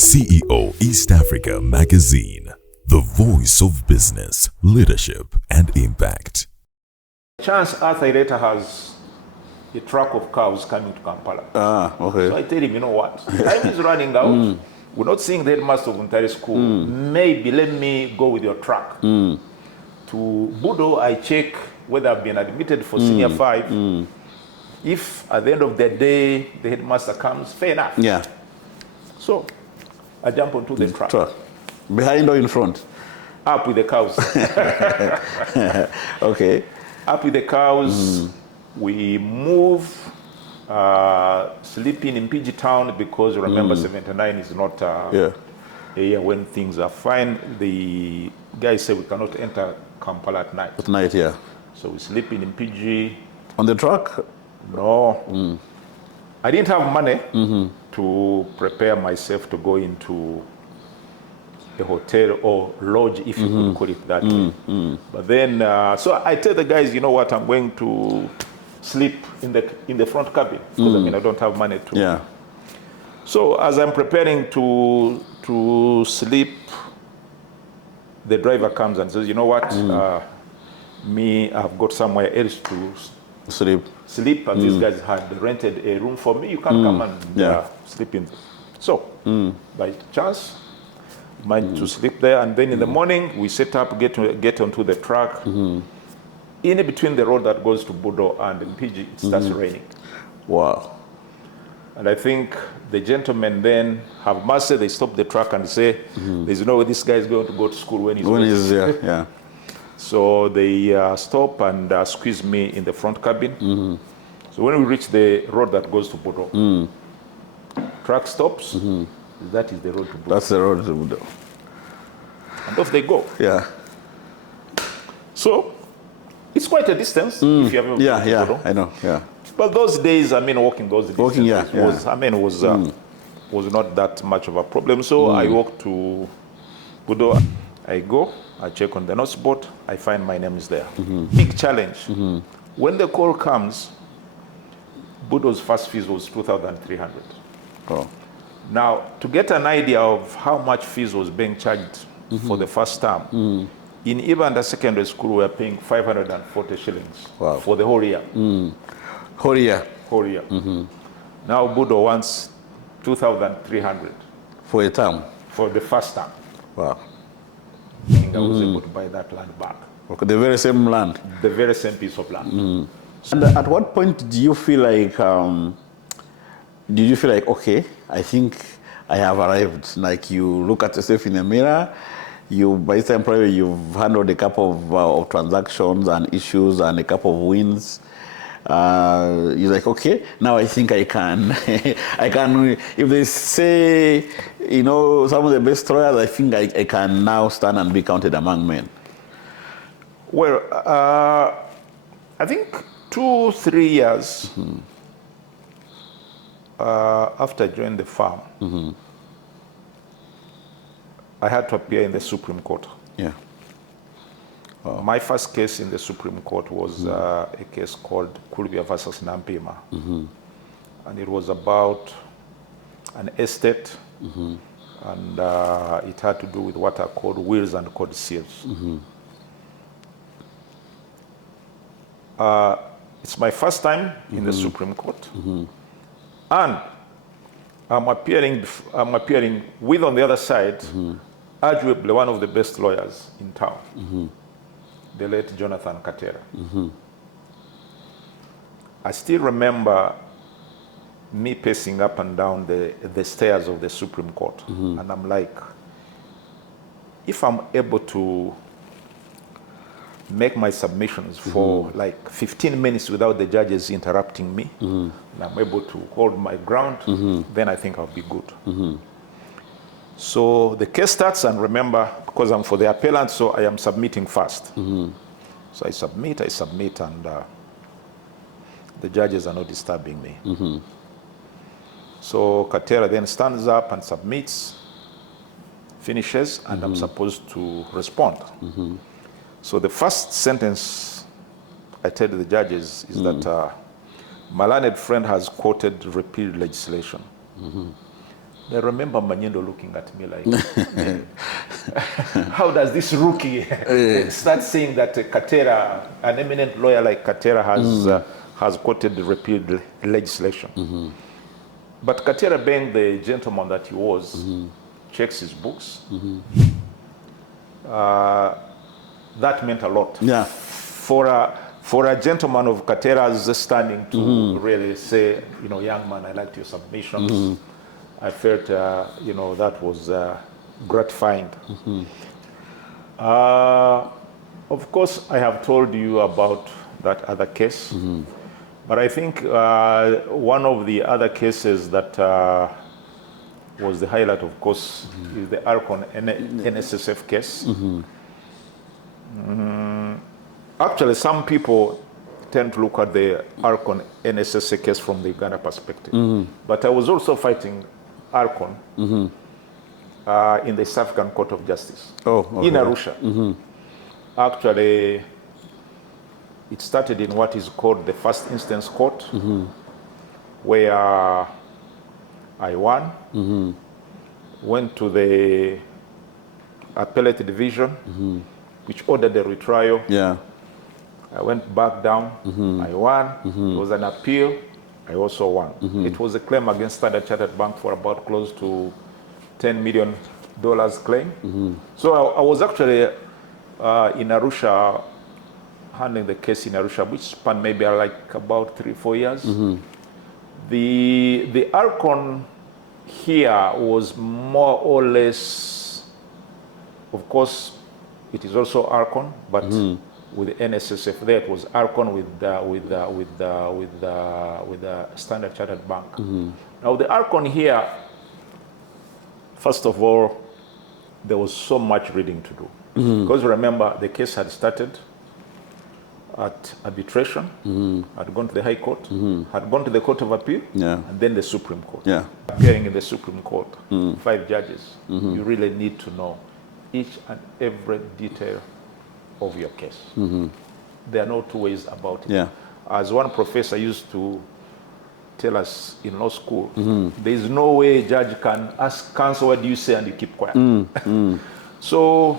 CEO East Africa Magazine, the voice of business, leadership, and impact. Chance Arthur later has a truck of cows coming to Kampala. Okay. So I tell him, you know what? Time is running out. We're not seeing the headmaster of Untari School. Maybe let me go with your truck. To Budo, I check whether I've been admitted for senior 5. If at the end of the day the headmaster comes, fair enough. Yeah. So I jump onto the truck. Behind or in front? Up with the cows. Okay. Up with the cows. We move, sleeping in PG Town because remember 79 is not a year when things are fine. The guys say we cannot enter Kampala at night. At night, yeah. So we're sleeping in PG. On the truck? No. I didn't have money to prepare myself to go into a hotel or lodge, if you could call it that way. But then, so I tell the guys, you know what, I'm going to sleep in the front cabin because I don't have money to. Yeah. So as I'm preparing to sleep, the driver comes and says, you know what, I've got somewhere else to sleep, and these guys had rented a room for me. You can come and sleep in. So by chance, managed to sleep there, and then in the morning we set up, get onto the truck. In between the road that goes to Budo and Mpiji, it starts raining. Wow. And I think the gentlemen then have mercy. They stop the truck and say, there's no way this guy is going to go to school when he's there. Yeah. So they stop and squeeze me in the front cabin. So when we reach the road that goes to Budo, truck stops. That is the road to Budo. That's the road to Budo. And off they go. Yeah. So it's quite a distance if you have ever been to Budo. I know. Yeah. But those days, walking those distances was not that much of a problem. So I walk to Budo. I go, I check on the notes board, I find my name is there. Big challenge. When the call comes, Budo's first fees was 2,300. Oh. Now, to get an idea of how much fees was being charged for the first term, in Uganda secondary school, we were paying 540 shillings for the whole year. Whole year? Whole year. Now, Budo wants 2,300. For a term? For the first term. Wow. I was able to buy that land back. Okay, the very same land? The very same piece of land. And at what point do you feel like, okay, I think I have arrived? Like you look at yourself in the mirror, by this time probably you've handled a couple of transactions and issues and a couple of wins. You're like, okay, now I think I can. If they say, some of the best lawyers, I think I can now stand and be counted among men. Well, I think 2-3 years after I joined the firm, I had to appear in the Supreme Court. Yeah. My first case in the Supreme Court was a case called Kulubya versus Nampima. And it was about an estate, and it had to do with what are called wills and codicils. It's my first time in the Supreme Court. And I'm appearing with, on the other side, arguably one of the best lawyers in town. The late Jonathan Katera. I still remember me pacing up and down the stairs of the Supreme Court. And I'm like, if I'm able to make my submissions for like 15 minutes without the judges interrupting me, and I'm able to hold my ground, then I think I'll be good. So the case starts, and remember, because I'm for the appellant, so I am submitting first. So I submit, and the judges are not disturbing me. So Katera then stands up and submits, finishes, and I'm supposed to respond. So the first sentence I tell the judges is that my learned friend has quoted repealed legislation. I remember Manyendo looking at me like, how does this rookie start saying that Katera, an eminent lawyer like Katera, has quoted the repealed legislation? But Katera, being the gentleman that he was, checks his books. That meant a lot. Yeah. For a gentleman of Katera's standing to really say, young man, I liked your submissions. I felt, that was gratifying. Of course, I have told you about that other case. But I think one of the other cases that was the highlight, of course, is the Arcon NSSF case. Actually, some people tend to look at the Arcon NSSF case from the Uganda perspective. But I was also fighting Arcon in the South African Court of Justice in Arusha. Actually, it started in what is called the first instance court, where I won, went to the appellate division, which ordered the retrial. Yeah. I went back down, I won. It was an appeal, I also won. It was a claim against Standard Chartered Bank for about close to $10 million claim. So I was actually in Arusha, handling the case in Arusha, which spanned maybe like about 3-4 years. The Arcon here was more or less, of course, it is also Arcon, but with the NSSF there, it was Arcon with the Standard Chartered Bank. Now the Arcon here, first of all, there was so much reading to do. Because remember, the case had started at arbitration, had gone to the High Court, had gone to the Court of Appeal, and then the Supreme Court. Appearing in the Supreme Court, 5 judges, you really need to know each and every detail of your case. There are no two ways about it. As one professor used to tell us in law school, there is no way a judge can ask counsel, what do you say, and you keep quiet. So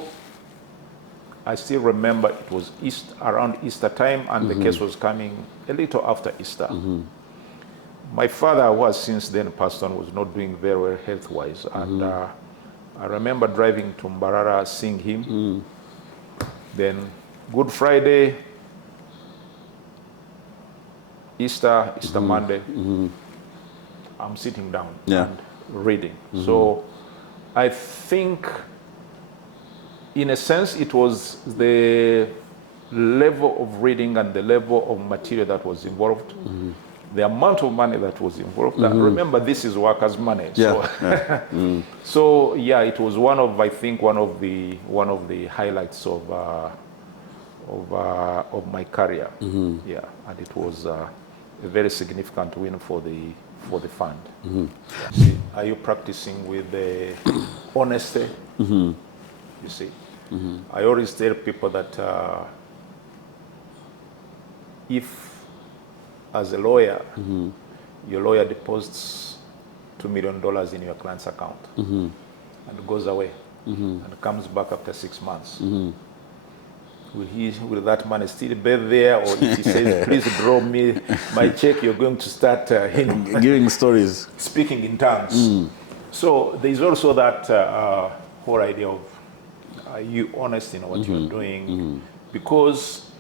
I still remember it was around Easter time, and the case was coming a little after Easter. My father, who was since then passed on, was not doing very well health-wise, and I remember driving to Mbarara, seeing him. Then Good Friday, Easter Monday, I'm sitting down and reading. So I think, in a sense, it was the level of reading and the level of material that was involved, the amount of money that was involved. Remember, this is workers' money. So it was one of the highlights of my career. And it was a very significant win for the fund. Are you practicing with the honesty? You see, I always tell people that if, as a lawyer, your lawyer deposits $2 million in your client's account and goes away and comes back after 6 months, will that money still be there? Or if he says, please draw me my check, you're going to start giving stories, speaking in tongues. So there's also that whole idea of, are you honest in what you're doing? Because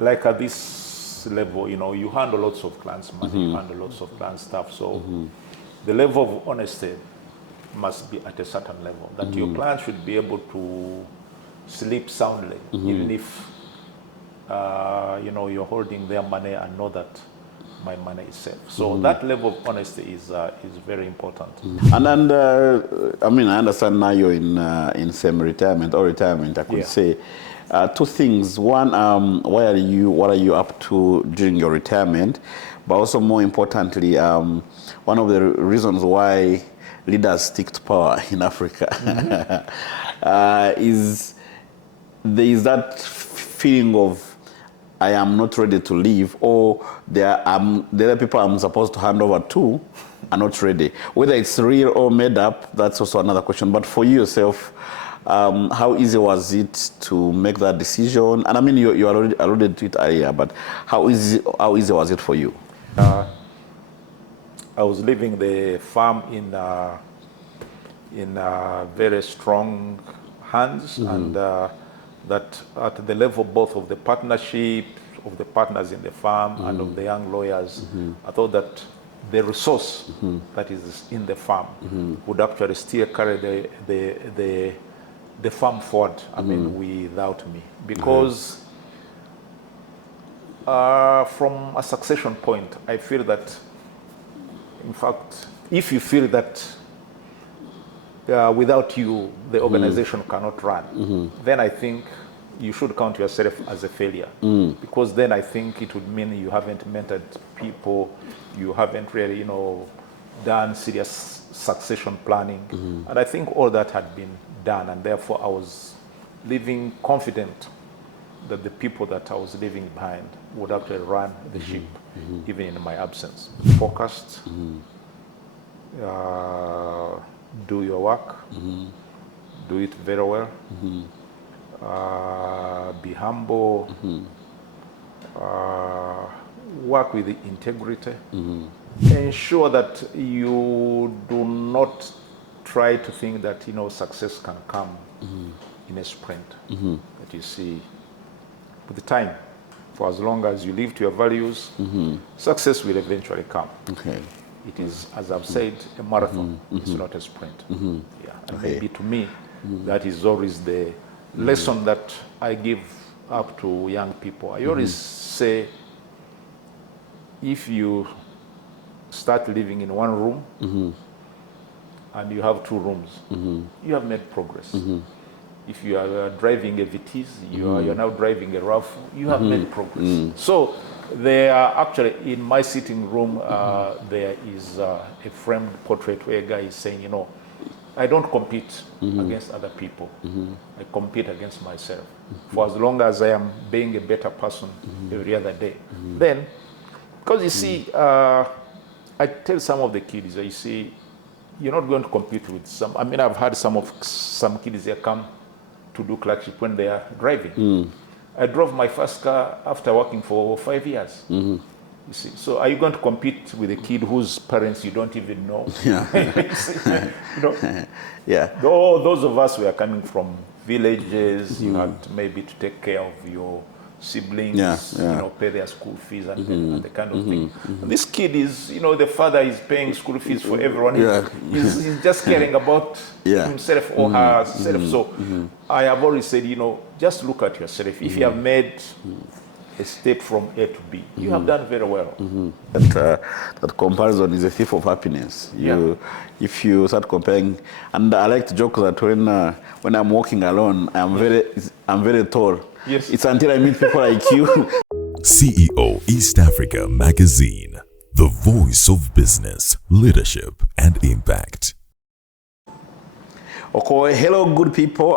like at this level, you handle lots of clients' money, you handle lots of client stuff. So the level of honesty must be at a certain level, that your client should be able to sleep soundly, even if you're holding their money and know that my money is safe. So that level of honesty is very important. And I mean, I understand now you're in semi-retirement or retirement, I could say. 2 things. One, what are you up to during your retirement? But also, more importantly, one of the reasons why leaders stick to power in Africa is there is that feeling of, I am not ready to leave, or there are other people I'm supposed to hand over to are not ready. Whether it's real or made up, that's also another question. But for you yourself, how easy was it to make that decision? And I mean, you already alluded to it earlier, but how easy was it for you? I was leaving the farm in very strong hands, and that at the level both of the partnership, of the partners in the farm and of the young lawyers, I thought that the resource that is in the farm would actually still carry the farm forward, I mean, without me. Because from a succession point, I feel that, in fact, if you feel that without you, the organization cannot run, then I think you should count yourself as a failure. Because then I think it would mean you haven't mentored people, you haven't really, done serious succession planning. And I think all that had been done, and therefore I was living confident that the people that I was leaving behind would actually run the ship, even in my absence. Focused, do your work, do it very well, be humble, work with integrity, ensure that you do not try to think that success can come in a sprint. That you see, with the time, for as long as you live to your values, success will eventually come. Okay. It is, as I've said, a marathon. It's not a sprint. Yeah. And maybe to me, that is always the lesson that I give up to young people. I always say, if you start living in one room and you have 2 rooms, you have made progress. If you are driving a Vitesse, you're now driving a RAV4, you have made progress. So there are actually, in my sitting room, there is a framed portrait where a guy is saying, I don't compete against other people. I compete against myself. For as long as I am being a better person every other day. Then, because you see, I tell some of the kids, you see, you're not going to compete with some. I mean, I've had some kids here come to do clerkship when they are driving. I drove my first car after working for 5 years. You see, so are you going to compete with a kid whose parents you don't even know? Yeah. Those of us who are coming from villages, you had maybe to take care of your siblings, pay their school fees and the kind of thing. And this kid is, the father is paying school fees for everyone. He's just caring about himself or herself. So I have always said, just look at yourself. If you have made a step from A to B, you have done very well. That comparison is a thief of happiness. If you start comparing, and I like to joke that when I'm walking alone, I'm very tall. Yes. It's until I meet people like you. CEO East Africa Magazine, the voice of business, leadership, and impact. Okay, hello, good people.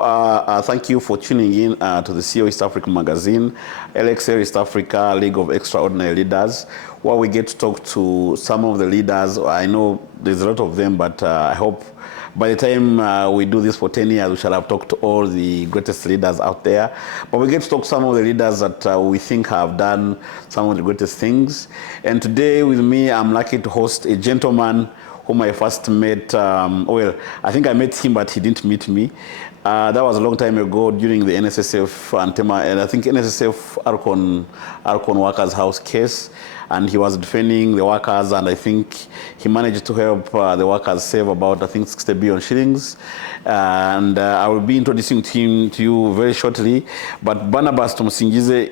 Thank you for tuning in to the CEO East Africa Magazine, LXL East Africa League of Extraordinary Leaders, where we get to talk to some of the leaders. I know there's a lot of them, but I hope by the time we do this for 10 years, we shall have talked to all the greatest leaders out there. But we get to talk to some of the leaders that we think have done some of the greatest things. And today with me, I'm lucky to host a gentleman whom I first met. Well, I think I met him, but he didn't meet me. That was a long time ago during the NSSF Antema, and I think NSSF Arcon Workers House case. And he was defending the workers, and I think he managed to help the workers save about, I think, 60 billion shillings. And I will be introducing him to you very shortly. But Barnabas Tumusingize,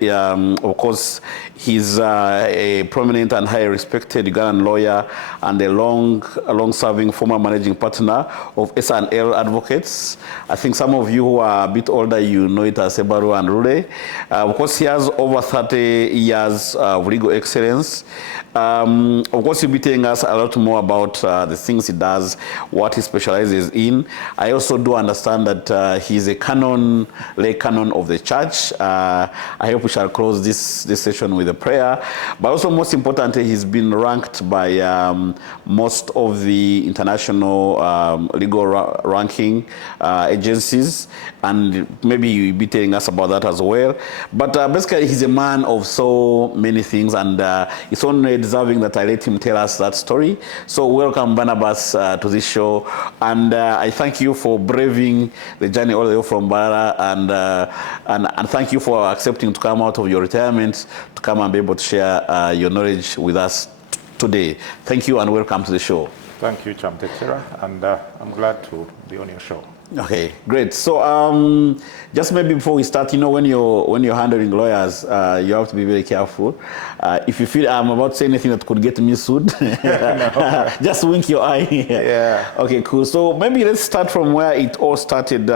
of course, he's a prominent and highly respected Ugandan lawyer and a long-serving former managing partner of S&L Advocates. I think some of you who are a bit older, you know it as Ebaru and Rure. Of course, he has over 30 years of legal excellence experience. Of course, he'll be telling us a lot more about the things he does, what he specializes in. I also do understand that he's a lay canon of the church. I hope we shall close this session with a prayer. But also, most importantly, he's been ranked by most of the international legal ranking agencies, and maybe you'll be telling us about that as well. But basically, he's a man of so many things, and it's only deserving that I let him tell us that story. So welcome, Barnabas, to this show, and I thank you for braving the journey all the way from Bara, and thank you for accepting to come out of your retirement to come and be able to share your knowledge with us today. Thank you and welcome to the show. Thank you, Kyamutetera, and I'm glad to be on your show. Okay, great. So just maybe before we start, when you're handling lawyers, you have to be very careful. If you feel I'm about to say anything that could get me sued, just wink your eye. Yeah. Okay, cool. So maybe let's start from where it all started.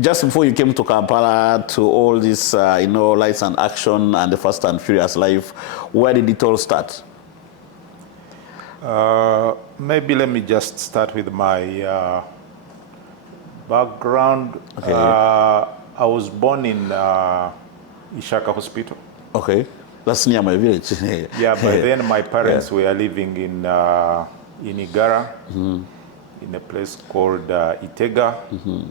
Just before you came to Kampala, to all this, Lights and Action and the Fast and Furious life, where did it all start? Maybe let me just start with my background. Okay. I was born in Ishaka Hospital. Okay, that's near my village. Yeah, but then my parents were living in Igara, in a place called Itega,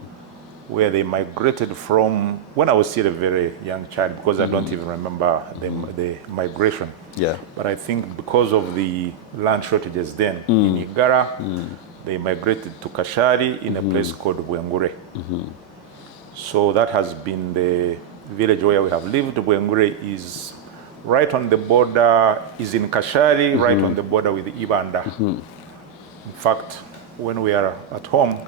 where they migrated from when I was still a very young child, because I don't even remember the migration. Yeah. But I think because of the land shortages then in Igara, they migrated to Kashari in a place called Bwengure. So that has been the village where we have lived. Bwengure is right on the border, is in Kashari, right on the border with Uganda. In fact, when we are at home,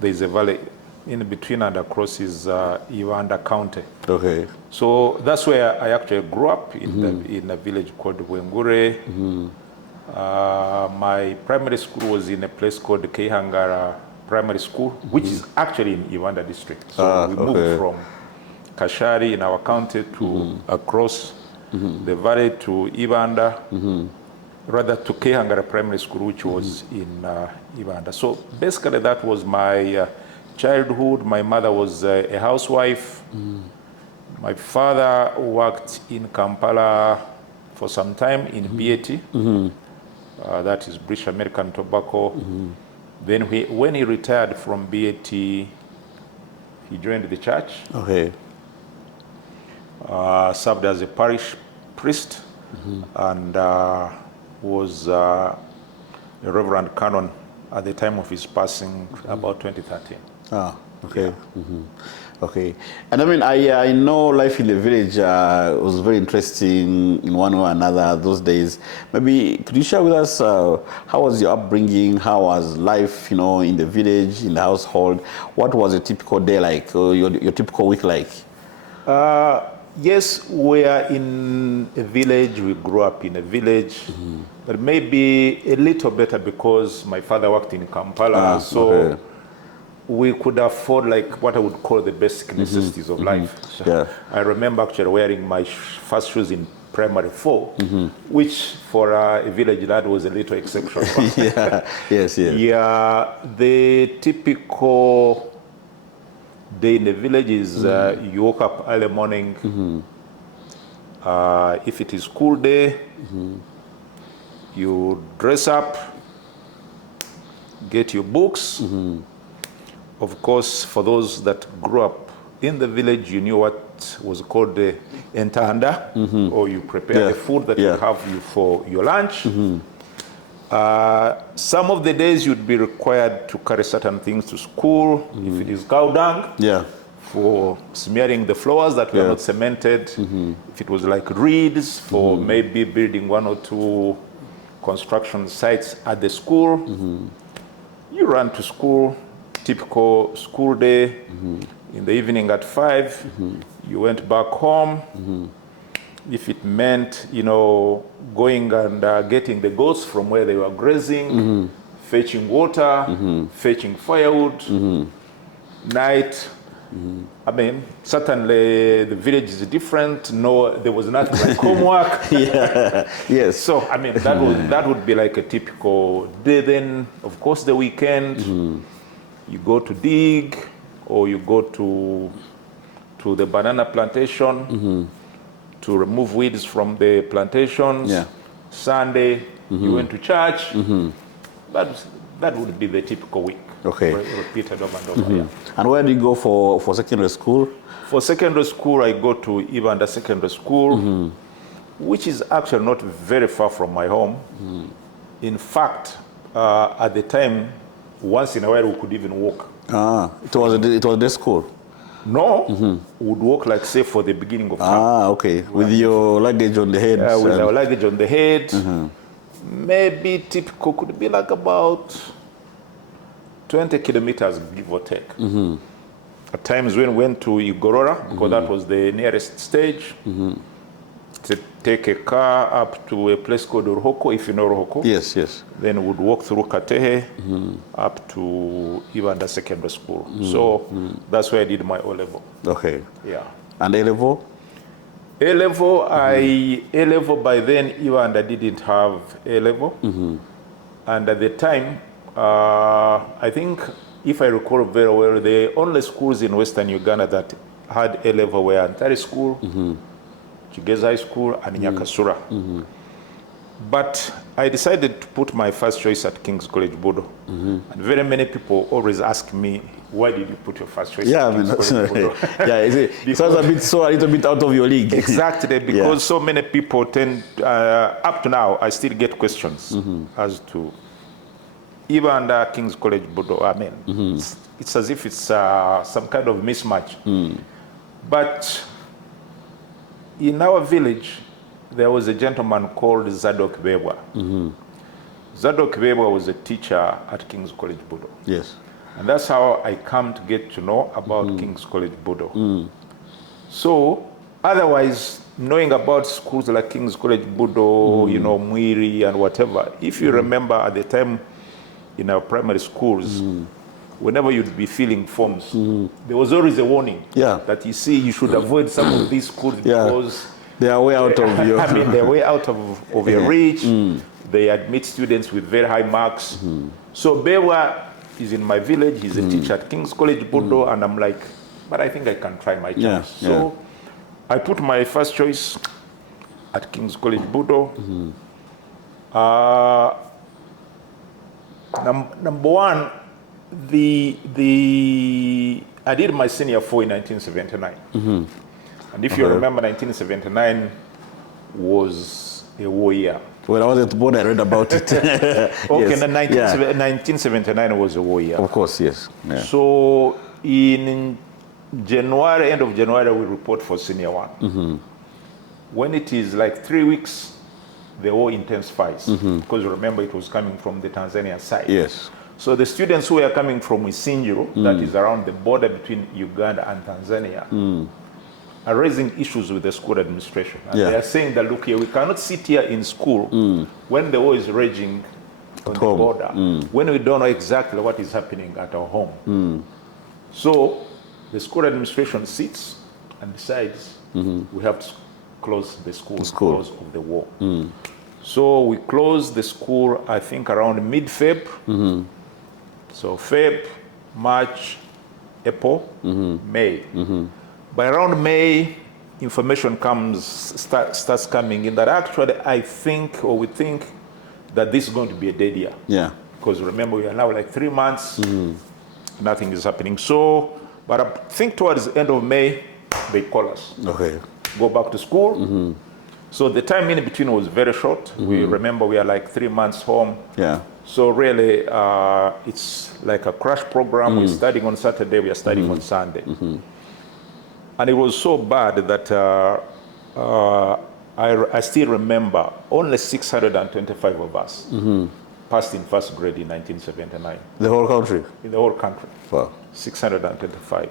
there is a valley in between and across is Uganda County. Okay. So that's where I actually grew up, in a village called Bwengure. My primary school was in a place called Keihangara Primary School, which is actually in Uganda district. So we moved from Kashari in our county to across the valley to Uganda, rather to Keihangara Primary School, which was in Uganda. So basically that was my childhood. My mother was a housewife. My father worked in Kampala for some time in BAT. That is British American Tobacco. Then when he retired from BAT, he joined the church. Okay. Served as a parish priest and was a Reverend Canon at the time of his passing, about 2013. Ah, okay. Yeah. Okay. And I mean, I know life in the village was very interesting in one way or another those days. Maybe could you share with us how was your upbringing? How was life, in the village, in the household? What was a typical day like, or your typical week like? Yes, we are in a village. We grew up in a village, but maybe a little better because my father worked in Kampala. So we could afford what I would call the basic necessities of life. So yeah. I remember actually wearing my first shoes in primary 4, which for a village that was a little exceptional. Yeah. Yes. Yeah, the typical day in the village is you woke up early morning. If it is school day, you dress up, get your books. Of course, for those that grew up in the village, you knew what was called the entanda, or you prepare the food that you have for your lunch. Some of the days you'd be required to carry certain things to school. If it is cow dung, for smearing the floors that were not cemented. If it was like reeds, for maybe building 1 or 2 construction sites at the school. You ran to school. Typical school day. In the evening at 5, you went back home. If it meant, going and getting the goats from where they were grazing, fetching water, fetching firewood. Night, I mean, certainly the village is different. No, there was nothing like homework. Yeah. Yes. So, I mean, that would be like a typical day. Then, of course, the weekend, you go to dig, or you go to the banana plantation to remove weeds from the plantations. Yeah. Sunday, you went to church. That would be the typical week. Okay. Repeated over and over. Yeah. And where do you go for secondary school? For secondary school, I go to Uganda Secondary School, which is actually not very far from my home. In fact, at the time, once in a while we could even walk. It was the school. No, we would walk like, say, for the beginning of term. Okay. With your luggage on the head. With our luggage on the head. Maybe typical could be like about 20 kilometers, give or take. At times when we went to Igorora, because that was the nearest stage, to take a car up to a place called Ruhoko, if you know Ruhoko. Yes, yes. Then we'd walk through Katehe up to Uganda Secondary School. So that's where I did my O-level. Okay. Yeah. And A-level? A-level, by then, Uganda didn't have A-level. And at the time, I think, if I recall very well, the only schools in Western Uganda that had A-level were Antari School, Chigeza High School, and Nyakasura. But I decided to put my first choice at King's College Bodo. And very many people always ask me, why did you put your first choice at King's College Bodo? It sounds a little bit out of your league. Exactly, because so many people tend, up to now, I still get questions as to, even under King's College Bodo, I mean, it's as if it's some kind of mismatch. But in our village, there was a gentleman called Zadok Bebwa. Zadok Bebwa was a teacher at King's College Bodo. Yes. And that's how I come to get to know about King's College Bodo. So, otherwise, knowing about schools like King's College Bodo, you know, Mwiri and whatever, if you remember at the time in our primary schools, whenever you'd be filling forms, there was always a warning that you see you should avoid some of these schools because they are way out of your... I mean, they're way out of your reach. They admit students with very high marks. So Bewa is in my village. He's a teacher at King's College Bodo, and I'm like, but I think I can try my chance. So I put my first choice at King's College Bodo. Number one, I did my senior 4 in 1979. And if you remember, 1979 was a war year. When I wasn't born, I read about it. Okay, 1979 was a war year. Of course, yes. So in January, end of January, we report for senior 1. When it is like 3 weeks, the war intensifies. Because remember, it was coming from the Tanzanian side. Yes. So the students who are coming from Isinjiro, that is around the border between Uganda and Tanzania, are raising issues with the school administration. And they are saying that, look here, we cannot sit here in school when the war is raging on the border, when we don't know exactly what is happening at our home. So the school administration sits and decides we have to close the school because of the war. So we closed the school, I think, around mid-Feb. So Feb, March, April, May. By around May, information starts coming in that actually I think, or we think, that this is going to be a dead year. Yeah. Because remember, we are now like 3 months, nothing is happening. So, but I think towards the end of May, they call us. Okay. Go back to school. So the time in between was very short. We remember we are like 3 months home. Yeah. So really, it's like a crash program. We're studying on Saturday, we are studying on Sunday. And it was so bad that I still remember only 625 of us passed in first grade in 1979. The whole country? In the whole country. Wow. 625.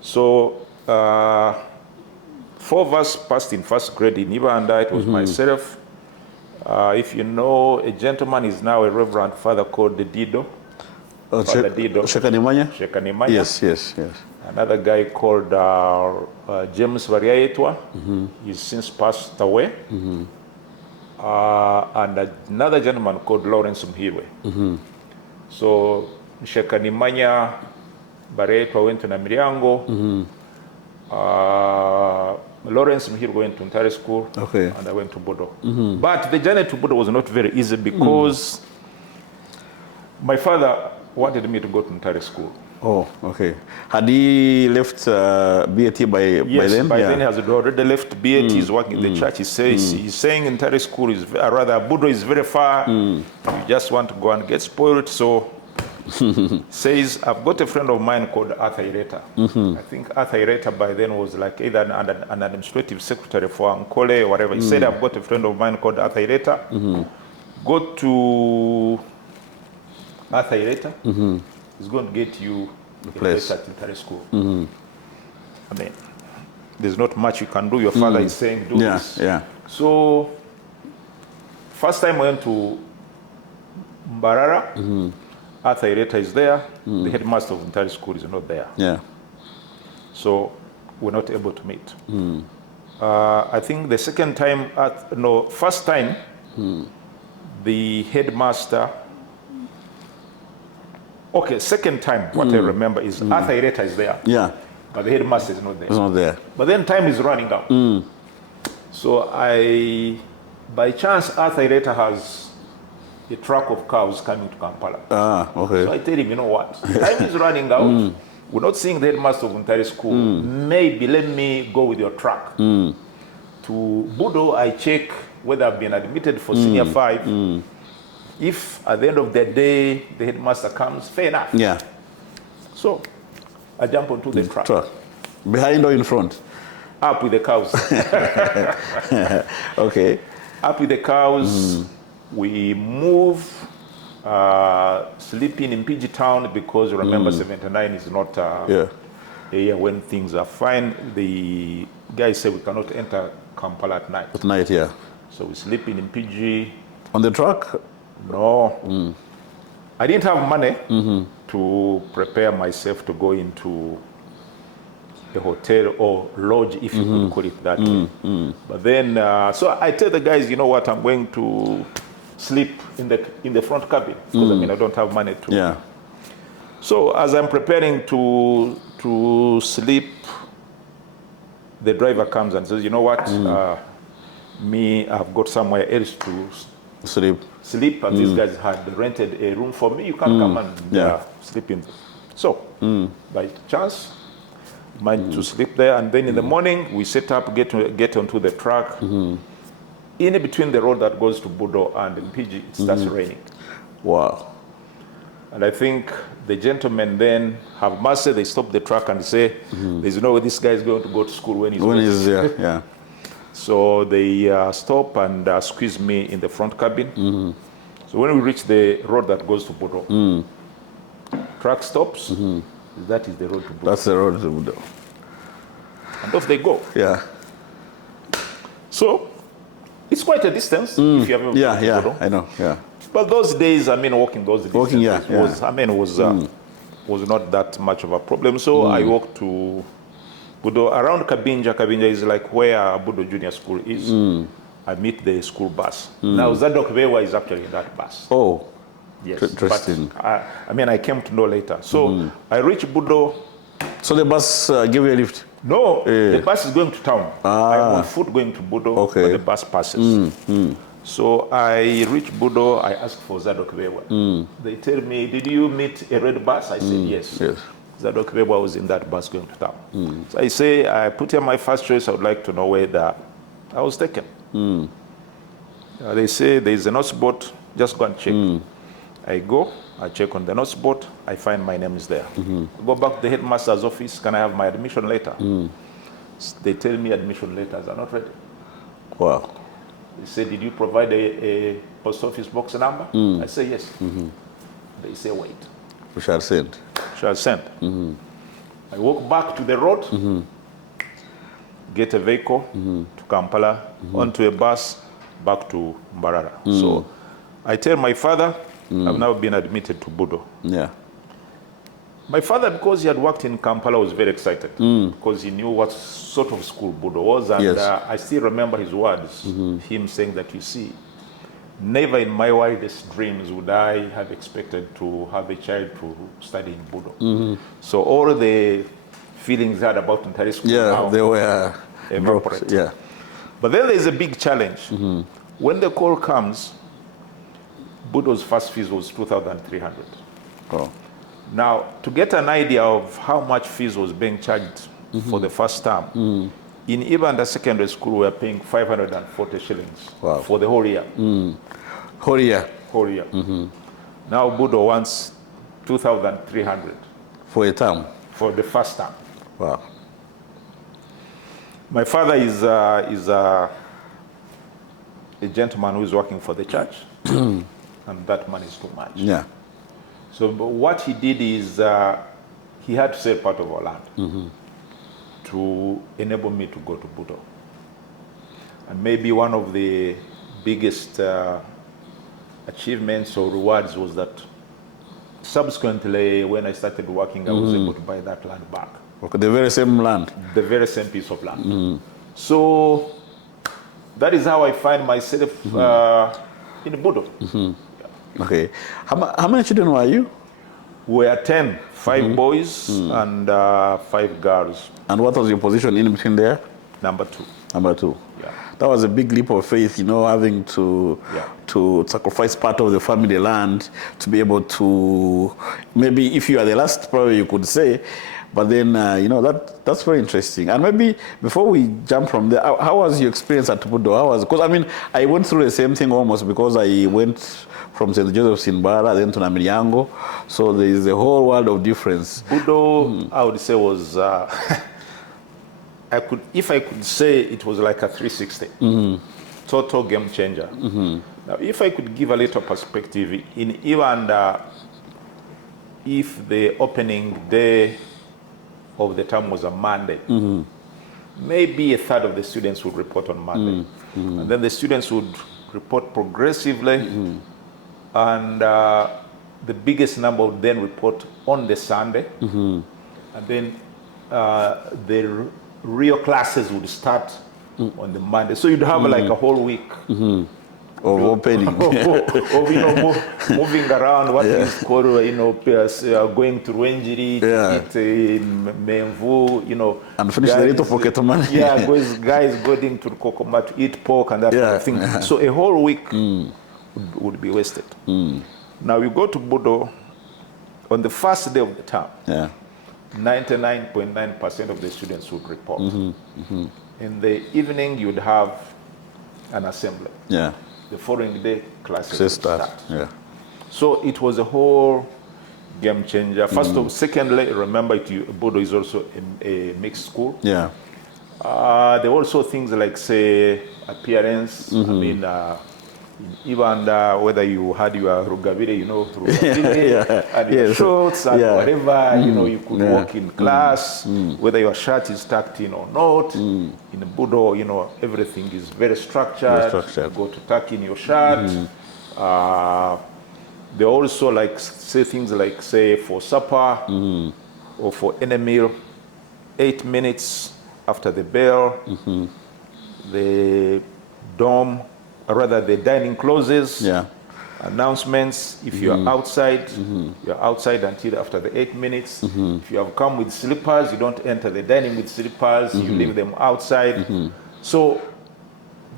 So 4 of us passed in first grade in Uganda. It was myself. If you know, a gentleman is now a reverend father called Dido. Father Dido. Shekanimanya? Shekanimanya. Yes, yes, yes. Another guy called James Variaetwa, he's since passed away. And another gentleman called Lawrence Muhereza. So Shekanimanya Variaetwa went to Namiryango. Lawrence Muhereza went to Ntare School, and I went to Bodo. But the journey to Bodo was not very easy because my father wanted me to go to Ntare School. Oh, okay. Had he left BAT by then? Yes, by then he has already left BAT. He's working in the church. He says he's saying Ntare School is rather Bodo is very far. You just want to go and get spoiled. So says I've got a friend of mine called Arthur Ireta. I think Arthur Ireta by then was like either an administrative secretary for Ankole or whatever. He said I've got a friend of mine called Arthur Ireta. Go to Arthur Ireta. He's going to get you a place at Ntare School. I mean, there's not much you can do. Your father is saying do this. So, first time I went to Mbarara, Arthur Ireta is there. The headmaster of Ntare School is not there. So, we're not able to meet. I think the second time, first time, the headmaster. Okay, second time, what I remember is Arthur Ireta is there. But the headmaster is not there. It's not there. But then time is running out. So by chance, Arthur Ireta has a truck of cows coming to Kampala. So I tell him, you know what? Time is running out. We're not seeing the headmaster of Ntare School. Maybe let me go with your truck. To Bodo, I check whether I've been admitted for senior 5. If at the end of the day the headmaster comes, fair enough. So I jump onto the truck. Behind or in front? Up with the cows. Up with the cows. We move, sleeping in PG Town because remember 79 is not a year when things are fine. The guys say we cannot enter Kampala at night. At night, So we're sleeping in PG. On the truck? No. I didn't have money to prepare myself to go into a hotel or lodge, if you could call it that way. But then, so I tell the guys, you know what, I'm going to sleep in the front cabin because I don't have money to. So as I'm preparing to sleep, the driver comes and says, you know what, I've got somewhere else to sleep, and these guys had rented a room for me. You can come and sleep in. So, by chance, managed to sleep there, and then in the morning we set up, get onto the truck. In between the road that goes to Bodo and Mpigi, it starts raining. Wow. And I think the gentlemen then have mercy. They stop the truck and say, "There's no way this guy is going to go to school when he's there." So they stop and squeeze me in the front cabin. So when we reach the road that goes to Bodo, truck stops. That is the road to Bodo. That's the road to Bodo. And off they go. So it's quite a distance if you have ever been to Bodo. I know. But those days, walking those distances was not that much of a problem. So I walked to Bodo, around Kabinja. Kabinja is like where Bodo Junior School is. I meet the school bus. Now Zadok Bewa is actually in that bus. Oh, yes. Interesting. But, I came to know later. So I reached Bodo. So the bus gave you a lift? No, the bus is going to town. I'm on foot going to Bodo, but the bus passes. So I reach Bodo, I ask for Zadok Bewa. They tell me, did you meet a red bus? I said, yes. Zadok Bewa was in that bus going to town. So I say, I put here my first choice, I would like to know whether I was taken. They say, there is a notice board, just go and check. I go, I check on the notice board, I find my name is there. I go back to the headmaster's office, can I have my admission letter? They tell me admission letters are not ready. Wow. They say, did you provide a post office box number? I say, yes. They say, wait. We shall send. I walk back to the road, get a vehicle to Kampala, onto a bus, back to Mbarara. So I tell my father, I've now been admitted to Bodo. My father, because he had worked in Kampala, was very excited because he knew what sort of school Budo was. And Yes. I still remember his words, him saying that, you see, never in my wildest dreams would I have expected to have a child to study in Budo. So all the feelings I had about Ntari school now they were evaporate. Yeah. But then there's a big challenge. When the call comes, Budo's first fees was 2,300. Oh. Now, to get an idea of how much fees was being charged for the first term, in Uganda secondary school, we were paying 540 shillings for the whole year. Whole year? Whole year. Now, Budo wants 2,300. For a term? For the first term. Wow. My father is a gentleman who is working for the church, and that money is too much. Yeah. So what he did is he had to sell part of our land to enable me to go to Budo. And maybe one of the biggest achievements or rewards was that subsequently, when I started working, I was able to buy that land back. Okay, the very same land? The very same piece of land. So that is how I find myself in Budo. Okay. How many children were you? We are 10, 5 boys and 5 girls. And what was your position in between there? Number 2. Number 2. Yeah. That was a big leap of faith, having to sacrifice part of the family land to be able to, maybe if you are the last, probably you could say, but then, that's very interesting. And maybe before we jump from there, how was your experience at Budo? Because I went through the same thing almost, because I went from St. Joseph's in Bara, then to Namiryango. So there is a whole world of difference. Budo, I would say, was, if I could say, it was like a 360. Total game changer. Now, if I could give a little perspective, in Uganda, if the opening day of the term was a Monday, maybe a third of the students would report on Monday. And then the students would report progressively, and the biggest number would then report on the Sunday, and then the real classes would start on the Monday. So you'd have like a whole week of opening, of moving around, what is called, going to Rwenjiri, to eat Menvu, and finish the little pocket money. Guys going to Kokoma to eat pork and that kind of thing. So a whole week would be wasted. Now you go to Budo on the first day of the term. 99.9% of the students would report. In the evening, you'd have an assembly. The following day, classes would start. So it was a whole game changer. Secondly, remember, Budo is also a mixed school. There were also things like, say, appearance. I mean, even whether you had your rugabire, and your shorts and whatever, you could walk in class, whether your shirt is tucked in or not. In Budo, everything is very structured. You go to tuck in your shirt. They also say things like, say, for supper or for any meal, 8 minutes after the bell, the dorm, or rather the dining closes, announcements. If you're outside, you're outside until after the 8 minutes. If you have come with slippers, you don't enter the dining with slippers, you leave them outside. So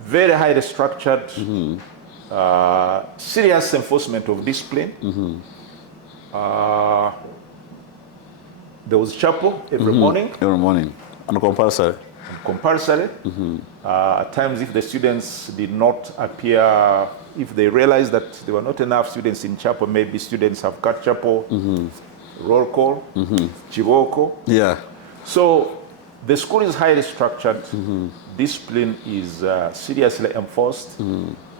very highly structured, serious enforcement of discipline. There was chapel every morning. Every morning, and compulsory. At times, if the students did not appear, if they realized that there were not enough students in chapel, maybe students have cut chapel, roll call, chiboko. So the school is highly structured. Discipline is seriously enforced.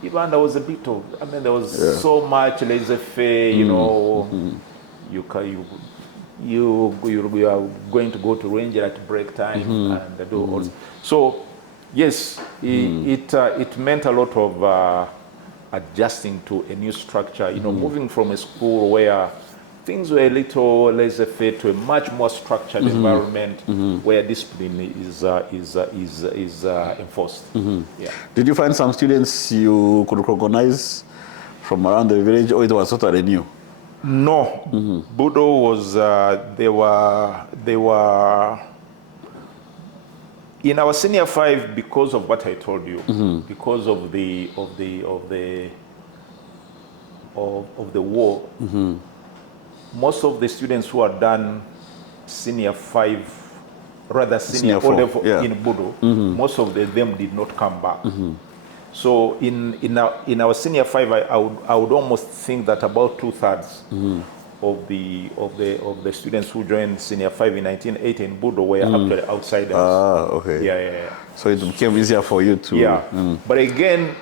Even there was a bit of, there was so much laissez-faire, you are going to go to Ranger at break time and do all. So yes, it meant a lot of adjusting to a new structure. Moving from a school where things were a little laissez-faire to a much more structured environment where discipline is enforced. Yeah. Did you find some students you could recognize from around the village, or it was totally new? No, Budo was. They were in our senior 5 because of what I told you, because of the war. Most of the students who are done senior 5, rather senior 4 level in Budo, most of them did not come back. So in our senior 5, I would almost think that about 2/3 of the students who joined senior 5 in 1980 in Budo were actually outsiders. Ah, okay. Yeah. So it became easier for you to. Yeah. But again,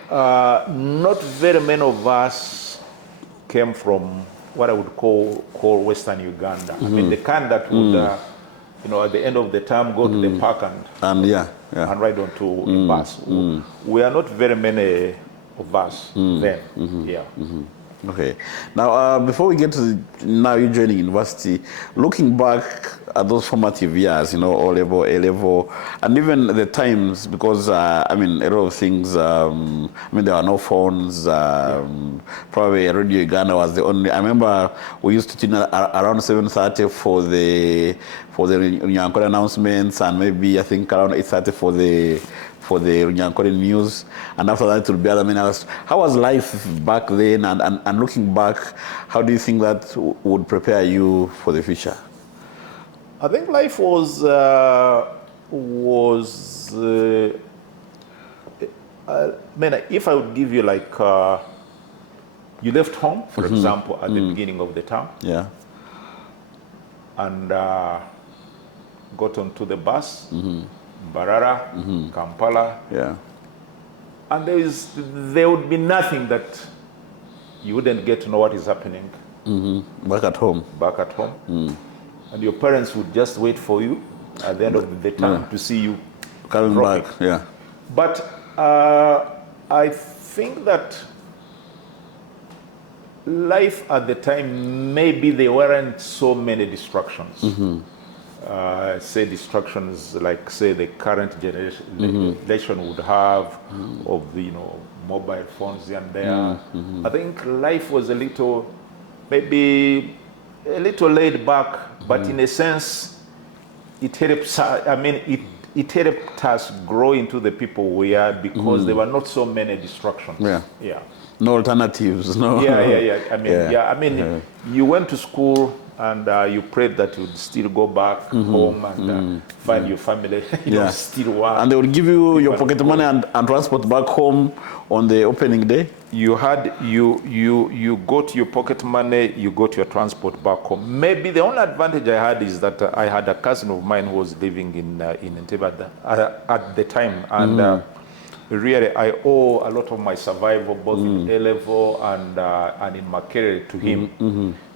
not very many of us came from what I would call Western Uganda. I mean, the kind that would, at the end of the term, go to the park and ride onto a bus. We are not very many of us then. Okay. Now, before we get to now you joining university, looking back at those formative years, O level, A level, and even the times, because a lot of things. There were no phones. Probably Radio Uganda was the only. I remember we used to tune around 7:30 for the Runyankore announcements, and maybe I think around 8:30 for the Runyankore news, and after that it will be other minutes. How was life back then, and looking back, how do you think that would prepare you for the future? I think life was if I would give you you left home, for example, at the beginning of the term, and got onto the bus, Barara, Kampala, and there would be nothing that you wouldn't get to know what is happening back at home. And your parents would just wait for you at the end of the term to see you coming dropping. back. But I think that life at the time, maybe there weren't so many distractions. Say distractions like, say, the current generation would have of the mobile phones here and there. I think life was maybe a little laid back, but in a sense, it helps. It helped us grow into the people we are because there were not so many distractions. No alternatives. No. You went to school and you prayed that you'd still go back home and find your family, still work. And they would give you your pocket money and transport back home on the opening day? You got your pocket money, you got your transport back home. Maybe the only advantage I had is that I had a cousin of mine who was living in Entebbe at the time, and really I owe a lot of my survival, both in A-level and in Makerere, to him.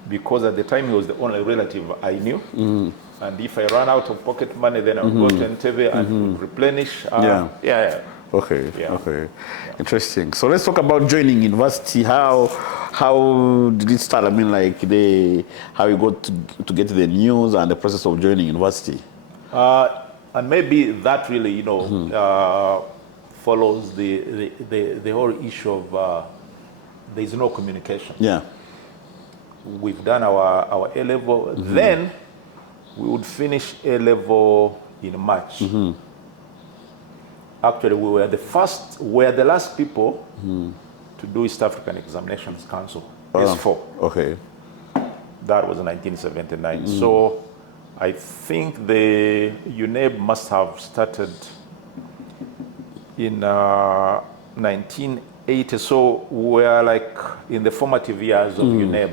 Because at the time he was the only relative I knew, and if I ran out of pocket money, then I would go to Entebbe and replenish. Okay. Interesting. So let's talk about joining university. How did it start? How you got to get the news and the process of joining university. And maybe that really, follows the whole issue of there is no communication. We've done our A-level. Then we would finish A-level in March. Actually, we were the last people to do East African Examinations Council, S4. Okay. That was in 1979. So I think the UNEB must have started in 1980. So we're in the formative years of UNEB.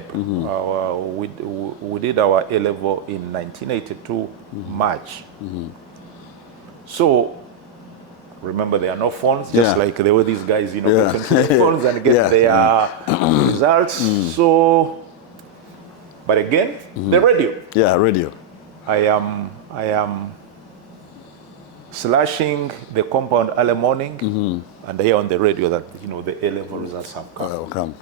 We did our A-level in 1982, March. So remember, there are no phones, just like there were these guys, going to the phones and get their results. So, but again, the radio. Radio. I am slashing the compound early morning, and I hear on the radio that the A-level results have come.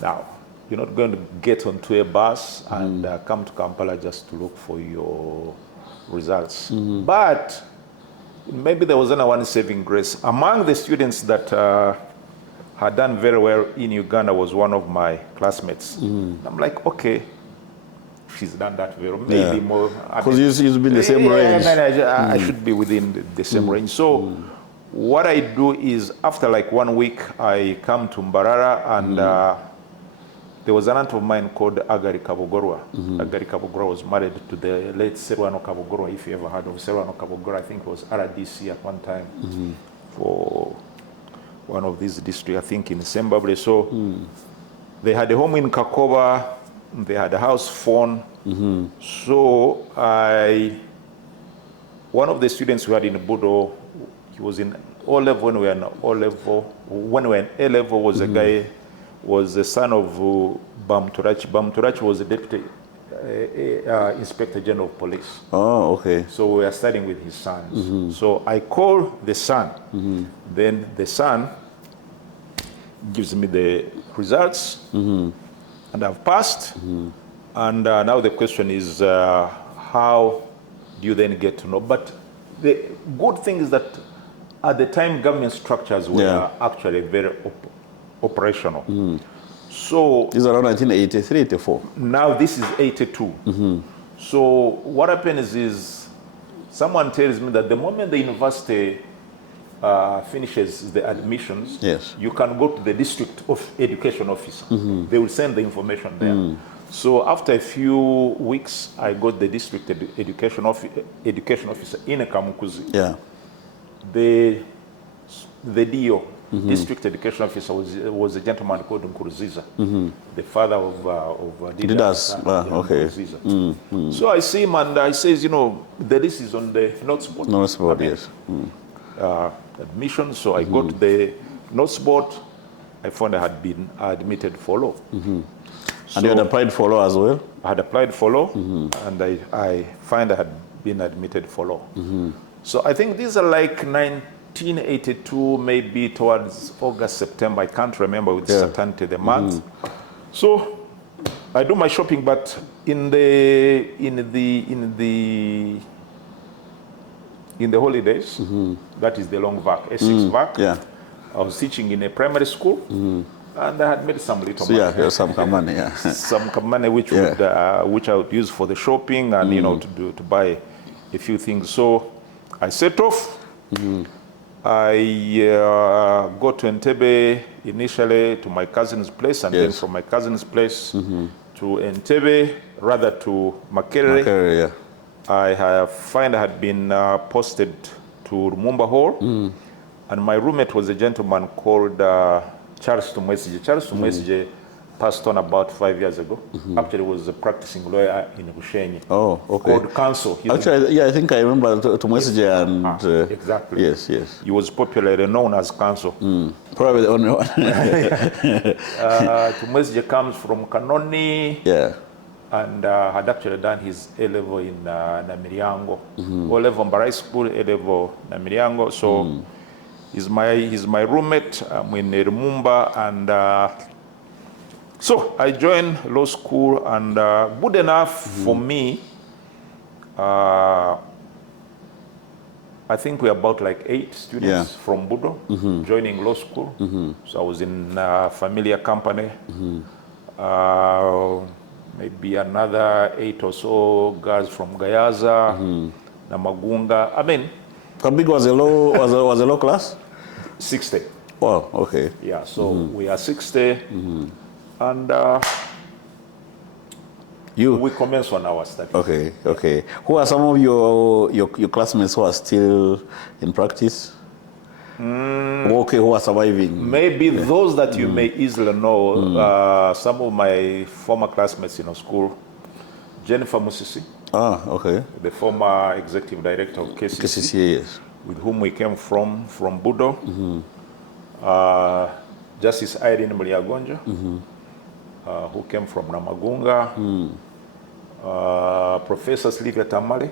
Now, you're not going to get onto a bus and come to Kampala just to look for your results. But maybe there was another one saving grace. Among the students that had done very well in Uganda was one of my classmates. I'm like, okay, she's done that very well. Maybe more. Because you've been the same range. I should be within the same range. So what I do is after like 1 week, I come to Mbarara and there was an aunt of mine called Agari Kabogorwa. Agari Kabogorwa was married to the late Serwano Kabogorwa, if you ever heard of Serwano Kabogorwa. I think it was RDC at one time for one of these districts, I think in Zimbabwe. So they had a home in Kakoba, they had a house phone. So one of the students we had in Budo, he was in O-level when we were in O-level. When we were in A-level was a guy, was the son of Bamturachi. Bamturachi was the deputy inspector general of police. Oh, okay. So we are studying with his sons. So I call the son. Then the son gives me the results, and I've passed. And now the question is, how do you then get to know? But the good thing is that at the time, government structures were actually very operational. So this is around 1983, 84. Now this is 82. So what happens is someone tells me that the moment the university finishes the admissions, you can go to the district of education officer. They will send the information there. So after a few weeks, I got the district education officer in Kamukuzi. The DO, district education officer, was a gentleman called Nkuruziza, the father of Didas. Okay. So I see him and I says, you know, the list is on the notes board. Notes board, yes. Admission. So I go to the notes board. I found I had been admitted for law. And you had applied for law as well? I had applied for law, and I find I had been admitted for law. So I think these are like 1982, maybe towards August, September. I can't remember with certainty the month. So I do my shopping, but in the holidays, that is the long vac, A6 vac. I was teaching in a primary school, and I had made some little money. Some money, some money which which I would use for the shopping and you know to buy a few things. So I set off. I go to Entebbe initially to my cousin's place, and then from my cousin's place to Entebbe, rather to Makerere. I find I had been posted to Lumumba Hall, and my roommate was a gentleman called Charles Tumwesije. Charles Tumwesije passed on about 5 years ago. Actually, was a practicing lawyer in Bushenyi. Oh, okay. Called Counsel. Actually, I think I remember Tumwesije and... exactly. Yes. He was popularly known as Counsel. Probably the only one. Tumwesije comes from Kanoni. And had actually done his A-level in Namiryango. O-level Mbarai School, A-level Namiryango. So he's my roommate. I'm in Lumumba, and so I joined law school, and good enough for me. I think we're about like 8 students from Budo joining law school. So I was in a familiar company. Maybe another 8 or so girls from Gayaza, Namagunga. I mean, how big was the law class? 60. Wow. Okay. Yeah. So we are 60, and we commence on our studies. Okay. Who are some of your classmates who are still in practice? Who are surviving? Maybe those that you may easily know. Some of my former classmates in our school, Jennifer Musisi. The former executive director of KCC, with whom we came from Budo. Justice Irene Mliagonja, who came from Namagunga. Professor Sylvia Tamale.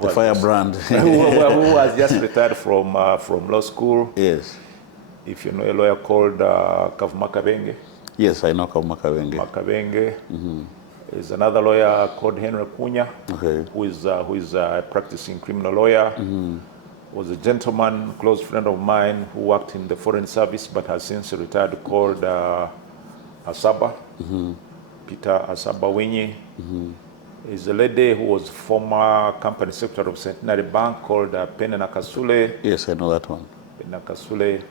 The firebrand. who has just retired from law school. Yes. If you know a lawyer called Kavuma Kabenge. Yes, I know Makavenge. Makavenge. There's another lawyer called Henry Kunya, who is a practicing criminal lawyer. Was a gentleman, close friend of mine, who worked in the foreign service but has since retired, called Asaba, Peter Asaba Winyi. Is a lady who was former company secretary of Centenary Bank called Penny Nakasule. Yes, I know that one. Penny Nakasule.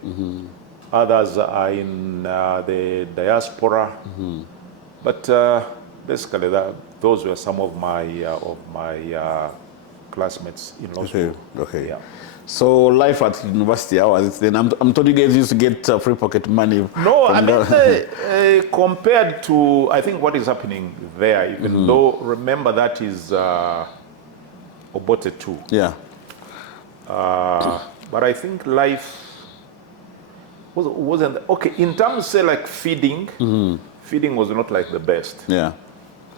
Others are in the diaspora. But basically, those were some of my classmates in law school. Okay. Yeah. So life at university, how was it then? I'm told you guys used to get free pocket money. No, I mean, compared to, I think, what is happening there, even though, remember, that is Obote too. Yeah. But I think life wasn't, okay, in terms, say, like feeding, feeding was not like the best. Yeah.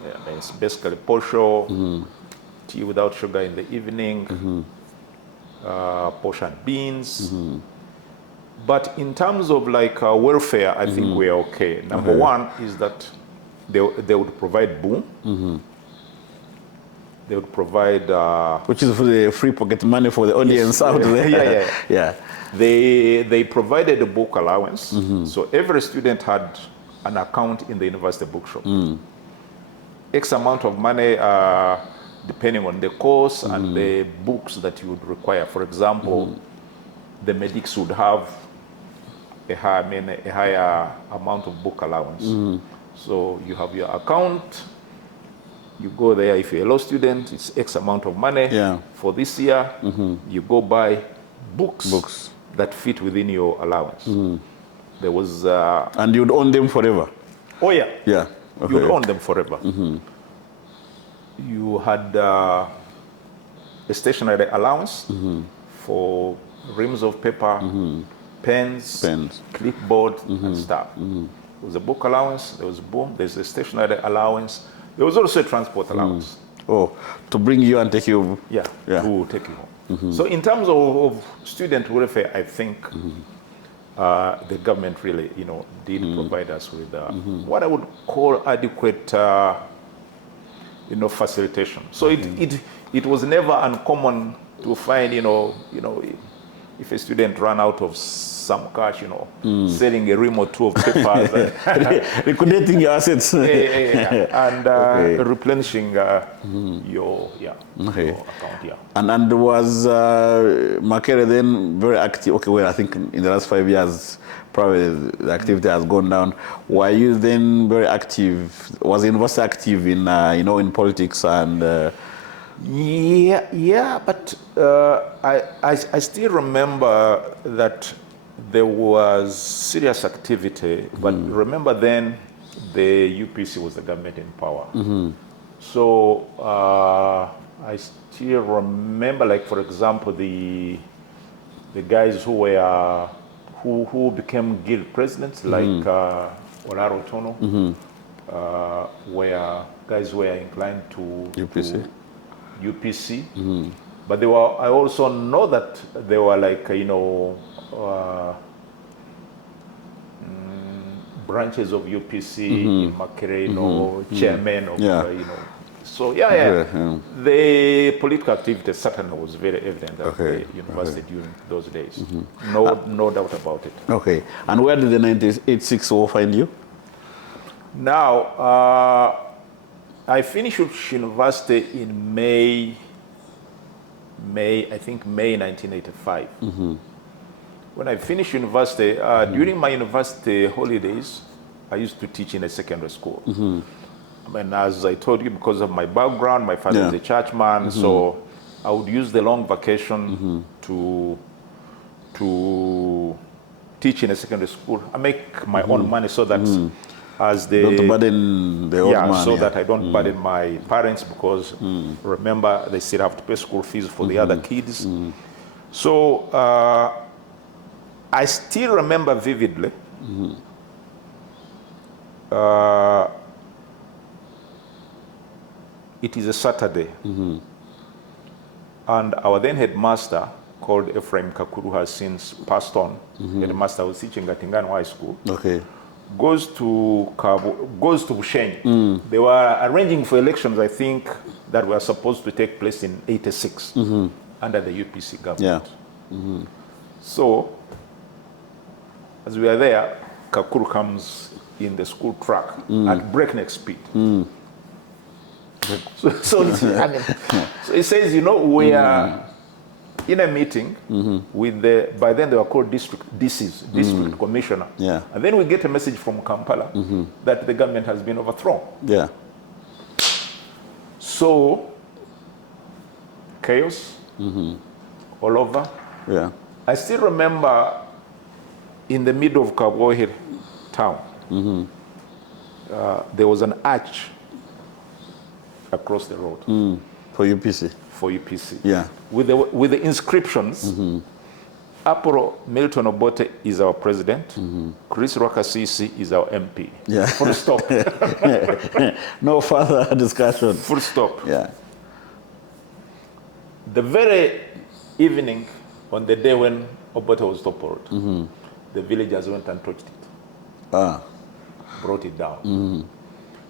Yeah, it's basically posho, tea without sugar in the evening, portion beans. But in terms of like welfare, I think we're okay. Number one is that they would provide boom. They would provide... which is for the free pocket money for the audience out there. Yeah. They provided a book allowance. So every student had an account in the university bookshop. X amount of money depending on the course and the books that you would require. For example, the medics would have a higher amount of book allowance. So you have your account, you go there. If you're a law student, it's X amount of money. For this year, you go buy books that fit within your allowance. There was... and you'd own them forever? Oh, yeah. Yeah. Okay. You'd own them forever. You had a stationery allowance for reams of paper, pens, clipboard, and stuff. There was a book allowance, there was boom, there's a stationery allowance. There was also a transport allowance. Oh, to bring you and take you? Yeah, to take you home. So in terms of student welfare, I think the government really, did provide us with what I would call adequate, facilitation. So it was never uncommon to find, if a student ran out of some cash, selling a ream or two of papers, liquidating your assets, and replenishing your account. Yeah. And was Makere then very active? Okay, well, I think in the last 5 years, probably the activity has gone down. Were you then very active? Was the university active in in politics and? But I still remember that there was serious activity. But remember then, the UPC was the government in power. So I still remember, like, for example, the guys who became guild presidents, like Olaro Tono, were guys who were inclined to UPC. But I also know that they were like, branches of UPC in Makere, chairman of, So the political activity certainly was very evident at the university during those days. No doubt about it. Okay. And where did the 1986 war find you? Now, I finished university in May 1985. When I finished university, during my university holidays, I used to teach in a secondary school. And as I told you, because of my background, my father is a churchman, so I would use the long vacation to teach in a secondary school. I make my own money so that as they don't burden the old man, so that I don't burden my parents, because remember, they still have to pay school fees for the other kids. So I still remember vividly. It is a Saturday, and our then headmaster, called Ephraim Kakuru, has since passed on. Headmaster was teaching at Ingano High School. goes to Bushenyi. They were arranging for elections, I think, that were supposed to take place in '86 under the UPC government. Yeah. So, as we are there, Kakuru comes in the school truck at breakneck speed. So it says, you know, we are in a meeting with by then they were called district DCs, district commissioner. Yeah. And then we get a message from Kampala that the government has been overthrown. Yeah. So, chaos all over. Yeah. I still remember in the middle of Kabohe town, there was an arch across the road. For UPC. For UPC. Yeah. With the inscriptions, Apollo Milton Obote is our president, Chris Rwakasisi is our MP. Yeah. Full stop. No further discussion. Full stop. Yeah. The very evening, on the day when Obote was toppled, the villagers went and touched it. Brought it down.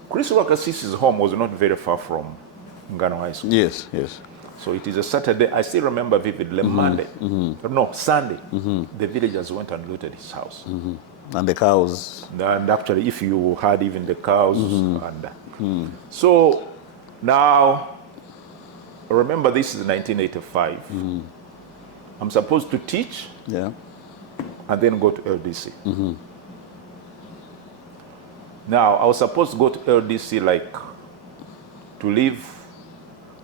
Chris Rwakasisi's home was not very far from Ngano High School. Yes, yes. So it is a Saturday. I still remember vividly. Monday, no, Sunday, the villagers went and looted his house. And the cows. And actually, if you had even the cows, and so now, remember this is 1985. I'm supposed to teach, Yeah. and then go to LDC. Now, I was supposed to go to LDC like to leave,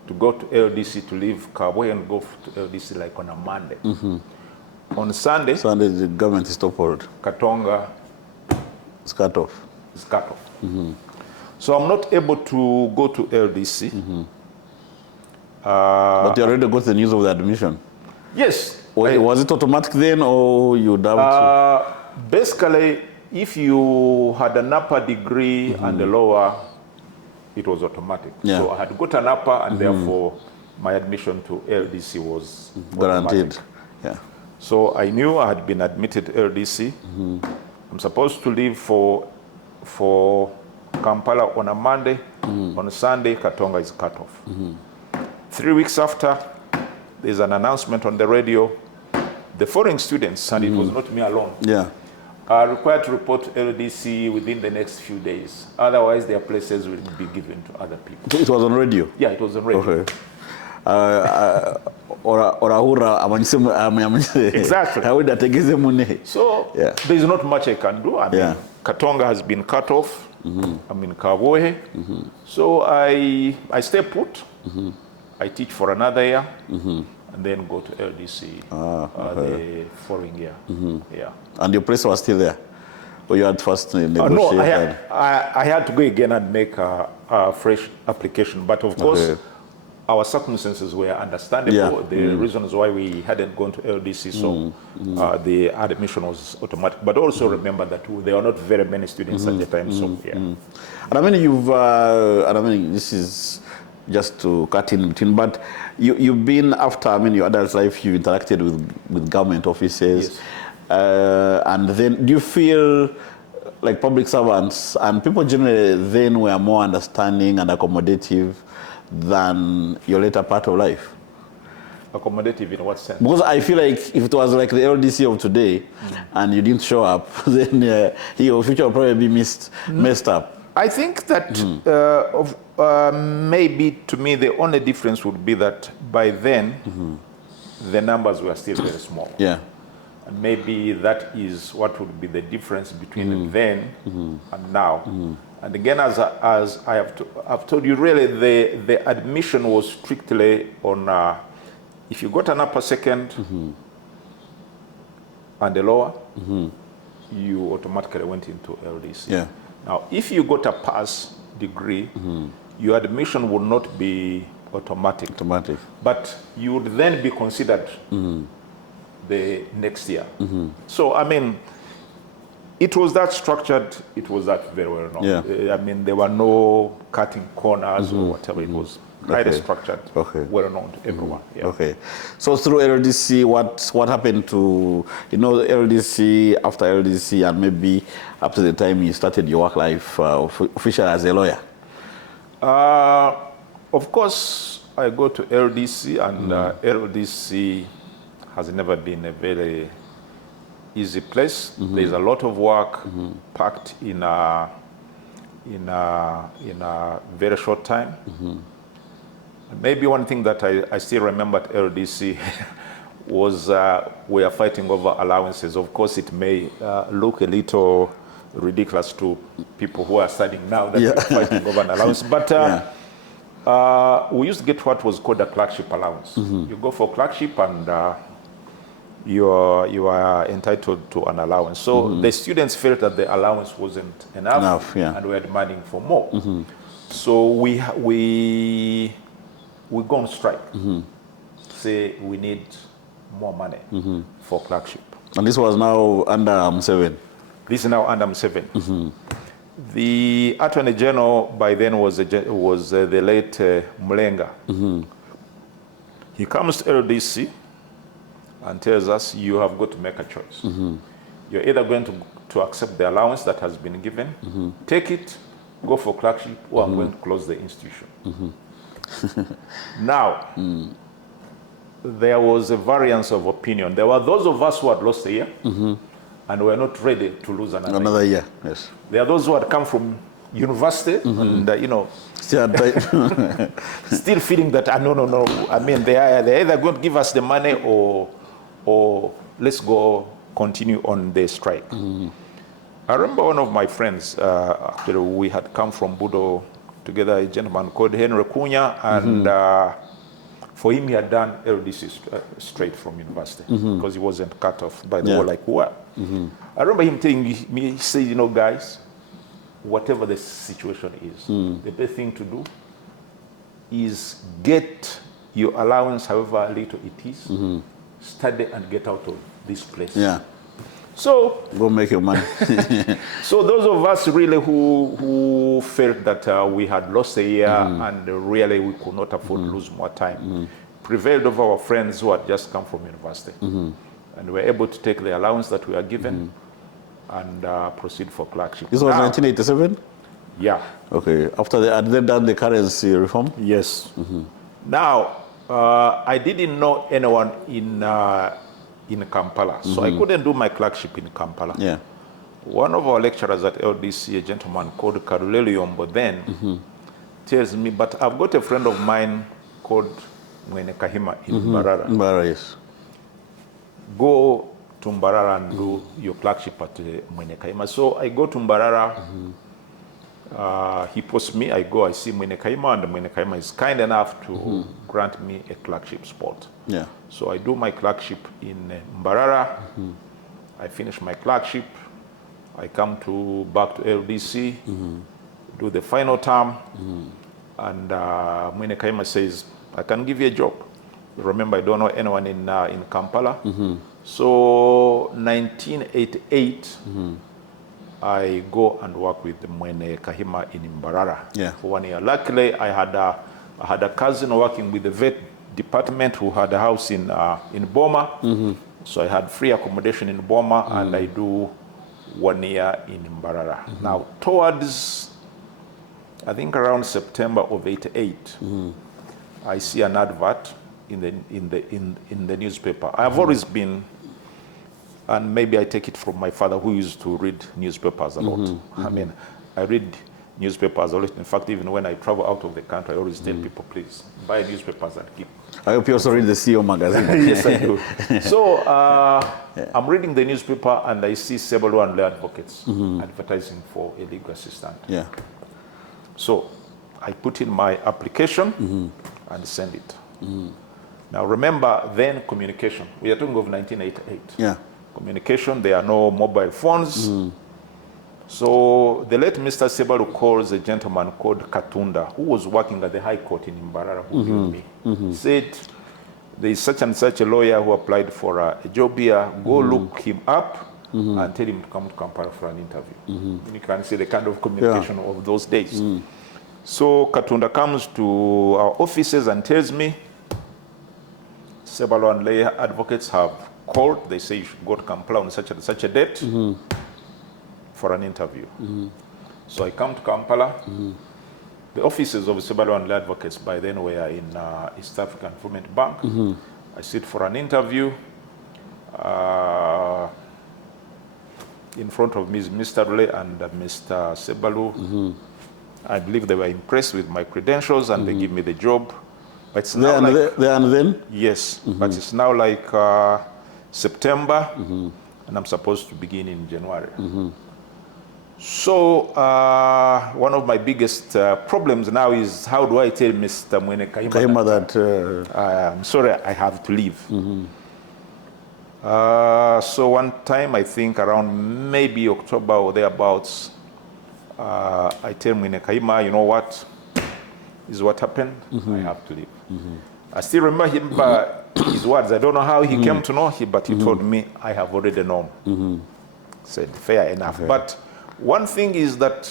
to go to LDC to leave Kabwe and go to LDC like on a Monday. On Sunday, The government is toppled. Katonga It's cut off. is cut off. So I'm not able to go to LDC. But you already got the news of the admission. Yes. Was it automatic then, or you doubt? Basically, if you had an upper degree and a lower, it was automatic. Yeah. So I had got an upper, and therefore my admission to LDC was Guaranteed. automatic. Yeah. So I knew I had been admitted to LDC. I'm supposed to leave for Kampala on a Monday. On a Sunday, Katonga is cut off. 3 weeks after, there's an announcement on the radio. The foreign students, and it was not me alone, Yeah. are required to report to LDC within the next few days. Otherwise, their places will be given to other people. It was on radio. Yeah, it was on radio. Okay. Exactly. Exactly. So Yeah. there's not much I can do. I mean, Yeah. Katonga has been cut off. I'm in Kabohe. So I stay put. I teach for another year, and then go to LDC the following year. Yeah. And your place was still there? Or you had first negotiated? No, I had to go again and make a fresh application. But of course, our circumstances were understandable. Yeah. The reasons why we hadn't gone to LDC, so the admission was automatic. But also remember that there were not very many students at the time. So yeah. And I mean, this is just to cut in between, but you've been, after, your adult life, you interacted with government offices. Yes. And then do you feel like public servants and people generally then were more understanding and accommodative than your later part of life? Accommodative in what sense? Because I feel like if it was like the LDC of today and you didn't show up, then your future will probably be messed up. I think that maybe to me the only difference would be that by then the numbers were still very small. Yeah. And maybe that is what would be the difference between then and now. And again, as I've told you, really the admission was strictly on if you got an upper second and a lower, you automatically went into LDC. Yeah. Now, if you got a pass degree, your admission would not be automatic. But you would then be considered the next year. So, I mean, it was that structured, it was that very well known. Yeah. I mean, there were no cutting corners or whatever. It was highly structured, Okay. well known to everyone. Yeah. Okay. So through LDC, what happened to, LDC, after LDC, and maybe up to the time you started your work life officially as a lawyer? Of course, I go to LDC, and LDC has never been a very easy place. There's a lot of work packed in a very short time. Maybe one thing that I still remember at LDC was we are fighting over allowances. Of course, it may look a little ridiculous to people who are studying now that we're fighting over an allowance. But we used to get what was called a clerkship allowance. You go for clerkship and you are entitled to an allowance. So the students felt that the allowance wasn't enough and we were demanding for more. So we go on strike. Say we need more money for clerkship. And this was now under 7. This is now under 7. The Attorney General by then was the late Mulenga. He comes to LDC and tells us, you have got to make a choice. You're either going to accept the allowance that has been given, take it, go for clerkship, or I'm going to close the institution. Now, there was a variance of opinion. There were those of us who had lost a year, and were not ready to lose another year. Yes. There are those who had come from university and, still feeling that, no. I mean, they're either going to give us the money or let's go continue on the strike. I remember one of my friends, actually, we had come from Budo together, a gentleman called Henry Cunha, and for him, he had done LDC straight from university because he wasn't cut off by the war like we were. I remember him telling me, he said, guys, whatever the situation is, the best thing to do is get your allowance, however little it is, study and get out of this place. Yeah. So go make your money. So those of us really who felt that we had lost a year and really we could not afford to lose more time, prevailed over our friends who had just come from university. And were able to take the allowance that we were given and proceed for clerkship. This was 1987? Yeah. Okay. After had they done the currency reform? Yes. Now, I didn't know anyone in Kampala, so I couldn't do my clerkship in Kampala. Yeah. One of our lecturers at LDC, a gentleman called Karuleli Yombo then, tells me, but I've got a friend of mine called Mwene Kahima in Mbarara. Mbarara, yes. Go to Mbarara and do your clerkship at Mwene Kahima. So I go to Mbarara. He posts me. I go. I see Mwene Kahima, and Mwene Kahima is kind enough to grant me a clerkship spot. Yeah. So I do my clerkship in Mbarara. I finish my clerkship. I come back to LDC, do the final term, and Mwene Kahima says, I can give you a job. Remember, I don't know anyone in Kampala. So 1988, I go and work with Mwene Kahima in Mbarara for 1 year. Luckily, I had a cousin working with the vet department who had a house in Boma. So I had free accommodation in Boma, and I do 1 year in Mbarara. Now, towards, I think around September of '88, I see an advert in the newspaper. I've always been, and maybe I take it from my father who used to read newspapers a lot. I mean, I read newspapers a lot. In fact, even when I travel out of the country, I always tell people, please, buy newspapers and keep. I hope you also read the CEO magazine. Yes, I do. So I'm reading the newspaper and I see S&L Advocates advertising for a legal assistant. Yeah. So I put in my application and send it. Now remember, then communication. We are talking of 1988. Yeah. Communication, there are no mobile phones. So the late Mr. Sebalu calls a gentleman called Katunda, who was working at the High Court in Mbarara, who knew me. Said, there is such and such a lawyer who applied for a job here. Go look him up and tell him to come to Kampala for an interview. You can see the kind of communication of those days. So Katunda comes to our offices and tells me, S&L Advocates have called. They say you should go to Kampala on such and such a date for an interview. So I come to Kampala. The offices of S&L Advocates by then were in East African Development Bank. I sit for an interview. In front of Mr. Rule and Mr. Sebalu. I believe they were impressed with my credentials and they give me the job. But it's now then? Yes, but it's now like September and I'm supposed to begin in January. So one of my biggest problems now is how do I tell Mr. Mwene Kahima that I'm sorry, I have to leave. So one time, I think around maybe October or thereabouts, I tell Mwene Kahima, you know what, this is what happened, I have to leave. I still remember him, his words. I don't know how he came to know him, but he told me, I have already known. Said, fair enough. Okay. But one thing is that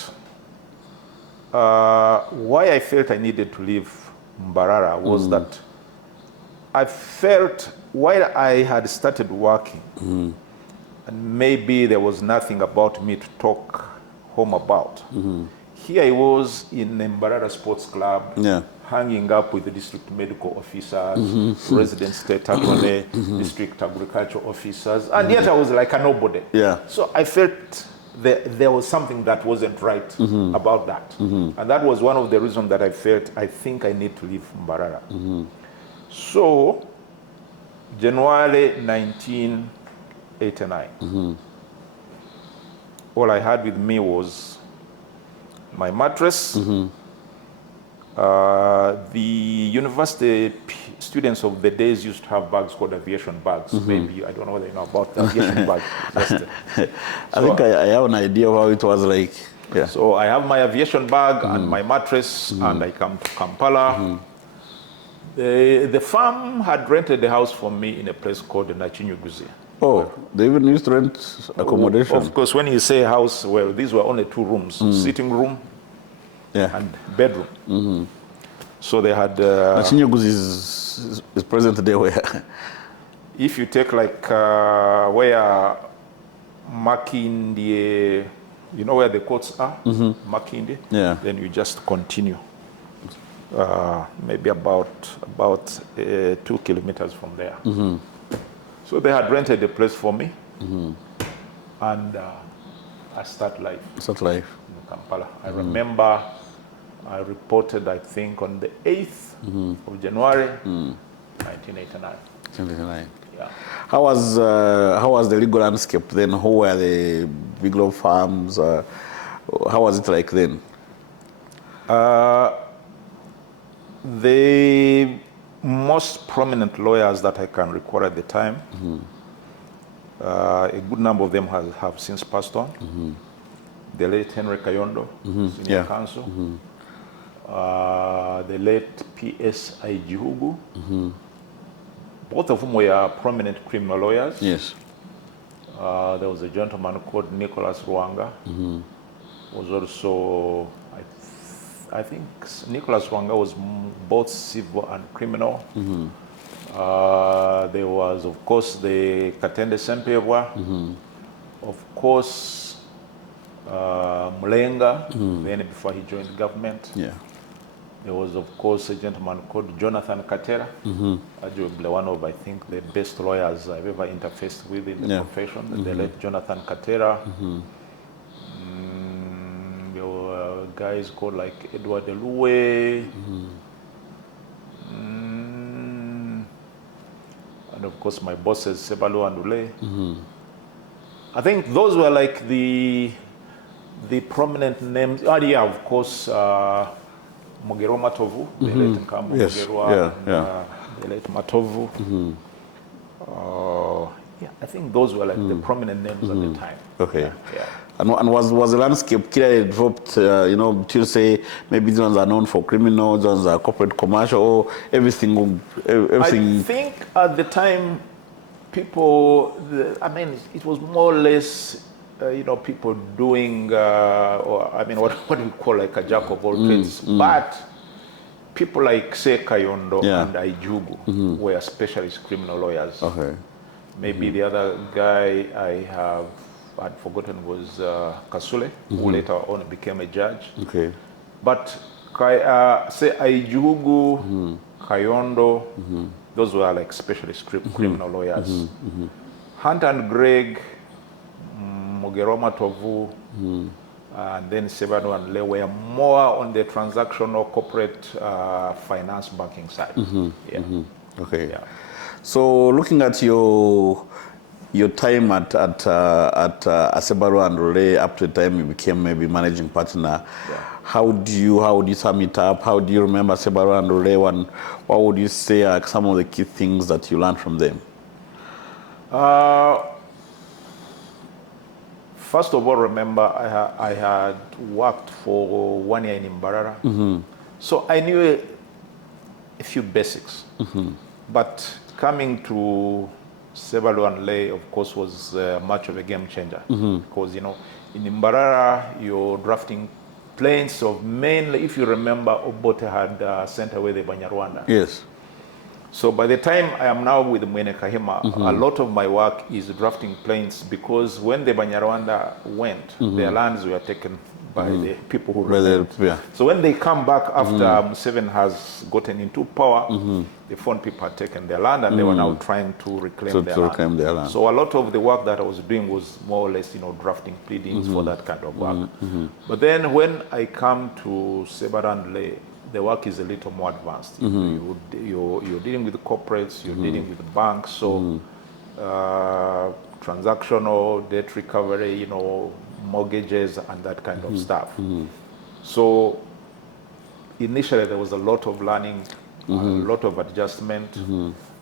why I felt I needed to leave Mbarara was that I felt while I had started working, and maybe there was nothing about me to talk home about. Here I was in the Mbarara Sports Club, hanging up with the district medical officers, resident state attorney, district agriculture officers, and yet I was like a nobody. So I felt there was something that wasn't right about that. And that was one of the reasons that I felt I think I need to leave Mbarara. So January 1989. All I had with me was my mattress. The university students of the days used to have bags called aviation bags. Maybe, I don't know whether you know about the aviation bag. I think I have an idea of how it was like. So I have my aviation bag and my mattress, and I come to Kampala. The farm had rented the house for me in a place called Nachinyuguzi. Oh, they even used to rent accommodation? Of course, when you say house, well, these were only 2 rooms, sitting room and bedroom. So they had... Nachinyuguzi is present there where? If you take like where Makindi, you know where the courts are? Makindi? Then you just continue. Maybe about 2 kilometers from there. So they had rented a place for me, and I start life. In Kampala. I remember I reported, I think, on the 8th of January, 1989. How was the legal landscape then? Who were the big law firms? How was it like then? The most prominent lawyers that I can recall at the time, a good number of them have since passed on. The late Henry Kayondo, Senior Counsel. The late P.S. Ijihugu. Both of whom were prominent criminal lawyers. There was a gentleman called Nicholas Rwanga, was also, I think Nicholas Rwanga was both civil and criminal. There was, of course, the Katende Sempebwa, of course, Mulenga, then before he joined the government. There was, of course, a gentleman called Jonathan Katera, arguably one of, I think, the best lawyers I've ever interfaced with in the profession. The late Jonathan Katera. There were guys called like Edward Eluwe. And of course, my bosses, Sebalu and Ule. I think those were like the prominent names. Oh, yeah, of course, Mugero Matovu, the late Nkambu Mugerwa, the late Matovu. I think those were like the prominent names at the time. And was the landscape clearly developed, till say maybe these ones are known for criminal, these ones are corporate commercial, or everything? I think at the time, people, it was more or less people doing, or I mean, what we call like a jack of all trades. But people like, say, Kayondo and Aijugu were specialist criminal lawyers. Okay. Maybe the other guy I'd forgotten was Kasule, who later on became a judge. Okay. But say Aijugu, Kayondo, those were like specialist criminal lawyers. Hunt and Greg, Mugeroma Tovu, and then Sebano and Le were more on the transactional corporate finance banking side. Okay. Yeah. So looking at your time at Sebano and Role up to the time you became maybe managing partner, how do you sum it up? How do you remember Sebano and Role, and what would you say are some of the key things that you learned from them? First of all, remember I had worked for 1 year in Mbarara, so I knew a few basics. But coming to Sebalo and Lay, of course, was much of a game changer, because in Mbarara you're drafting planes of mainly, if you remember, Obote had sent away the Banyarwanda. Yes. So by the time I am now with Mwene Kahima, a lot of my work is drafting planes, because when the Banyarwanda went, their lands were taken by the people who remained. So when they come back after Museveni has gotten into power, the foreign people had taken their land, and they were now trying to reclaim their land. So a lot of the work that I was doing was more or less, drafting pleadings for that kind of work. But then when I come to Sebarandle, the work is a little more advanced. You're dealing with corporates, you're dealing with banks, so transactional, debt recovery, mortgages and that kind of stuff. So initially there was a lot of learning, a lot of adjustment.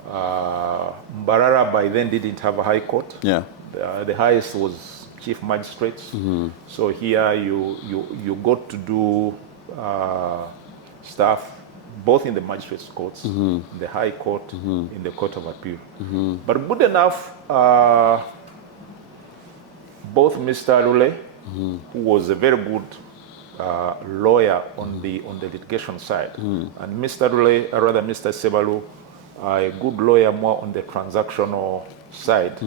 Mbarara by then didn't have a high court. The highest was chief magistrates. So here you got to do stuff both in the magistrates courts, in the high court, in the court of appeal. But good enough, both Mr. Rule, who was a very good lawyer on the litigation side, and Mr. Rule, or rather Mr. Sebalu, a good lawyer more on the transactional side,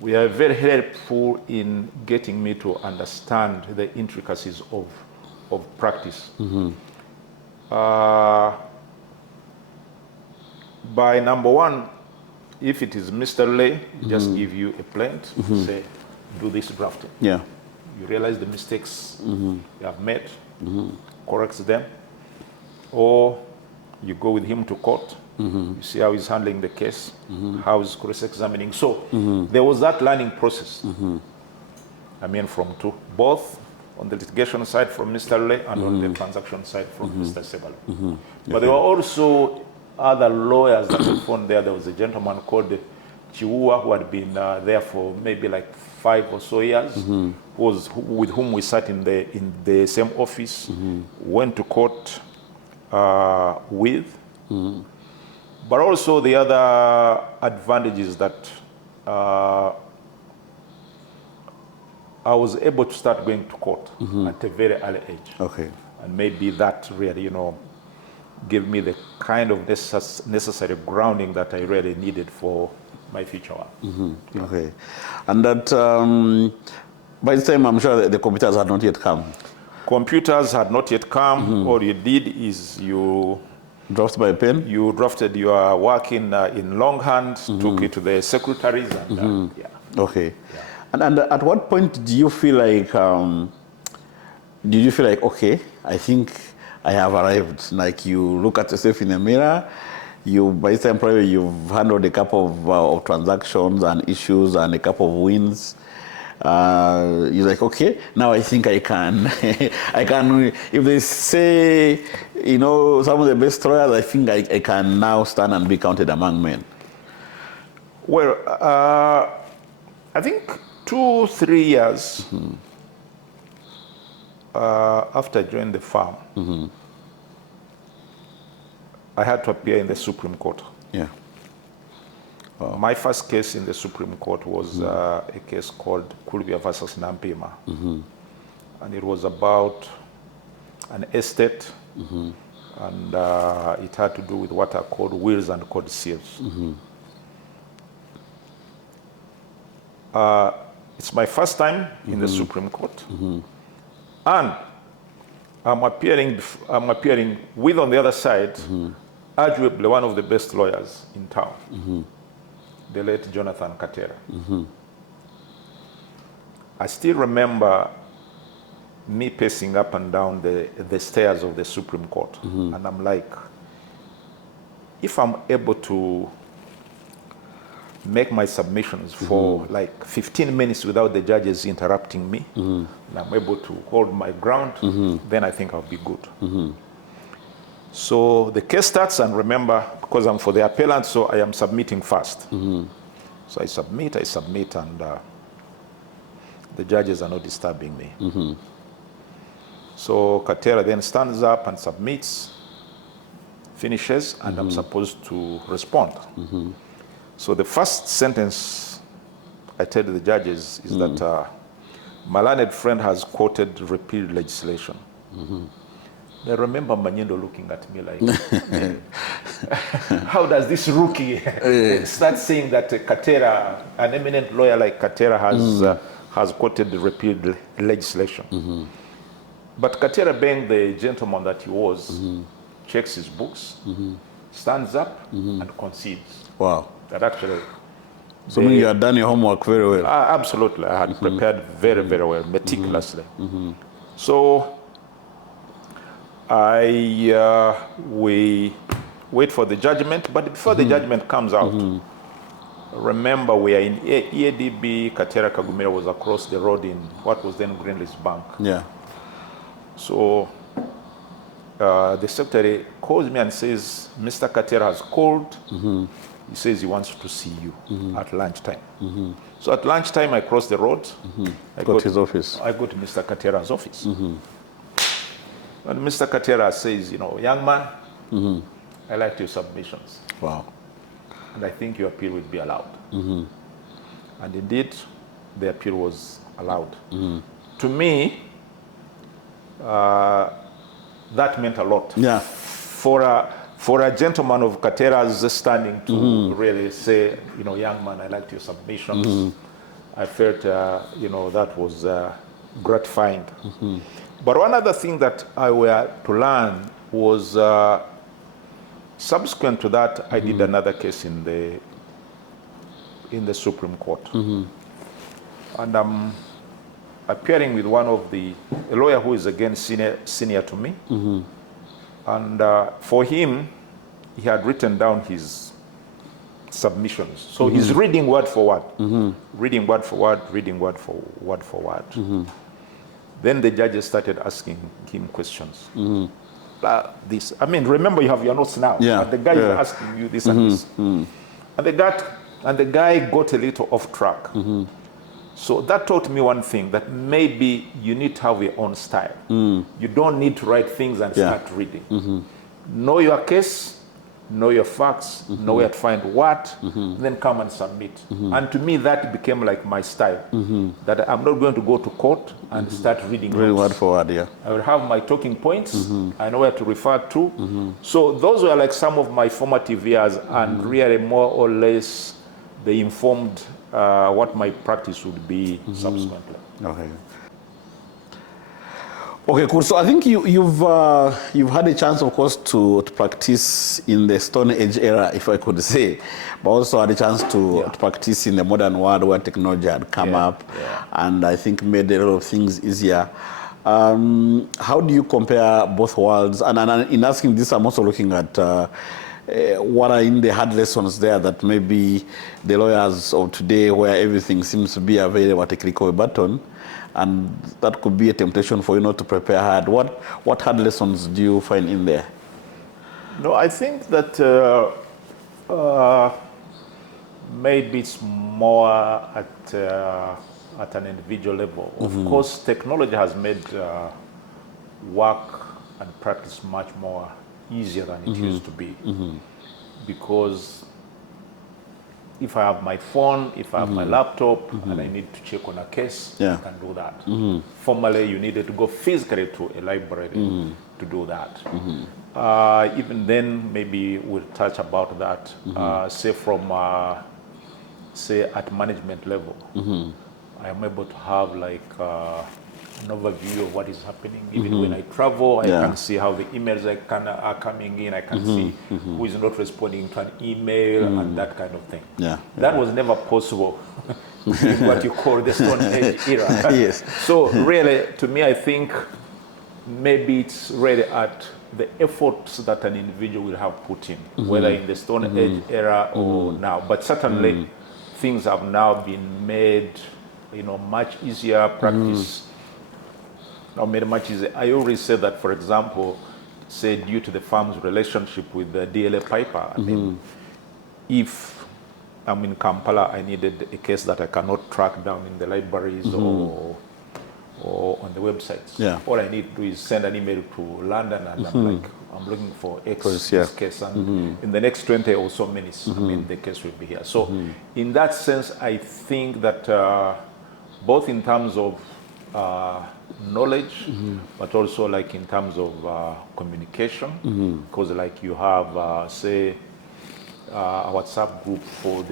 we are very helpful in getting me to understand the intricacies of practice. By number one, if it is Mr. Lay, just give you a plaint, say, do this drafting. You realize the mistakes you have made, corrects them, or you go with him to court, you see how he's handling the case, how he's cross-examining. So there was that learning process. I mean, from both on the litigation side from Mr. Lay and on the transaction side from Mr. Sebalo. But there were also other lawyers that we found there. There was a gentleman called Chiua who had been there for maybe like 5 or so years, with whom we sat in the same office, went to court with. But also the other advantages that I was able to start going to court at a very early age. And maybe that really, gave me the kind of necessary grounding that I really needed for my future work. And that, by the time I'm sure the computers had not yet come. Computers had not yet come. All you did is you drafted by pen? You drafted your work in longhand, took it to the secretaries, and And at what point did you feel like, okay, I think I have arrived? Like you look at yourself in the mirror, by this time probably you've handled a couple of transactions and issues and a couple of wins. You're like, okay, now I think I can. I can. If they say, some of the best lawyers, I think I can now stand and be counted among men. Well, I think 2-3 years after I joined the firm, I had to appear in the Supreme Court. My first case in the Supreme Court was a case called Kulvia versus Nampima. And it was about an estate, and it had to do with what are called wills and codicils. It's my first time in the Supreme Court, and I'm appearing with, on the other side, arguably one of the best lawyers in town, the late Jonathan Katera. I still remember me pacing up and down the stairs of the Supreme Court, and I'm like, if I'm able to make my submissions for like 15 minutes without the judges interrupting me, and I'm able to hold my ground, then I think I'll be good. So the case starts, and remember, because I'm for the appellant, so I am submitting fast. So I submit, and the judges are not disturbing me. So Katera then stands up and submits, finishes, and I'm supposed to respond. So the first sentence I tell the judges is that my learned friend has quoted repealed legislation. I remember Manyendo looking at me like, how does this rookie start saying that Katera, an eminent lawyer like Katera, has quoted the repealed legislation? But Katera, being the gentleman that he was, checks his books, stands up, and concedes. Wow. That actually... So meaning you had done your homework very well. Absolutely. I had prepared very, very well, meticulously. So we wait for the judgment, but before the judgment comes out, remember we are in EADB, Katera Kagumira was across the road in what was then Greenleaf's Bank. Yeah. So the secretary calls me and says, Mr. Katera has called. He says he wants to see you at lunchtime. So at lunchtime, I cross the road. I Go to his office. I go to Mr. Katera's office. And Mr. Katera says, you know, young man, I liked your submissions. Wow. And I think your appeal would be allowed. And indeed, the appeal was allowed. To me, that meant a lot. Yeah. For a gentleman of Katera's standing to really say, you know, young man, I liked your submissions. I felt, you know, that was gratifying. But one other thing that I were to learn was subsequent to that, I did another case in the Supreme Court. And I'm appearing with one of a lawyer who is again senior to me. And for him, he had written down his submissions. So he's reading word for word, reading word for word, reading word for word. Then the judges started asking him questions. This, I mean, remember you have your notes now. Yeah. And the guy is asking you this and this. And the guy got a little off track. So that taught me one thing, that maybe you need to have your own style. You don't need to write things and start reading. Know your case, know your facts, know where to find what, and then come and submit. And to me, that became like my style, that I'm not going to go to court and start reading Word for word, yeah. I will have my talking points. I know where to refer to. So those were like some of my formative years, and really more or less they informed what my practice would be subsequently. Okay. Okay, cool. So I think you've had a chance, of course, to practice in the Stone Age era, if I could say, but also had a chance to practice in the modern world where technology had come up, and I think made a lot of things easier. How do you compare both worlds? And in asking this, I'm also looking at what are in the hard lessons there that maybe the lawyers of today, where everything seems to be available at a click of a button, and that could be a temptation for you not to prepare hard. What hard lessons do you find in there? No, I think that maybe it's more at an individual level. Of course, technology has made work and practice much more easier than it used to be, because if I have my phone, if I have my laptop, and I need to check on a case, I can do that. Formerly, you needed to go physically to a library to do that. Even then, maybe we'll touch about that. Say from, say at management level, I am able to have like an overview of what is happening. Even when I travel, I can see how the emails are coming in. I can see who is not responding to an email and that kind of thing. That was never possible in what you call the Stone Age era. Yes. So really, to me, I think maybe it's really at the efforts that an individual will have put in, whether in the Stone Age era or now. But certainly, things have now been made, much easier. Practice now made much easier. I always say that, for example, say due to the firm's relationship with the DLA Piper, I mean, if I'm in Kampala, I needed a case that I cannot track down in the libraries or on the websites. All I need to do is send an email to London, and I'm like, I'm looking for X this case, and in the next 20 or so minutes, I mean, the case will be here. So in that sense, I think that both in terms of knowledge, but also like in terms of communication, because like you have, say, a WhatsApp group for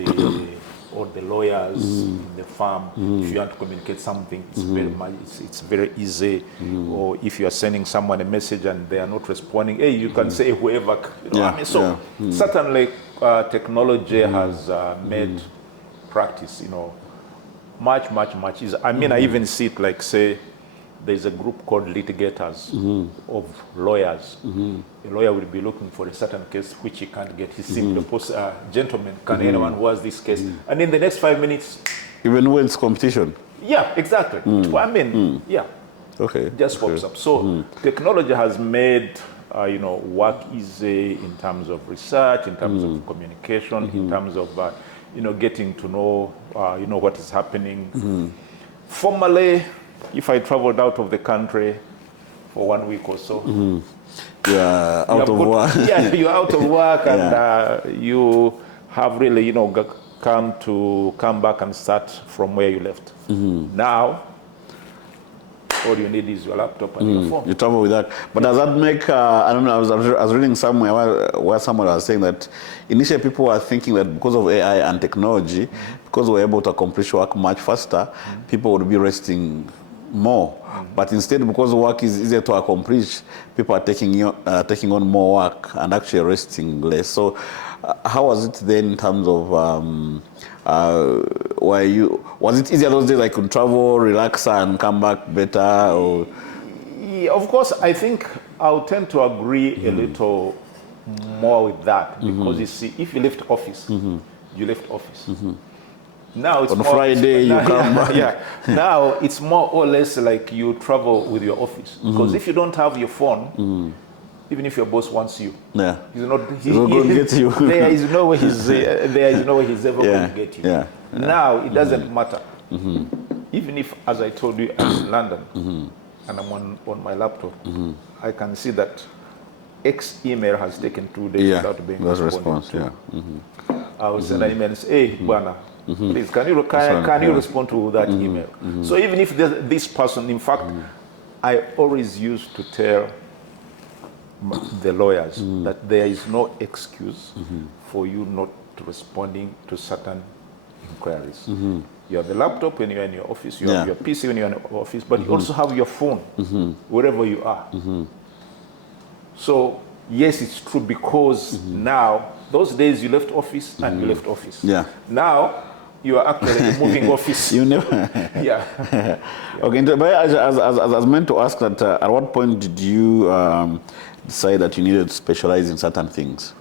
all the lawyers in the firm. If you want to communicate something, it's very much, it's very easy. Or if you are sending someone a message and they are not responding, hey, you can say whoever. I mean, so certainly technology has made practice, much easier. I mean, I even see it like, say, there's a group called litigators of lawyers. A lawyer will be looking for a certain case which he can't get. He simply posts, gentlemen, can anyone who has this case? And in the next 5 minutes... Even when it's competition? Yeah, exactly. I mean, it just pops up. So technology has made, work easy in terms of research, in terms of communication, in terms of, getting to know, what is happening. Formerly, if I traveled out of the country for 1 week or so, you're out of work. You're out of work, and you have really, come back and start from where you left. Now, all you need is your laptop and your phone. You travel with that. But does that make, I don't know, I was reading somewhere where someone was saying that initially people were thinking that because of AI and technology, because we're able to accomplish work much faster, people would be resting more. But instead, because work is easier to accomplish, people are taking on more work and actually resting less. So how was it then in terms of, was it easier those days I could travel, relax and come back better? Or? Yeah, of course, I think I'll tend to agree a little more with that, because you see, if you left office, you left office. Now it's on Friday you come back. Now it's more or less like you travel with your office, because if you don't have your phone, even if your boss wants you, he's not going to get you. There is no way he's ever going to get you. Now it doesn't matter. Even if, as I told you, I'm in London and I'm on my laptop, I can see that X email has taken 2 days without being responded to. I will send an email and say, hey, Bwana, please, can you respond to that email? So even if this person, in fact, I always used to tell the lawyers that there is no excuse for you not responding to certain inquiries. You have the laptop when you're in your office, you have your PC when you're in your office, but you also have your phone wherever you are. So yes, it's true, because now, those days you left office and you left office. Now, you are actually moving office. You never. Okay, but I was meant to ask that at what point did you decide that you needed to specialize in certain things?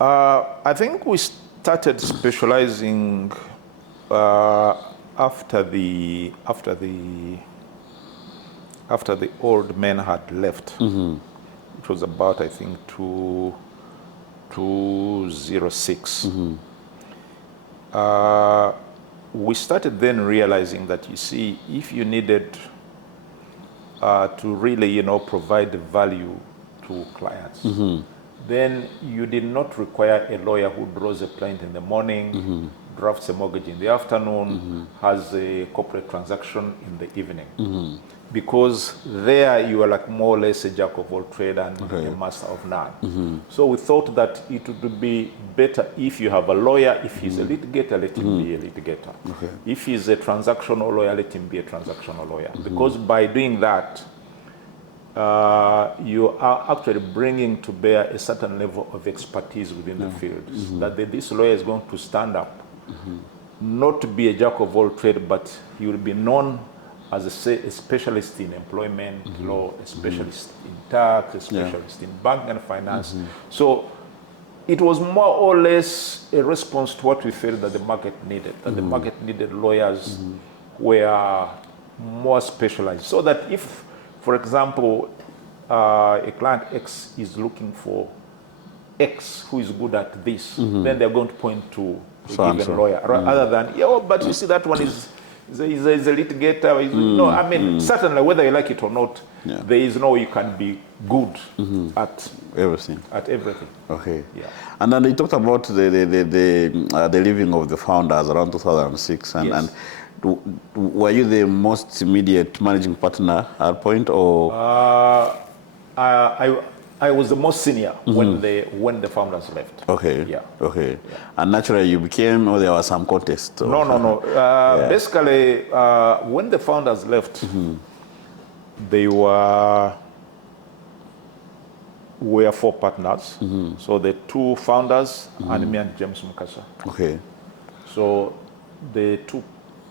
I think we started specializing after the old men had left. It was about, I think, 2006. We started then realizing that, you see, if you needed to really, provide value to clients, then you did not require a lawyer who draws a plaint in the morning, drafts a mortgage in the afternoon, has a corporate transaction in the evening. Because there you are like more or less a jack of all trade and a master of none. So we thought that it would be better if you have a lawyer. If he's a litigator, let him be a litigator. If he's a transactional lawyer, let him be a transactional lawyer. Because by doing that, you are actually bringing to bear a certain level of expertise within the field. That this lawyer is going to stand up, not to be a jack of all trade, but he will be known as a specialist in employment law, a specialist in tax, a specialist in bank and finance. So it was more or less a response to what we felt that the market needed, that the market needed lawyers who were more specialized. So that if, for example, a client X is looking for X who is good at this, then they're going to point to a given lawyer, other than, but you see that one is a litigator. No, I mean, certainly whether you like it or not, there is no way you can be good at everything. Okay. Yeah. And then they talked about the leaving of the founders around 2006, and were you the most immediate managing partner at that point, or? I was the most senior when the founders left. Okay. Yeah. Okay. Yeah. And naturally you became, or there was some contest? No. Basically, when the founders left, they were 4 partners. So the 2 founders and me and James Mukasa. Okay. So there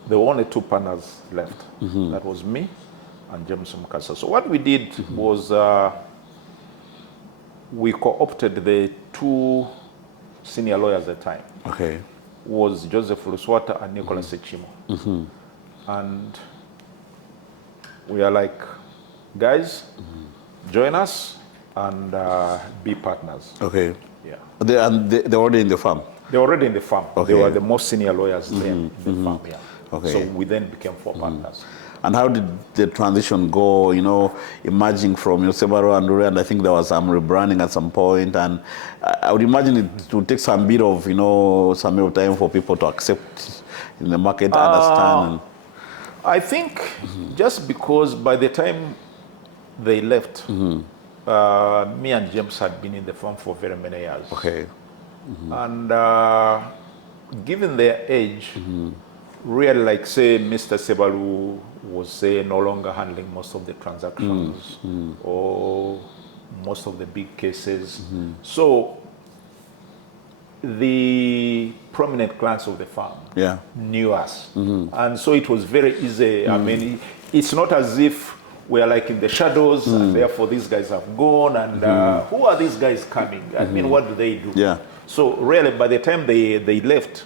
were only 2 partners left. That was me and James Mukasa. So what we did was we co-opted the 2 senior lawyers at the time. Okay. Was Joseph Luswata and Nicholas Echimo. And we are like, guys, join us and be partners. Okay. Yeah. They're already in the firm? They're already in the firm. Okay. They were the most senior lawyers then in the firm, Okay. So we then became 4 partners. And how did the transition go, emerging from Sebaru and Rure, and I think there was some rebranding at some point, and I would imagine it would take some bit of, some bit of time for people to accept in the market, understand. I think just because by the time they left, me and James had been in the firm for very many years. Okay. And given their age, really, like say Mr. Sebalu was say no longer handling most of the transactions or most of the big cases. So the prominent clients of the firm knew us. And so it was very easy. I mean, it's not as if we are like in the shadows and therefore these guys have gone and who are these guys coming? I mean, what do they do? Yeah. So really by the time they left,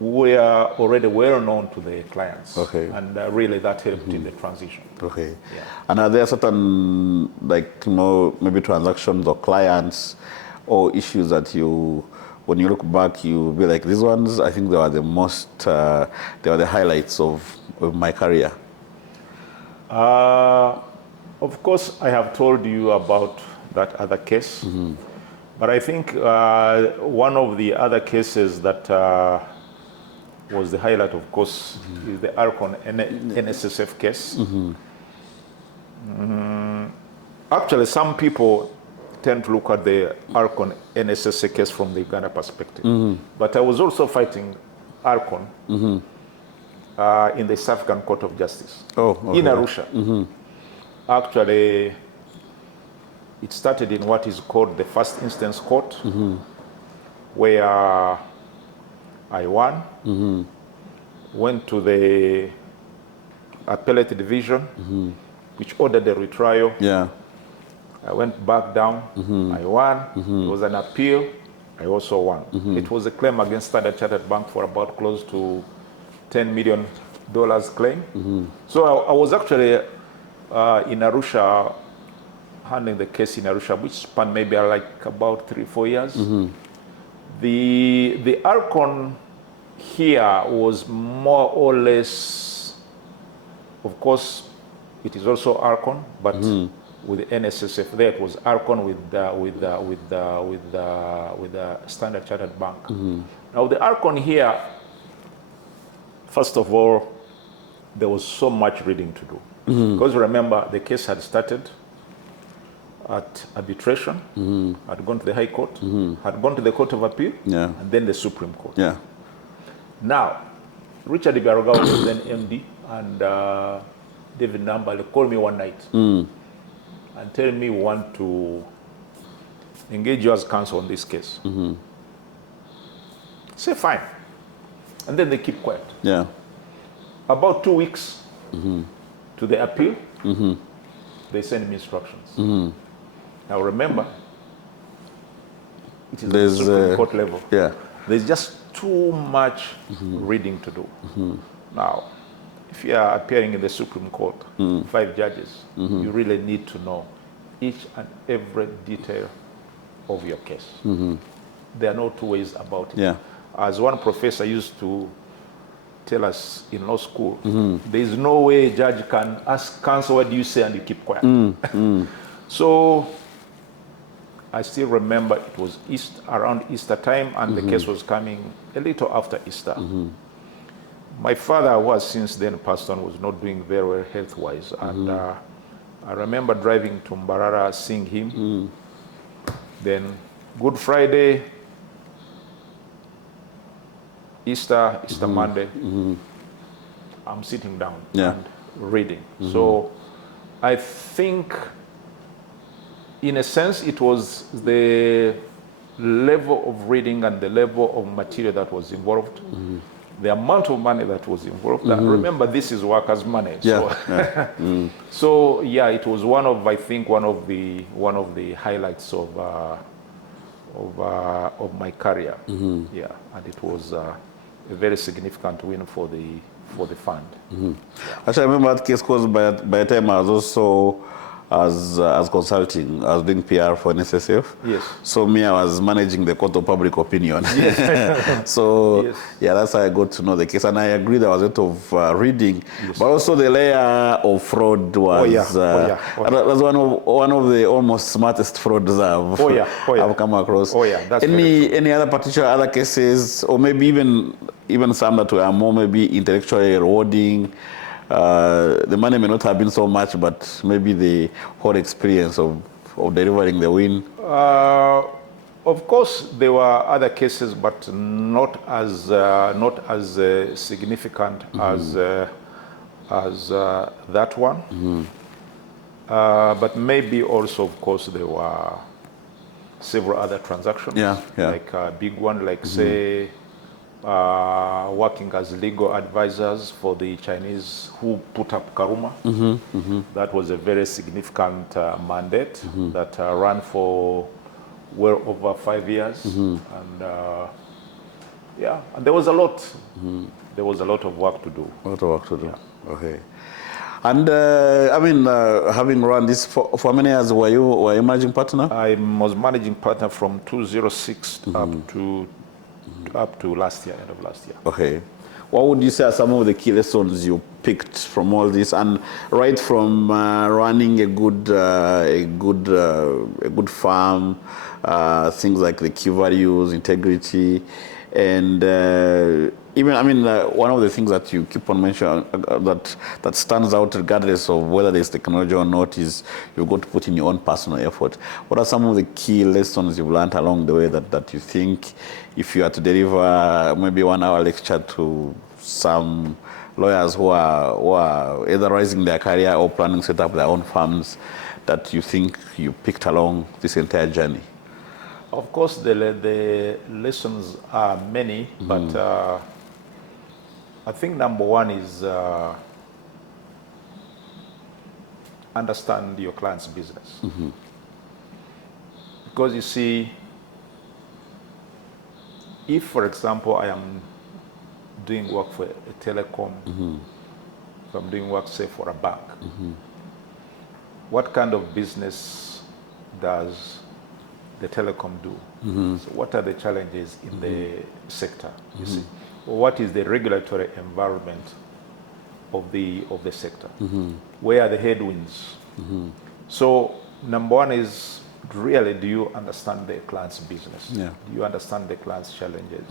we are already well known to the clients. Okay. And really that helped in the transition. Okay. Yeah. And are there certain, maybe transactions or clients or issues that when you look back, you'll be like, these ones, I think they were the most, they were the highlights of my career? Of course, I have told you about that other case. But I think one of the other cases that was the highlight, of course, is the Arcon NSSF case. Actually, some people tend to look at the Arcon NSSF case from the Uganda perspective. But I was also fighting Arcon in the South African Court of Justice in Arusha. Actually, it started in what is called the first instance court, where I won, went to the appellate division, which ordered the retrial. Yeah. I went back down, I won. It was an appeal, I also won. It was a claim against Standard Chartered Bank for about close to $10 million claim. So I was actually in Arusha, handling the case in Arusha, which spanned maybe like about 3-4 years. The Arcon here was more or less, of course, it is also Arcon, but with the NSSF. There it was Arcon with the Standard Chartered Bank. Now the Arcon here, first of all, there was so much reading to do. Because remember, the case had started at arbitration, had gone to the High Court, had gone to the Court of Appeal, and then the Supreme Court. Now, Richard Biarogao was then MD, and David Nambale called me one night and telling me we want to engage you as counsel on this case. I say, fine. And then they keep quiet. About 2 weeks to the appeal, they send me instructions. Now remember, it is the Supreme Court level. There's just too much reading to do. Now, if you are appearing in the Supreme Court, 5 judges, you really need to know each and every detail of your case. There are no two ways about it. As one professor used to tell us in law school, there is no way a judge can ask counsel, what do you say, and you keep quiet. So I still remember it was around Easter time, and the case was coming a little after Easter. My father was since then passed on, was not doing very well health-wise, and I remember driving to Mbarara, seeing him. Then Good Friday, Easter Monday, I'm sitting down and reading. So I think, in a sense, it was the level of reading and the level of material that was involved, the amount of money that was involved. Remember, this is workers' money. So yeah, it was one of the highlights of my career. Yeah, and it was a very significant win for the fund. Actually, I remember that case because by the time I was also as consulting, I was doing PR for NSSF. So me, I was managing the court of public opinion. So yeah, that's how I got to know the case. And I agree there was a lot of reading, but also the layer of fraud was that's one of the almost smartest frauds I've come across. Any other particular cases, or maybe even some that were more maybe intellectually rewarding? The money may not have been so much, but maybe the whole experience of delivering the win. Of course, there were other cases, but not as significant as that one. But maybe also, of course, there were several other transactions, like a big one, like say, working as legal advisors for the Chinese who put up Karuma. That was a very significant mandate that ran for well over 5 years. And yeah, and there was a lot. There was a lot of work to do. Okay. And I mean, having run this for how many years were you managing partner? I was managing partner from 2006 up to last year, end of last year. Okay. What would you say are some of the key lessons you picked from all this, and right from running a good farm, things like the key values, integrity, and even, I mean, one of the things that you keep on mentioning that stands out regardless of whether there's technology or not is you've got to put in your own personal effort. What are some of the key lessons you've learned along the way that you think, if you are to deliver maybe 1 hour lecture to some lawyers who are either rising their career or planning to set up their own firms, that you think you picked along this entire journey? Of course, the lessons are many, but I think number one is understand your client's business. Because you see, if, for example, I am doing work for a telecom, if I'm doing work, say, for a bank, what kind of business does the telecom do? So what are the challenges in the sector, you see? What is the regulatory environment of the sector? Where are the headwinds? So number one is, really, do you understand the client's business? Yeah. Do you understand the client's challenges?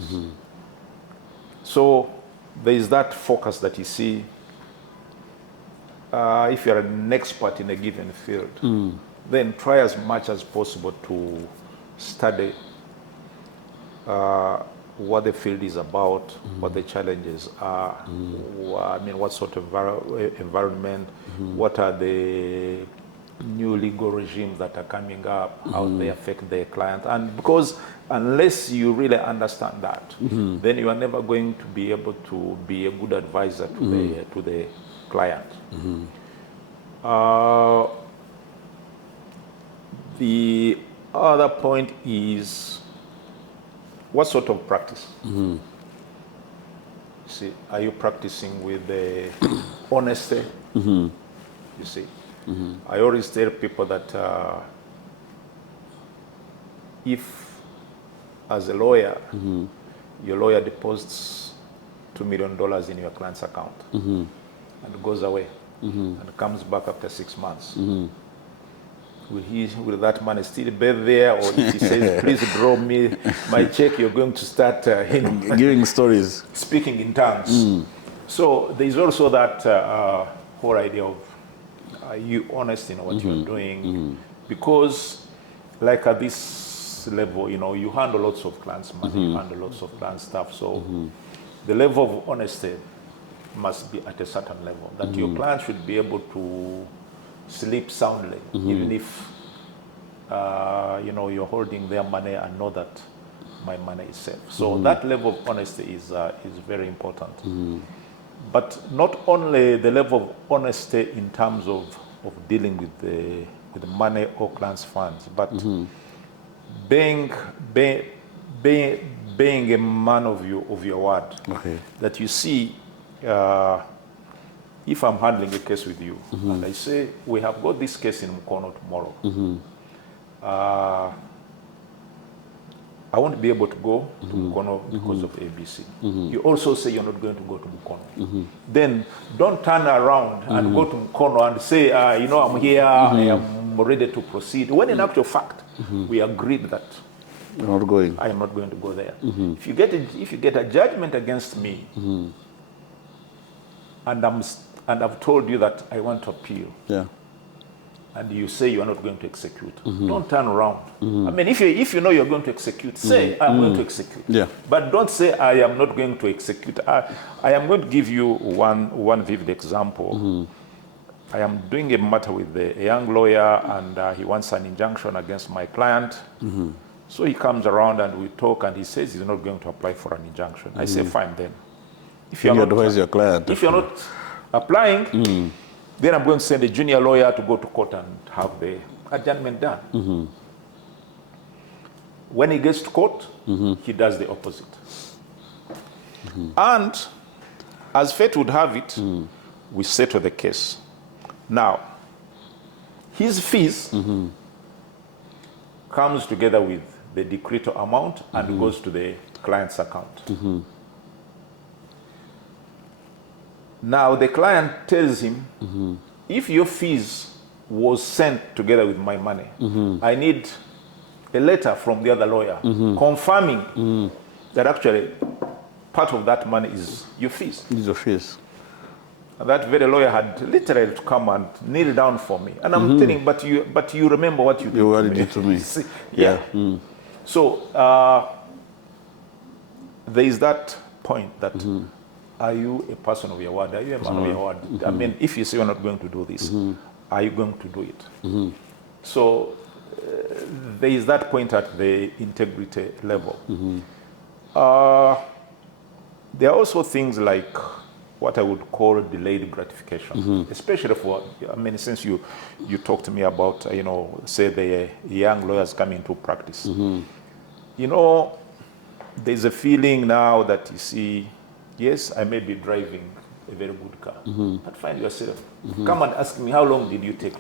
So there is that focus that you see. If you're an expert in a given field, then try as much as possible to study what the field is about, what the challenges are, I mean, what sort of environment, what are the new legal regimes that are coming up, how they affect the client. And because unless you really understand that, then you are never going to be able to be a good advisor to the client. The other point is, what sort of practice? See, are you practicing with the honesty? You see, I always tell people that if, as a lawyer, your lawyer deposits $2 million in your client's account and goes away and comes back after 6 months, will that money still be there? Or if he says, please draw me my check, you're going to start giving stories, speaking in tongues. So there's also that whole idea of, are you honest in what you're doing? Because like at this level, you handle lots of clients' money, you handle lots of client stuff. So the level of honesty must be at a certain level, that your client should be able to sleep soundly, even if you're holding their money and know that my money is safe. So that level of honesty is very important. But not only the level of honesty in terms of dealing with the money or clients' funds, but being a man of your word. Okay. That you see, if I'm handling a case with you, and I say, we have got this case in Mukono tomorrow, I won't be able to go to Mukono because of ABC. You also say you're not going to go to Mukono. Then don't turn around and go to Mukono and say, I'm here, I am ready to proceed. When in actual fact, we agreed that you're not going. I am not going to go there. If you get a judgment against me, and I've told you that I want to appeal, and you say you are not going to execute, don't turn around. I mean, if you know you're going to execute, say I'm going to execute. But don't say I am not going to execute. I am going to give you one vivid example. I am doing a matter with a young lawyer, and he wants an injunction against my client. So he comes around and we talk, and he says he's not going to apply for an injunction. I say, fine then. If you're your client. If you're not applying, then I'm going to send a junior lawyer to go to court and have the adjournment done. When he gets to court, he does the opposite. And as fate would have it, we settle the case. Now, his fees comes together with the decreto amount and goes to the client's account. Now the client tells him, if your fees was sent together with my money, I need a letter from the other lawyer confirming that actually part of that money is your fees. Is your fees. And that very lawyer had literally to come and kneel down for me. And I'm telling, but you remember what you did to me. See, So there is that point that, are you a person of your word? Are you a man of your word? I mean, if you say you're not going to do this, are you going to do it? So there is that point at the integrity level. There are also things like what I would call delayed gratification, especially for, I mean, since you talked to me about, say the young lawyers coming into practice. There's a feeling now that you see, yes, I may be driving a very good car, but find yourself, come and ask me, how long did you take?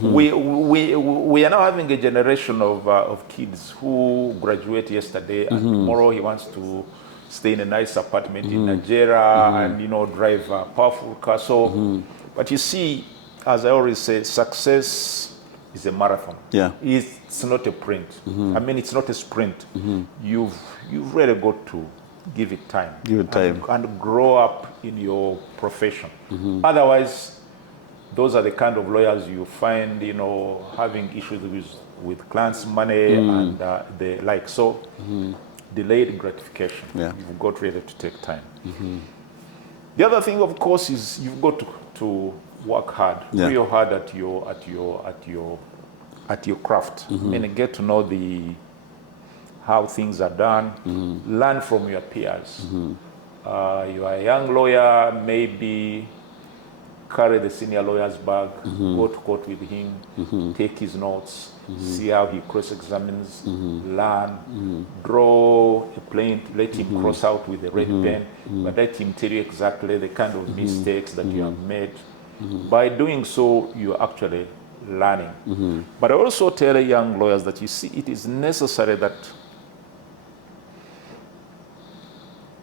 We are now having a generation of kids who graduate yesterday, and tomorrow he wants to stay in a nice apartment in Nigeria and drive a powerful car. So, but you see, as I always say, success is a marathon. Yeah. It's not a sprint. I mean, it's not a sprint. You've really got to give it time. Give it time. And grow up in your profession. Otherwise, those are the kind of lawyers you find, having issues with clients' money and the like. So, delayed gratification. Yeah. You've got really to take time. The other thing, of course, is you've got to work hard, real hard at your craft. I mean, get to know how things are done. Learn from your peers. You are a young lawyer, maybe carry the senior lawyer's bag, go to court with him, take his notes, see how he cross-examines, learn, draw a plaint, let him cross out with a red pen, but let him tell you exactly the kind of mistakes that you have made. By doing so, you are actually learning. But I also tell young lawyers that, you see, it is necessary that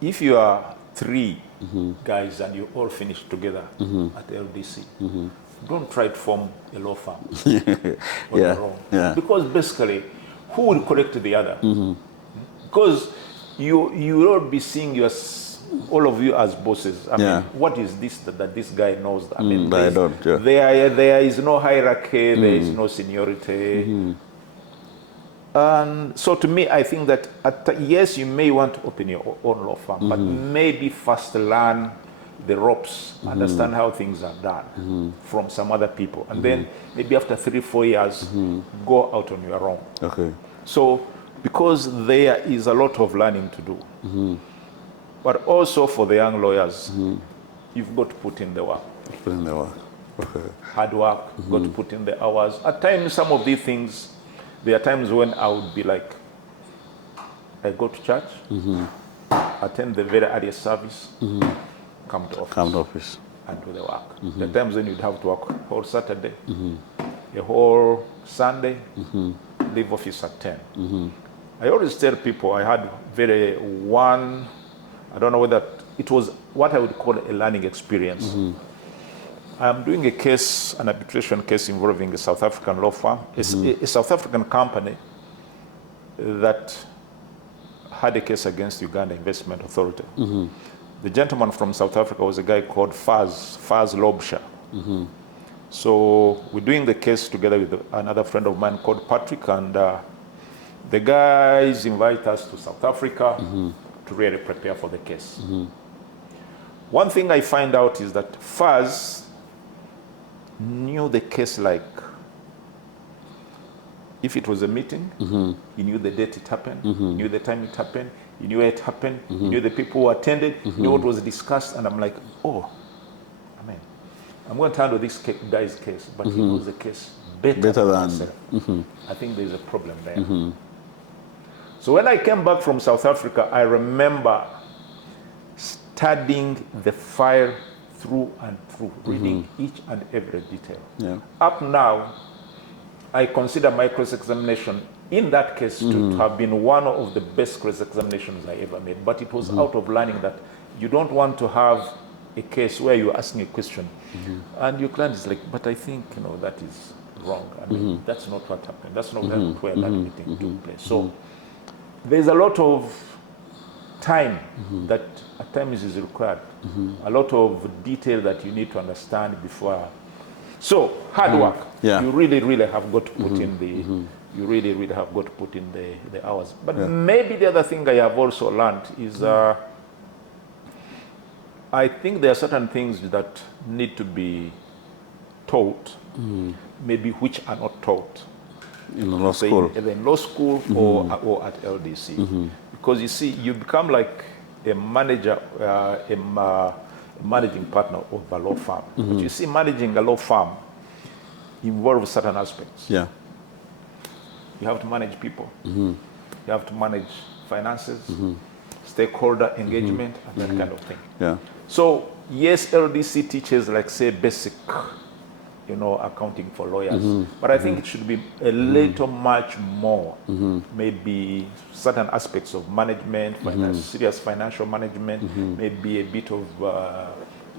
if you are 3 guys and you all finish together at LDC, don't try to form a law firm on your own. Yeah. Because basically, who will correct the other? Because you will be seeing all of you as bosses. I mean, what is this that this guy knows? I mean, there is no hierarchy, there is no seniority. And so to me, I think that, yes, you may want to open your own law firm, but maybe first learn the ropes, understand how things are done from some other people. And then maybe after 3-4 years, go out on your own. Okay. So, because there is a lot of learning to do. But also for the young lawyers, you've got to put in the work. Put in the work. Okay. Hard work, you've got to put in the hours. At times, some of these things, there are times when I would be like, I go to church, attend the very early service, come to office, and do the work. There are times when you'd have to work whole Saturday, a whole Sunday, leave office at 10. I always tell people I had I don't know whether it was what I would call a learning experience. I'm doing a case, an arbitration case involving a South African law firm, a South African company that had a case against Uganda Investment Authority. The gentleman from South Africa was a guy called Faz Lobsha. So we're doing the case together with another friend of mine called Patrick, and the guys invite us to South Africa to really prepare for the case. One thing I find out is that Faz knew the case like if it was a meeting, he knew the date it happened, he knew the time it happened, he knew where it happened, he knew the people who attended, he knew what was discussed, and I'm like, oh, I mean, I'm going to handle this guy's case, but he knows the case better than myself. I think there's a problem there. So when I came back from South Africa, I remember studying the file through and through, reading each and every detail. Up now, I consider my cross-examination in that case to have been one of the best cross-examinations I ever made. But it was out of learning that you don't want to have a case where you're asking a question and your client is like, but I think that is wrong. I mean, that's not what happened. That's not where that meeting took place. So there's a lot of time that at times is required. A lot of detail that you need to understand before. So hard work. You really have got to put in the. You really have got to put in the hours. But maybe the other thing I have also learned is I think there are certain things that need to be taught, maybe which are not taught in law school, either in law school or at LDC, because you see, you become like a manager, a managing partner of a law firm. But you see, managing a law firm involves certain aspects. You have to manage people. You have to manage finances, stakeholder engagement, and that kind of thing. So yes, LDC teaches, like, say, basic, accounting for lawyers. But I think it should be a little much more. Maybe certain aspects of management, serious financial management, maybe a bit of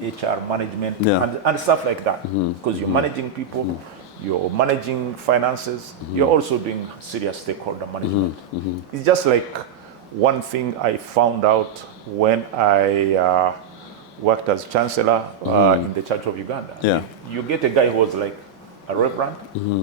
HR management, Yeah. and stuff like that. Because you're managing people, you're managing finances, you're also doing serious stakeholder management. It's just like one thing I found out when I worked as chancellor in the Church of Uganda. Yeah. You get a guy who was like a reverend,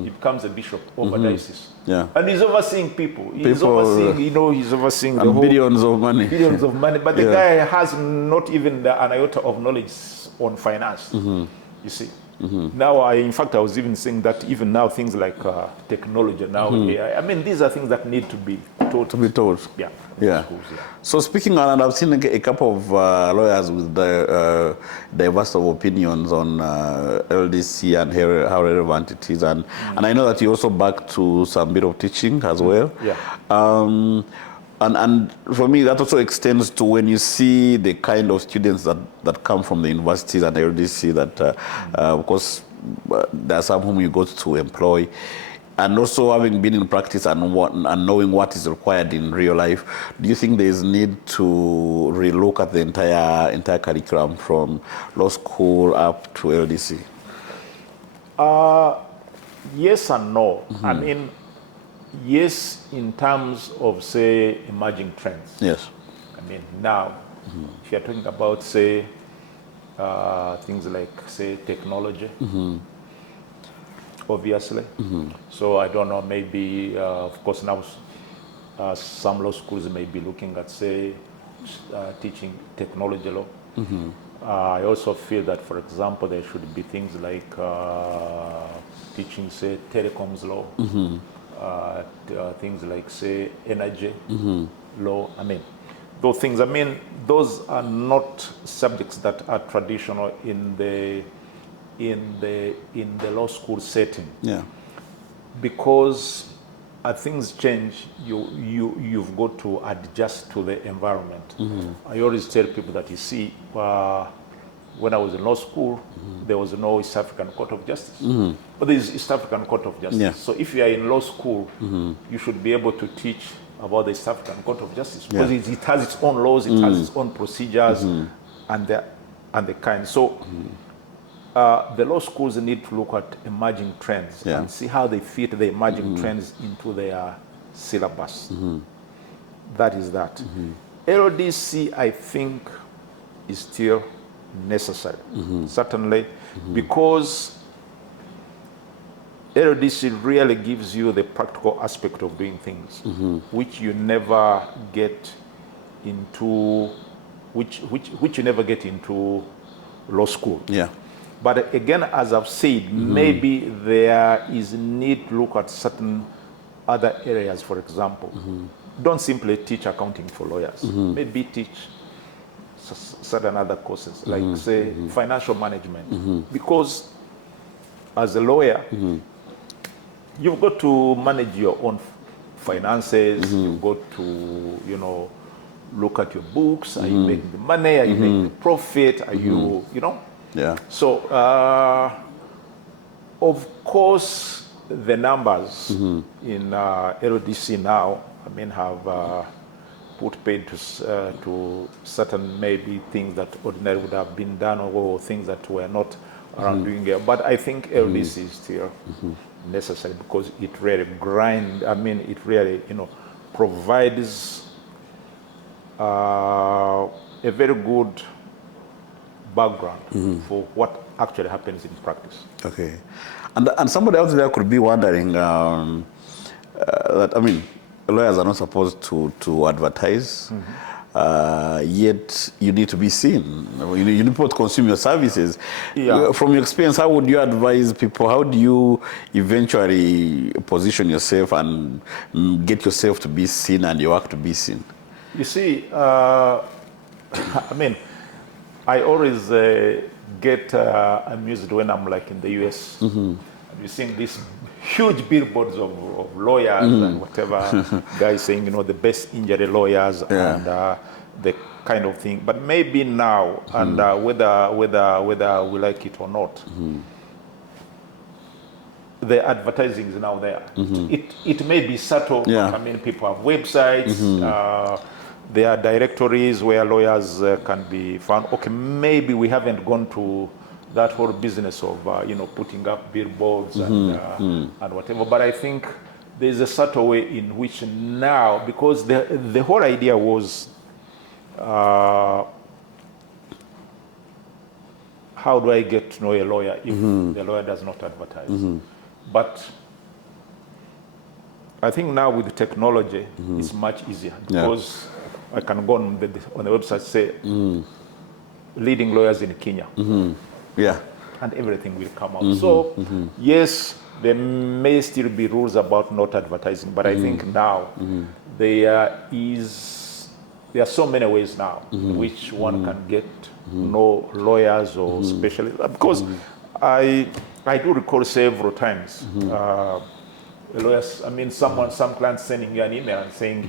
he becomes a bishop of a diocese. Yeah. And he's overseeing people. He's People, overseeing, he's overseeing the whole billions of money. billions of money. But the guy has not even an iota of knowledge on finance. You see. Now, in fact, I was even saying that even now things like technology now, AI, I mean, these are things that need to be taught. To be told. Yeah. Yeah. Schools, yeah. So speaking on, and I've seen a couple of lawyers with the diverse of opinions on LDC and how relevant it is, and I know that you also back to some bit of teaching as well. Yeah. And for me, that also extends to when you see the kind of students that come from the universities and the LDC that, of course, there are some whom you got to employ. And also having been in practice and knowing what is required in real life, do you think there is need to relook at the entire curriculum from law school up to LDC? Yes and no. I mean, yes, in terms of, say, emerging trends. Yes. I mean, now, if you're talking about, say, things like, say, technology, obviously. So I don't know, maybe, of course, now some law schools may be looking at, say, teaching technology law. I also feel that, for example, there should be things like teaching, say, telecoms law, things like, say, energy law. I mean, those things, I mean, those are not subjects that are traditional in the law school setting. Yeah. Because as things change, you've got to adjust to the environment. I always tell people that, you see, when I was in law school, there was no East African Court of Justice. But there is East African Court of Justice. Yeah. So if you are in law school, you should be able to teach about the East African Court of Justice, because it has its own laws, it has its own procedures, and the kind. So the law schools need to look at emerging trends and see how they fit the emerging trends into their syllabus. That is that. LDC, I think, is still necessary, certainly, because LDC really gives you the practical aspect of doing things, which you never get into, which you never get into law school. Yeah. But again, as I've said, maybe there is need to look at certain other areas. For example, don't simply teach accounting for lawyers. Maybe teach certain other courses, like, say, financial management. Because as a lawyer, you've got to manage your own finances. You've got to, look at your books. Are you making the money? Are you making the profit? Are you, Yeah. So, of course, the numbers in LDC now, I mean, have put paid to certain maybe things that ordinarily would have been done, or things that were not around doing it. But I think LDC is still necessary, because it really it really, provides a very good background for what actually happens in practice. Okay. And somebody else there could be wondering that, lawyers are not supposed to advertise, yet you need to be seen. You need people to consume your services. Yeah. From your experience, how would you advise people? How do you eventually position yourself and get yourself to be seen and your work to be seen? You see, I always get amused when I'm like in the US. And you're seeing these huge billboards of lawyers and whatever, guys saying, the best injury lawyers and the kind of thing. But maybe now, and whether we like it or not, the advertising is now there. It may be subtle. Yeah. People have websites. there are directories where lawyers can be found. Okay, maybe we haven't gone to that whole business of putting up billboards and whatever. But I think there's a subtle way in which now, because the whole idea was how do I get to know a lawyer if the lawyer does not advertise? But I think now with technology, it's much easier because I can go on the website, say, leading lawyers in Kenya. Yeah. And everything will come out. So, yes, there may still be rules about not advertising, but I think now there are so many ways now in which one can get know lawyers or specialists. Because I do recall several times lawyers, some clients sending you an email and saying,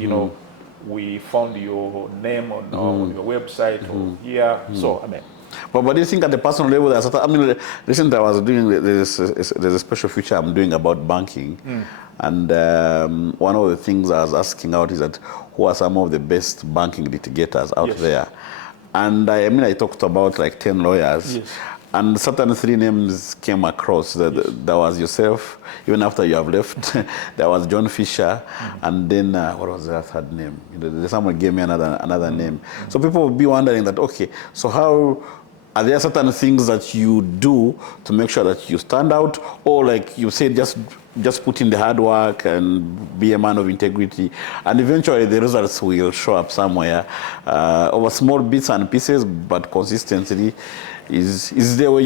we found your name on your website or here. So, But do you think at the personal level, recently I was doing, there's a special feature I'm doing about banking. And one of the things I was asking out is that who are some of the best banking litigators out there? And I talked about like 10 lawyers. And certain 3 names came across. There was yourself, even after you have left. There was John Fisher, and then what was the third name? Someone gave me another name. So people will be wondering that, okay, so how are there certain things that you do to make sure that you stand out, or like you said, just put in the hard work and be a man of integrity, and eventually the results will show up somewhere over small bits and pieces, but consistently. Is there where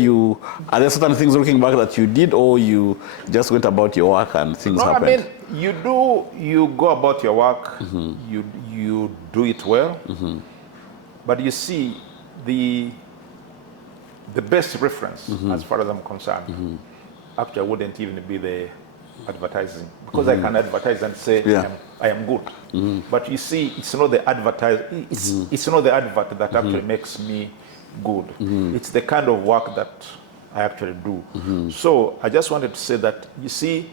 are there certain things looking back that you did, or you just went about your work and things happened? You go about your work, you do it well, but you see the best reference, as far as I'm concerned, actually wouldn't even be the advertising, because I can advertise and say I am good, but you see, it's not the it's not the advert that actually makes me good. It's the kind of work that I actually do. So I just wanted to say that, you see,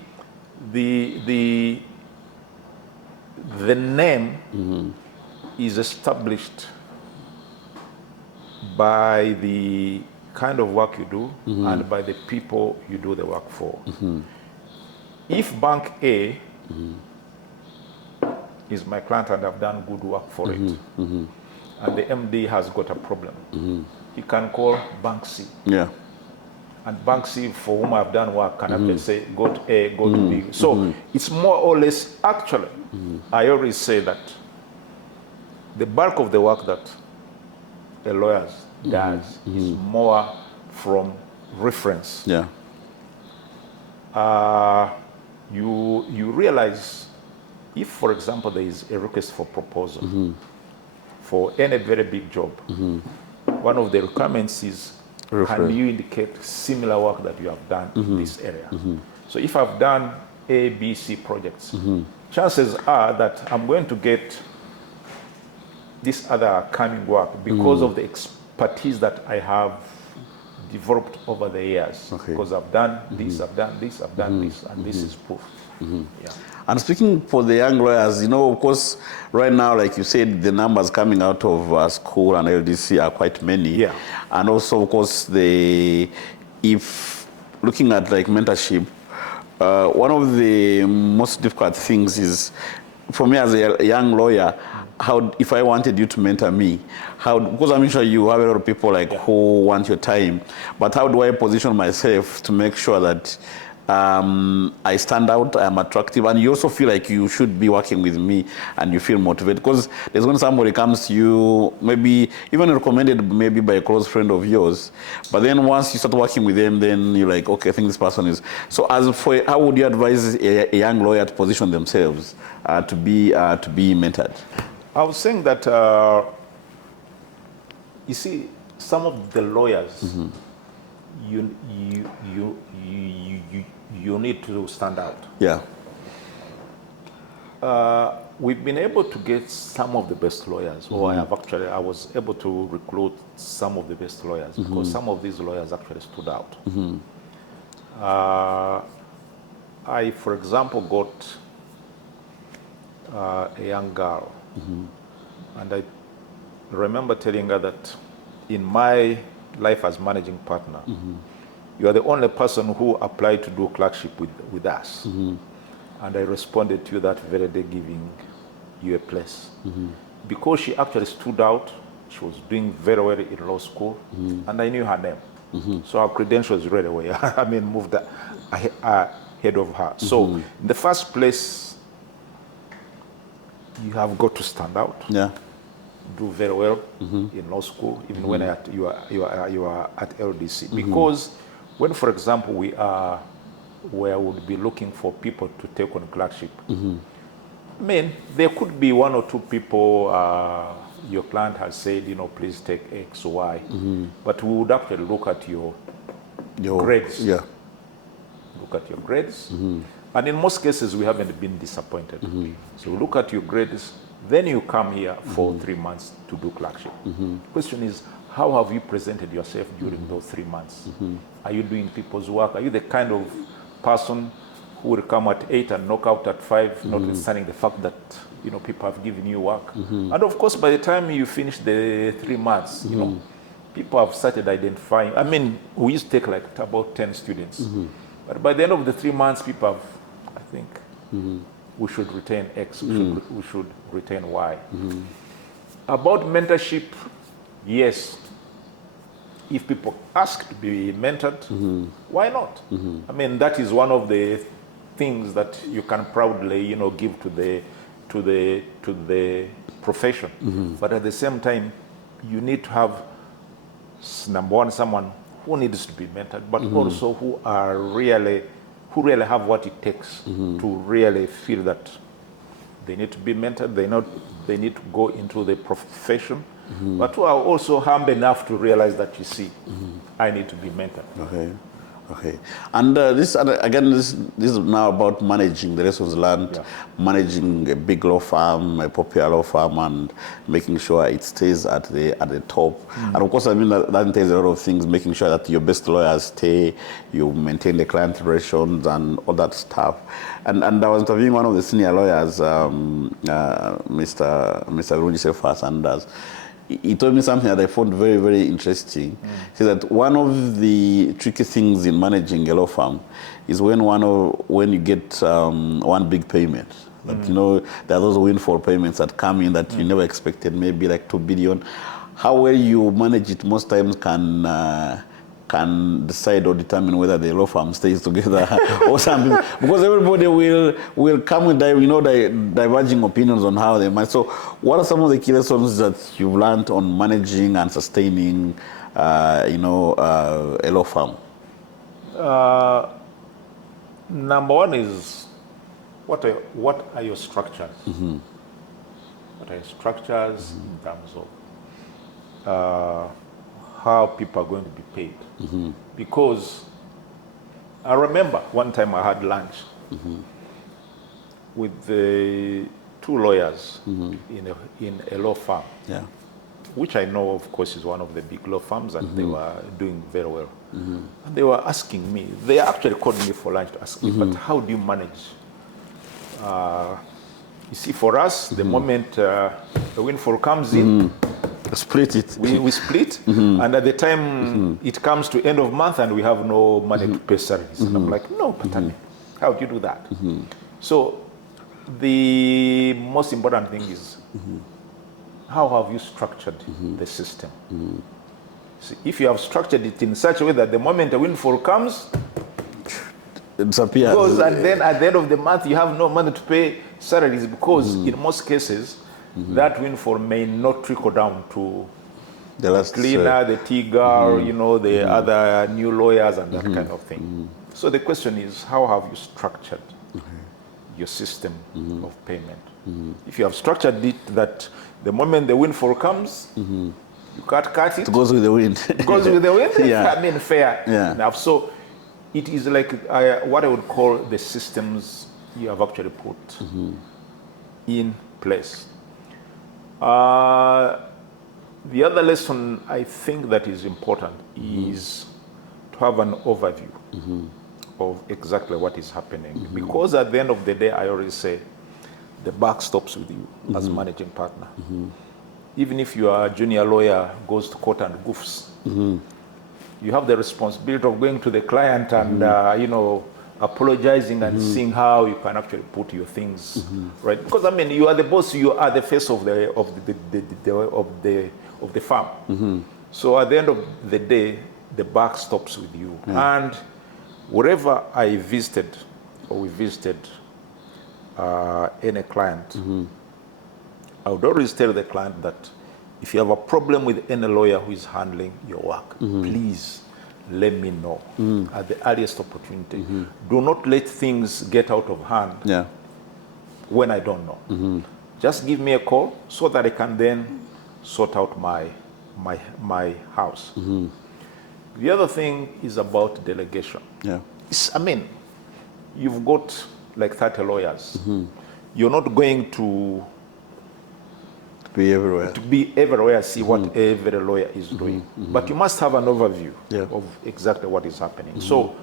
the name is established by the kind of work you do and by the people you do the work for. If Bank A is my client and I've done good work for it, and the MD has got a problem, he can call Bank C. And Bank C, for whom I've done work, can actually say, go to A, go to B. So it's more or less, actually, I always say that the bulk of the work that a lawyer does is more from reference. You realize, if, for example, there is a request for proposal for any very big job, one of the requirements is, can you indicate similar work that you have done in this area? So if I've done A, B, C projects, chances are that I'm going to get this other coming work because of the expertise that I have developed over the years. Because I've done this, I've done this, I've done this, and this is proof. And speaking for the young lawyers, of course, right now, like you said, the numbers coming out of school and LDC are quite many. And also, of course, if looking at like mentorship, one of the most difficult things is, for me as a young lawyer, if I wanted you to mentor me, because I'm sure you have a lot of people who want your time, but how do I position myself to make sure that I stand out, I'm attractive, and you also feel like you should be working with me and you feel motivated? Because there's when somebody comes to you, maybe even recommended maybe by a close friend of yours, but then once you start working with them, then you're like, okay, I think this person is. So how would you advise a young lawyer to position themselves to be mentored? I was saying that, you see, some of the lawyers, you need to stand out. We've been able to get some of the best lawyers, or I was able to recruit some of the best lawyers, because some of these lawyers actually stood out. I, for example, got a young girl And I remember telling her that in my life as managing partner, you are the only person who applied to do clerkship with us. And I responded to you that very day, giving you a place. Because she actually stood out, she was doing very well in law school, and I knew her name. So her credentials right away, moved ahead of her. So in the first place, you have got to stand out. Yeah. Do very well in law school, even when you are at LDC. Because when, for example, where we would be looking for people to take on clerkship, there could be one or two people your client has said, please take X, Y, but we would actually look at your grades. Yeah. Look at your grades. And in most cases, we haven't been disappointed. So we look at your grades, then you come here for 3 months to do clerkship. The question is, how have you presented yourself during those 3 months? Are you doing people's work? Are you the kind of person who will come at 8 and knock out at 5, notwithstanding the fact that people have given you work? And of course, by the time you finish the 3 months, people have started identifying. We used to take like about 10 students. But by the end of the 3 months, people have, I think, we should retain X, we should retain Y. About mentorship, yes. If people ask to be mentored, why not? That is one of the things that you can proudly, give to the profession. But at the same time, you need to have, number one, someone who needs to be mentored, but also who really have what it takes to really feel that they need to be mentored, they need to go into the profession, but who are also humble enough to realize that, I need to be mentored. Okay. And this is now about managing the lessons learned, managing a big law firm, a popular law firm, and making sure it stays at the top. And of course, that entails a lot of things, making sure that your best lawyers stay, you maintain the client relations and all that stuff. And I was interviewing one of the senior lawyers, Mr. Runjise Sanders. He told me something that I found very, very interesting. He said that one of the tricky things in managing a law firm is when you get one big payment. That, there are those windfall payments that come in that you never expected, maybe like 2 billion. How well you manage it most times can decide or determine whether the law firm stays together or something. Because everybody will come with diverging opinions on how they manage. So what are some of the key lessons that you've learned on managing and sustaining a law firm? Number one is, what are your structures? What are your structures in terms of how people are going to be paid? Because I remember one time I had lunch with the 2 lawyers in a law firm, which I know, of course, is one of the big law firms, and they were doing very well. And they were asking me, they actually called me for lunch to ask me, but how do you manage? You see, for us, the moment the windfall comes in, split it. We split, and at the time it comes to end of month and we have no money to pay salaries. And I'm like, no, Patani, how do you do that? So the most important thing is, how have you structured the system? See, if you have structured it in such a way that the moment the windfall comes, it disappears. And then at the end of the month you have no money to pay salaries, because in most cases, that windfall may not trickle down to the cleaner, the tea girl, the other new lawyers and that kind of thing. So the question is, how have you structured your system of payment? If you have structured it that the moment the windfall comes, you can't cut it. It goes with the wind. It goes with the wind. Yeah. Fair enough. So it is like what I would call the systems you have actually put in place. The other lesson I think that is important is to have an overview of exactly what is happening. Because at the end of the day, I always say, the buck stops with you as managing partner. even if your junior lawyer goes to court and goofs, you have the responsibility of going to the client and apologizing and seeing how you can actually put your things right. Because I mean, you are the boss, you are the face of the firm. So at the end of the day, the buck stops with you. And wherever I visited or we visited any client, I would always tell the client that if you have a problem with any lawyer who is handling your work, please let me know at the earliest opportunity. Do not let things get out of hand when I don't know. Just give me a call so that I can then sort out my house. The other thing is about delegation. I mean, you've got like 30 lawyers. You're not going to be everywhere, see what every lawyer is doing. But you must have an overview of exactly what is happening. So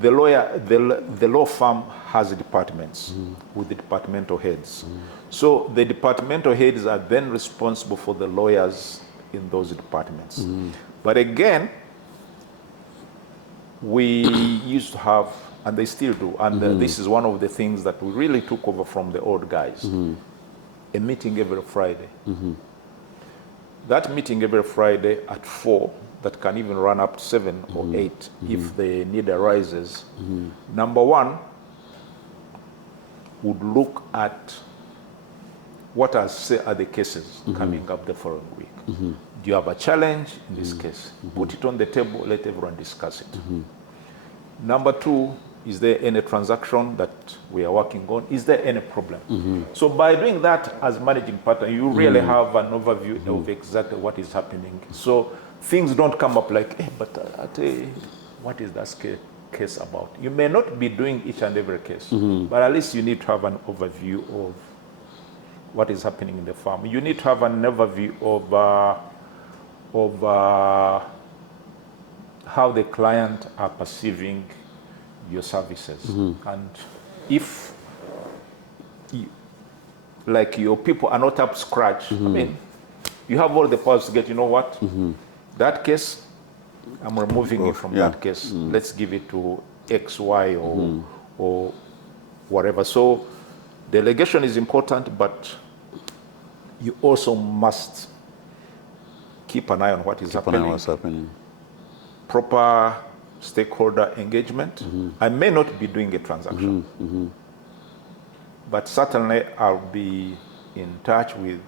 the law firm has departments with the departmental heads. So the departmental heads are then responsible for the lawyers in those departments. But again, we used to have, and they still do, and this is one of the things that we really took over from the old guys, a meeting every Friday. That meeting every Friday at 4, that can even run up to 7 or 8 if the need arises. Number one, would look at what are the cases coming up the following week. Do you have a challenge in this case? Put it on the table, let everyone discuss it. Number two, is there any transaction that we are working on? Is there any problem? So by doing that as managing partner, you really have an overview of exactly what is happening. So things don't come up like, hey, but what is that case about? You may not be doing each and every case, but at least you need to have an overview of what is happening in the firm. You need to have an overview of how the client are perceiving your services. And if your people are not up to scratch, I mean, you have all the powers to get, you know what, that case, I'm removing it from that case. Let's give it to X, Y, or whatever. So delegation is important, but you also must keep an eye on what is happening. Proper stakeholder engagement. I may not be doing a transaction, but certainly I'll be in touch with,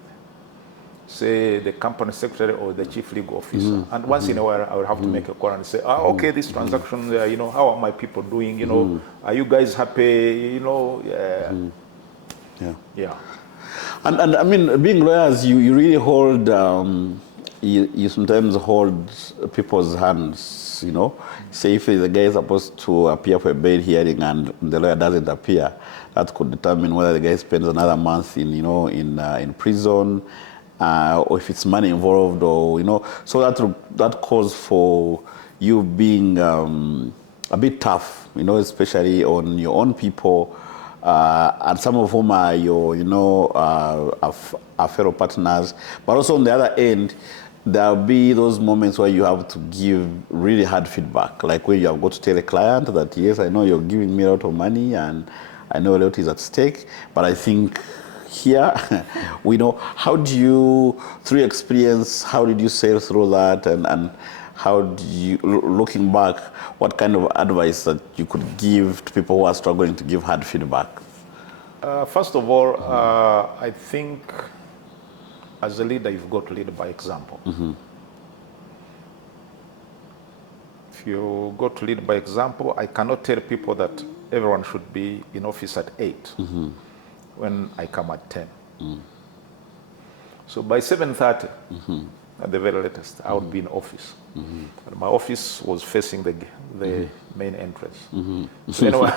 say, the company secretary or the chief legal officer. And once in a while, I will have to make a call and say, okay, this transaction, how are my people doing? Are you guys happy? And I mean, being lawyers, you really hold, you sometimes hold people's hands, Say if the guy is supposed to appear for a bail hearing and the lawyer doesn't appear, that could determine whether the guy spends another month in prison, or if it's money involved, or, so that calls for you being a bit tough, especially on your own people, and some of whom are your, are fellow partners. But also on the other end, there'll be those moments where you have to give really hard feedback, like where you have got to tell a client that, yes, I know you're giving me a lot of money and I know a lot is at stake, but I think here, how do you, through experience, how did you sail through that, and how do you, looking back, what kind of advice that you could give to people who are struggling to give hard feedback? First of all, I think as a leader, you've got to lead by example. If you go to lead by example, I cannot tell people that everyone should be in office at 8 when I come at 10. So by 7:30, at the very latest, I would be in office. And my office was facing the main entrance. So,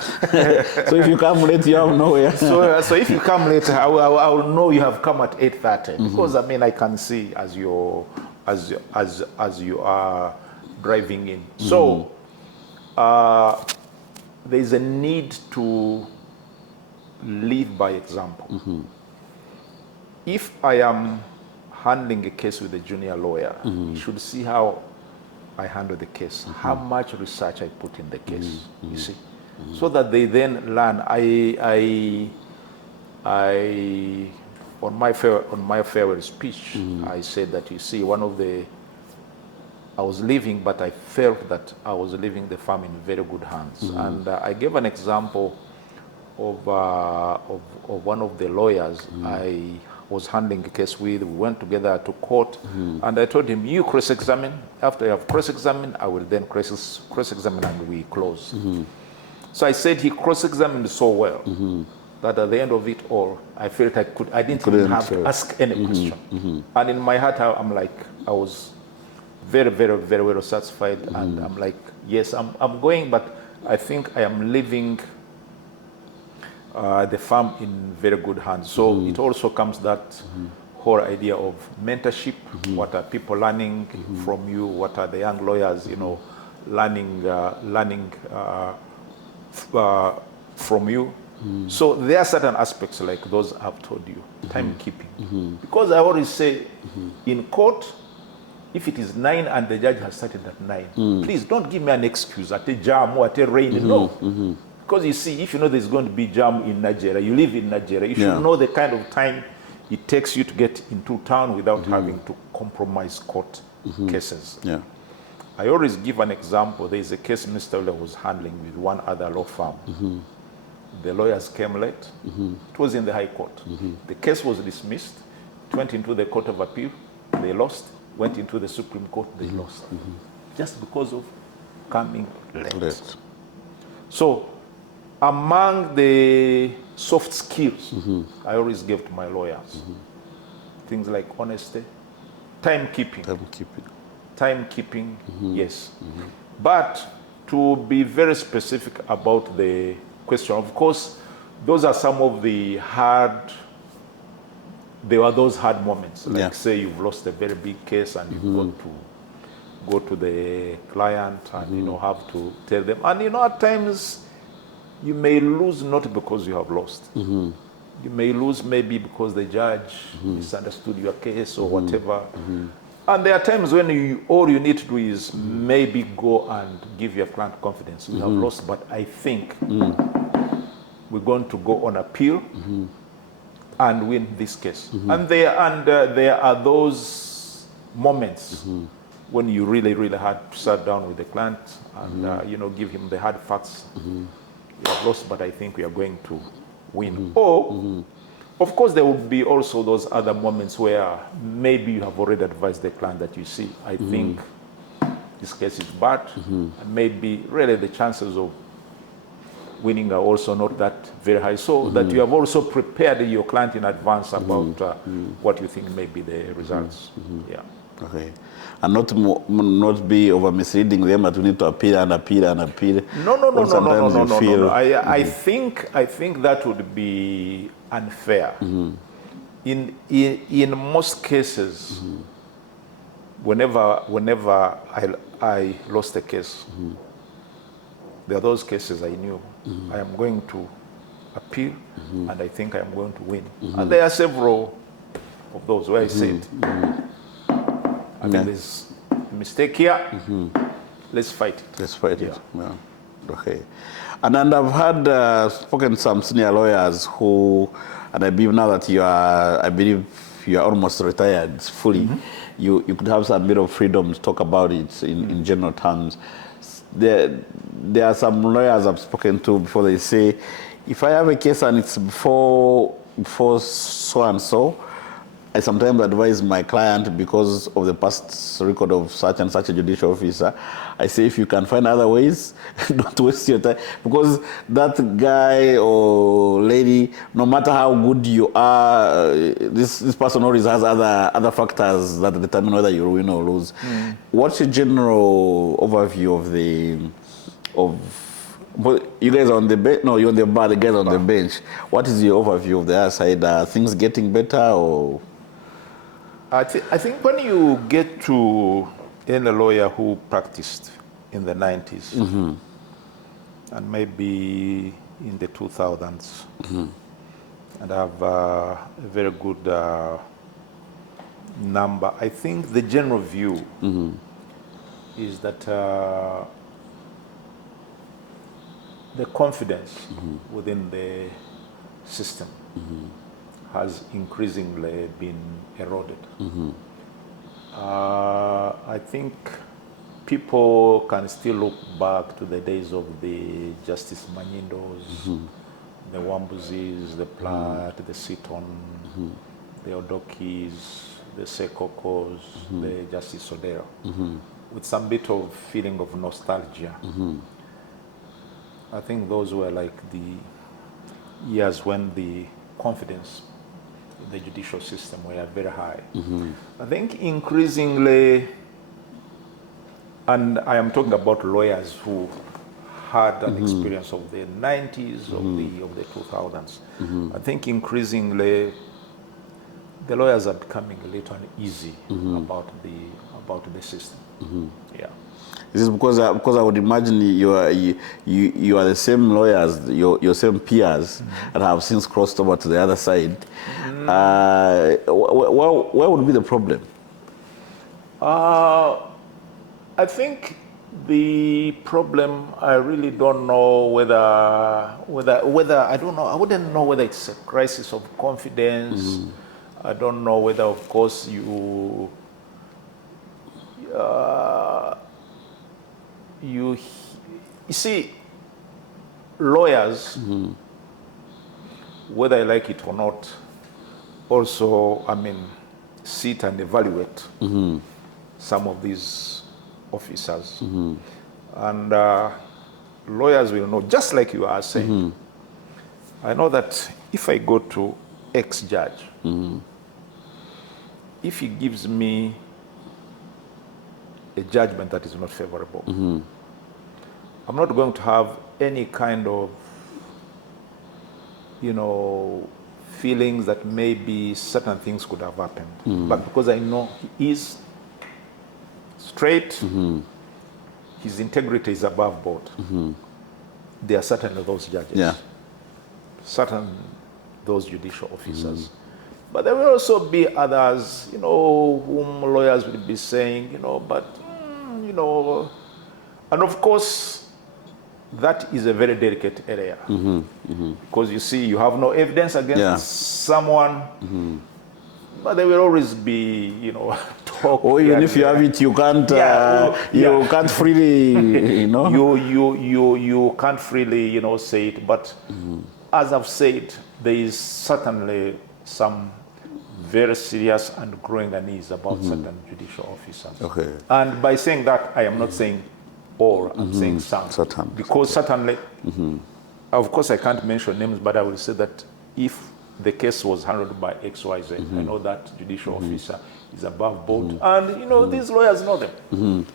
so if you come late, you have nowhere. So if you come late, I will know you have come at 8:30 because I can see as you are driving in. So there is a need to lead by example. If I am handling a case with a junior lawyer, you should see how I handle the case, how much research I put in the case, you see, so that they then learn. On my farewell speech, I said that, you see, I was leaving, but I felt that I was leaving the firm in very good hands. And I gave an example of one of the lawyers I was handling a case with. We went together to court, and I told him, you cross-examine. After you have cross-examined, I will then cross-examine, and we close. So I said he cross-examined so well that at the end of it all, I felt I didn't even have to ask any question. And in my heart, I was very, very, very well satisfied. And I'm like, yes, I'm going, but I think I am leaving the firm in very good hands. So it also comes that whole idea of mentorship. What are people learning from you? What are the young lawyers, learning from you? So there are certain aspects like those I've told you, timekeeping. Because I always say, in court, if it is 9 and the judge has started at 9, please don't give me an excuse at a jam or at a rain. No. Because you see, if you know there's going to be jam in Nigeria, you live in Nigeria, you should know the kind of time it takes you to get into town without having to compromise court cases. I always give an example. There is a case Mr. Ule was handling with one other law firm. The lawyers came late. It was in the High Court. The case was dismissed. It went into the Court of Appeal. They lost. Went into the Supreme Court. They lost. Just because of coming late. So among the soft skills I always give to my lawyers, things like honesty, timekeeping. Timekeeping, yes. But to be very specific about the question, of course, those are some of the there were those hard moments. Like say you've lost a very big case and you've got to go to the client and have to tell them. And at times you may lose not because you have lost. You may lose maybe because the judge misunderstood your case or whatever. And there are times when all you need to do is maybe go and give your client confidence. We have lost, but I think we're going to go on appeal and win this case. And there are those moments when you really, really had to sit down with the client and give him the hard facts. You have lost, but I think we are going to win. Or, of course, there will be also those other moments where maybe you have already advised the client that, you see, I think this case is bad, and maybe really the chances of winning are also not that very high. So that you have also prepared your client in advance about what you think may be the results. Okay. And not be over misleading them, but we need to appeal and appeal and appeal. No. I think that would be unfair. In most cases, whenever I lost a case, there are those cases I knew I am going to appeal, and I think I am going to win. And there are several of those where I said, I mean, there's a mistake here. Let's fight it. Let's fight it. Yeah. Okay. And I've had spoken to some senior lawyers who, and I believe now that you are almost retired fully, you could have some bit of freedom to talk about it in general terms. There are some lawyers I've spoken to before. They say, if I have a case and it's before so and so, I sometimes advise my client, because of the past record of such and such a judicial officer, I say, if you can find other ways, don't waste your time. Because that guy or lady, no matter how good you are, this person always has other factors that determine whether you win or lose. What's your general overview but you guys are on the bench? No, you're on the bar, the guys on the bench. What is your overview of the other side? Are things getting better or? I think when you get to any lawyer who practiced in the 90s and maybe in the 2000s and have a very good number. I think the general view is that the confidence within the system has increasingly been eroded. I think people can still look back to the days of the Justice Manyindos, the Wambuzis, the Platt, the Seaton, the Odokis, the Sekokos, the Justice Odero, with some bit of feeling of nostalgia. I think those were like the years when the confidence in the judicial system were very high. I think increasingly, and I am talking about lawyers who had an experience of the 90s, of the 2000s. I think increasingly the lawyers are becoming a little uneasy about the system. Yeah. This is because I would imagine you are the same lawyers, your same peers that have since crossed over to the other side. Where would be the problem? I think the problem, I really don't know whether I don't know. I wouldn't know whether it's a crisis of confidence. I don't know whether, of course, you see, lawyers, whether I like it or not, also, I mean, sit and evaluate some of these officers. And lawyers will know, just like you are saying, I know that if I go to X judge, if he gives me a judgment that is not favorable, I'm not going to have any kind of, feelings that maybe certain things could have happened. But because I know he is straight, his integrity is above board. There are certainly those judges, certain those judicial officers. But there will also be others, whom lawyers will be saying, and of course, that is a very delicate area. Because you see, you have no evidence against someone, but there will always be, talk. Or even if you have it, you can't, you can't freely, You can't freely, say it. But as I've said, there is certainly some very serious and growing unease about certain judicial officers. Okay. And by saying that, I am not saying all, I'm saying some. Certain. Because certainly, of course I can't mention names, but I will say that if the case was handled by XYZ, I know that judicial officer is above board. And, these lawyers know them.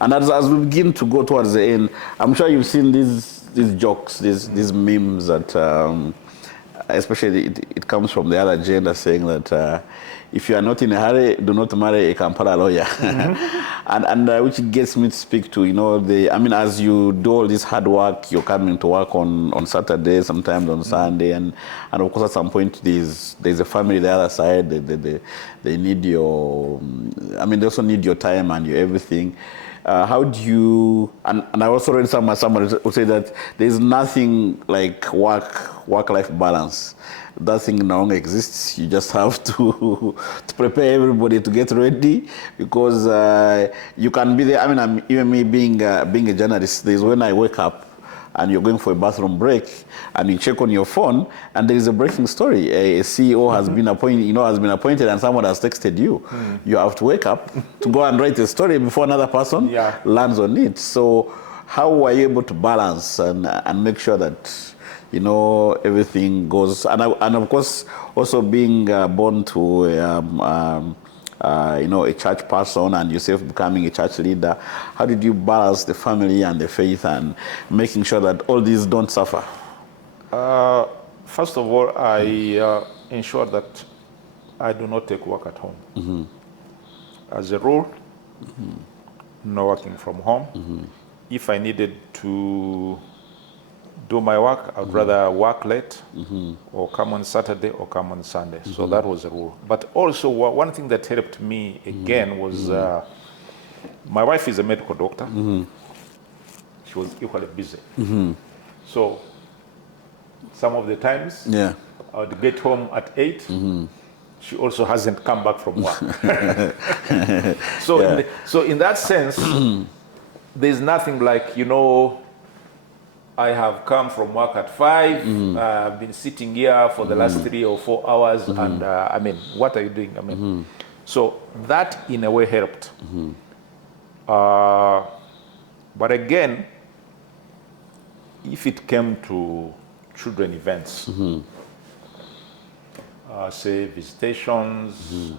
And as we begin to go towards the end, I'm sure you've seen these jokes, these memes that, especially it comes from the other gender, saying that if you are not in a hurry, do not marry a Kampala lawyer. and which gets me to speak to, as you do all this hard work, you're coming to work on Saturday, sometimes on Sunday, and of course at some point there's a family the other side, they need your, they also need your time and your everything. How do you, and I also read somebody who say that there's nothing like work-life balance. That thing no longer exists. You just have to prepare everybody to get ready, because you can be there. Even me being a journalist, there's when I wake up and you're going for a bathroom break and you check on your phone and there is a breaking story. A CEO has been appointed, and someone has texted you. You have to wake up to go and write a story before another person lands on it. So how are you able to balance and make sure that everything goes, and of course also being born to a church person and yourself becoming a church leader, how did you balance the family and the faith and making sure that all these don't suffer? First of all, I ensure that I do not take work at home. As a rule, no working from home. If I needed to do my work. I'd rather work late or come on Saturday or come on Sunday. So that was the rule. But also one thing that helped me again was my wife is a medical doctor. She was equally busy. So some of the times I would get home at 8. She also hasn't come back from work. So in that sense, there's nothing like, I have come from work at 5. I've been sitting here for the last 3 or 4 hours, and I mean, what are you doing? I mean, so that in a way helped. But again, if it came to children events, say visitations,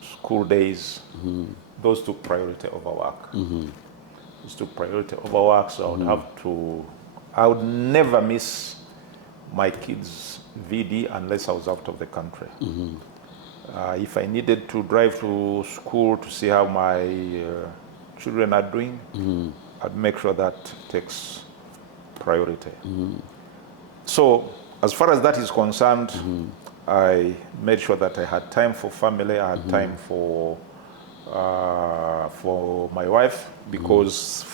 school days, those took priority over work. Those took priority over work, so I would never miss my kids' VD unless I was out of the country. If I needed to drive to school to see how my children are doing, I'd make sure that takes priority. So as far as that is concerned, I made sure that I had time for family, I had time for my wife, because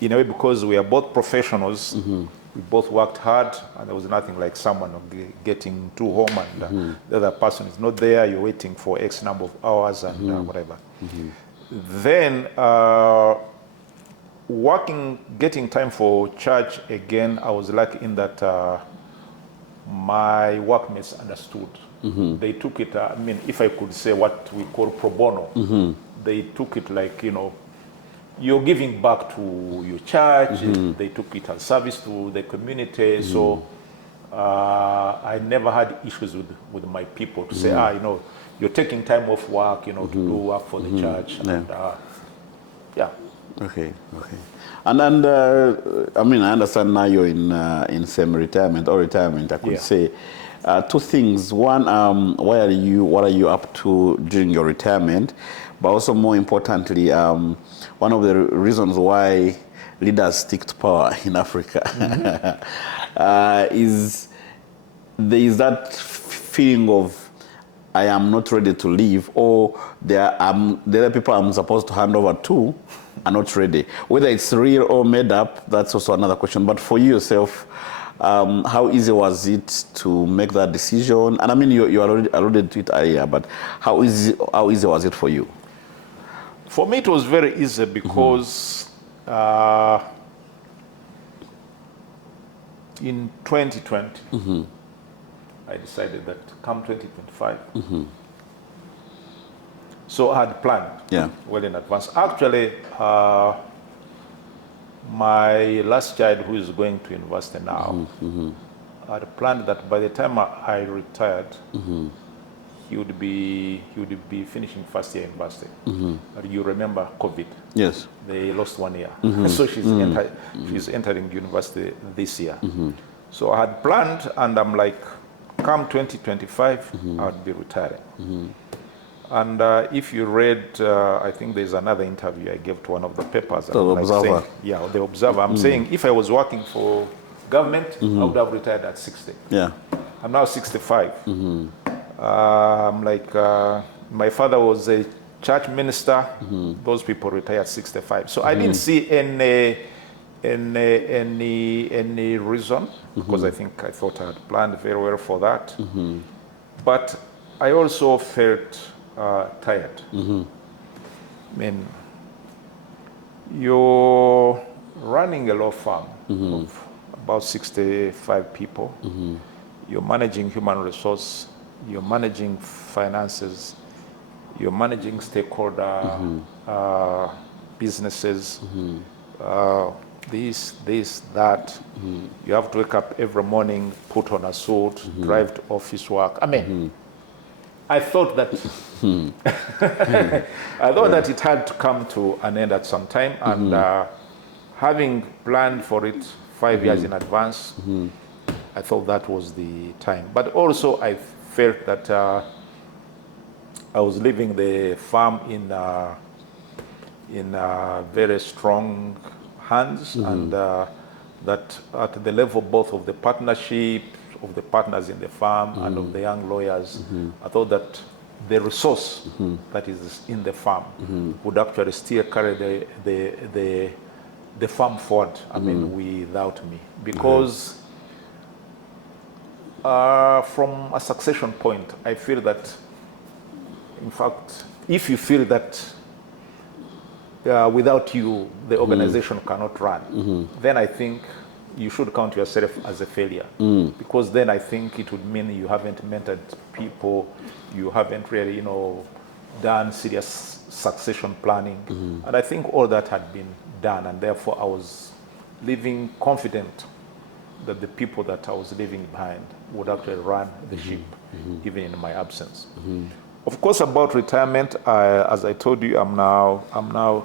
in a way, because we are both professionals, we both worked hard, and there was nothing like someone getting to home and the other person is not there, you're waiting for X number of hours and whatever. Then getting time for church again, I was lucky in that my workmates understood. They took it, I mean, if I could say what we call pro bono, they took it like, you're giving back to your church. They took it as service to the community. So I never had issues with my people to say, you're taking time off work, to do work for the church. And, Okay. And I mean, I understand now you're in semi-retirement or retirement. I could say 2 things. One, what are you up to during your retirement? But also, more importantly, one of the reasons why leaders stick to power in Africa is there is that feeling of I am not ready to leave, or the other people I'm supposed to hand over to are not ready. Whether it's real or made up, that's also another question. But for you yourself, how easy was it to make that decision? And I mean, you already alluded to it earlier, but how easy was it for you? For me, it was very easy because in 2020, I decided that come 2025, so I had planned well in advance. Actually, my last child, who is going to university now, I had planned that by the time I retired, he would be finishing first year university. You remember COVID? Yes. They lost 1 year, so she's entering university this year. So I had planned, and I'm like, come 2025, I would be retiring. And if you read, I think there's another interview I gave to one of the papers. The Observer. Saying, the Observer. I'm saying if I was working for government, I would have retired at 60. Yeah. I'm now 65. I'm like, my father was a church minister. Those people retired at 65. So I didn't see any reason, because I thought I had planned very well for that. But I also felt tired. I mean, you're running a law firm of about 65 people. You're managing human resource. You're managing finances. You're managing stakeholder businesses. This, that. You have to wake up every morning, put on a suit, drive to office work. I mean, I thought that that it had to come to an end at some time, and having planned for it 5 years in advance, I thought that was the time. But also, I felt that I was leaving the farm in very strong hands, and that at the level both of the partnership, of the partners in the firm and of the young lawyers, I thought that the resource that is in the firm would actually still carry the firm forward, I mean, without me. Because from a succession point, I feel that, in fact, if you feel that without you, the organization cannot run, then I think you should count yourself as a failure. Because then I think it would mean you haven't mentored people, you haven't really, you know, done serious succession planning. And I think all that had been done, and therefore I was living confident that the people that I was leaving behind would actually run the ship, even in my absence. Of course, about retirement, as I told you, I'm now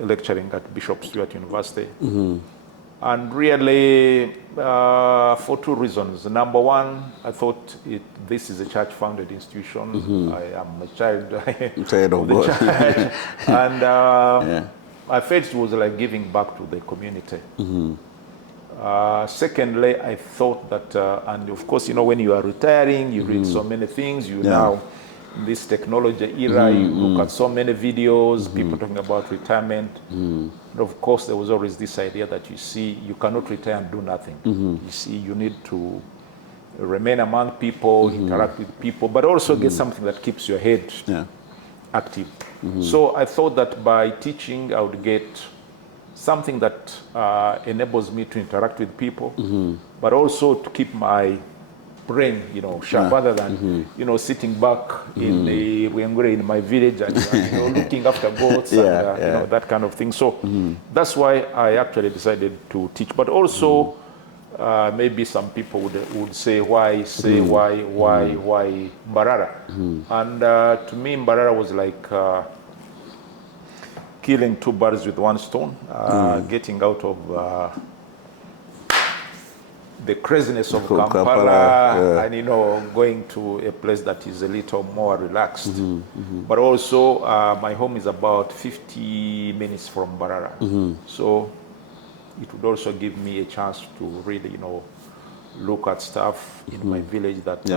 lecturing at Bishop Stewart University. And really, for two reasons. Number one, I thought this is a church-founded institution. I am a child of the church. And I felt it was like giving back to the community. Secondly, I thought that, and of course, you know, when you are retiring, you read so many things. You now, in this technology era, you look at so many videos, people talking about retirement. And of course, there was always this idea that you see, you cannot retire and do nothing. You see, you need to remain among people, interact with people, but also get something that keeps your head active. So I thought that by teaching, I would get something that enables me to interact with people, but also to keep my brain, you know, sharp, rather than, you know, sitting back in the in my village and you know, looking after goats and you know, that kind of thing. So that's why I actually decided to teach. But also, maybe some people would say, why Mbarara? And to me, Mbarara was like killing two birds with one stone, getting out of the craziness of Kampala and, you know, going to a place that is a little more relaxed. But also, my home is about 50 minutes from Mbarara. So it would also give me a chance to really, you know, look at stuff in my village that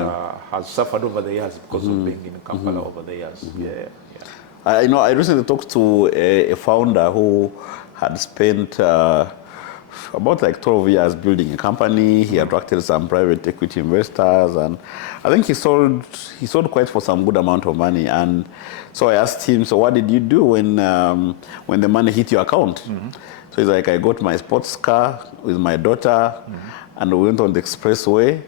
has suffered over the years because of being in Kampala over the years. I know I recently talked to a founder who had spent about like 12 years building a company. He attracted some private equity investors, and I think he sold quite for some good amount of money. And so I asked him, so what did you do when the money hit your account? So he's like, I got my sports car with my daughter, and we went on the expressway,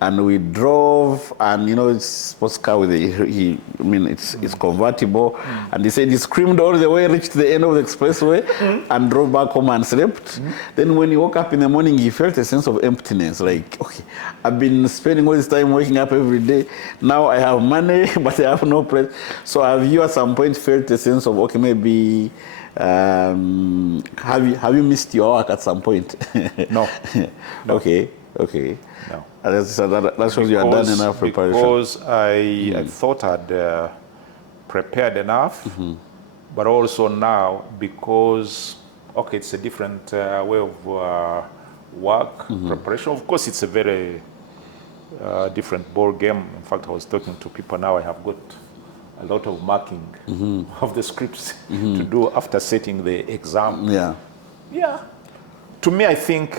and we drove, and you know, it's sports car with it's convertible, and he said he screamed all the way, reached the end of the expressway, and drove back home and slept. Then when he woke up in the morning, he felt a sense of emptiness, like, okay, I've been spending all this time waking up every day. Now I have money, but I have no place. So have you at some point felt a sense of, okay, maybe have you missed your work at some point? No. Okay. No. That shows you had done enough preparation. Because I thought I'd prepared enough, but also now because, okay, it's a different way of work, preparation. Of course, it's a very different ball game. In fact, I was talking to people now, I have got a lot of marking of the scripts to do after setting the exam. Yeah. To me, I think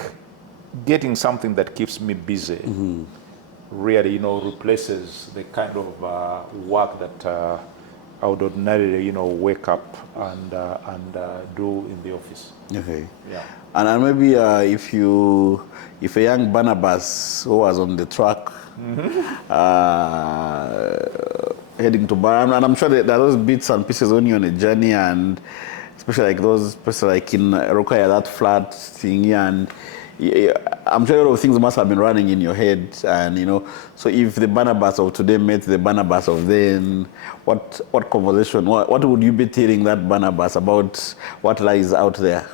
getting something that keeps me busy really, you know, replaces the kind of work that I would ordinarily, you know, wake up and do in the office. Okay. Yeah. And maybe if a young Barnabas who was on the track heading to Bar, and I'm sure there are those bits and pieces when you're on a journey, and especially like those places like in Rokaya, that flat thing, and I'm sure a lot of things must have been running in your head, and you know, so if the Barnabas of today met the Barnabas of then, what conversation, what would you be telling that Barnabas about what lies out there?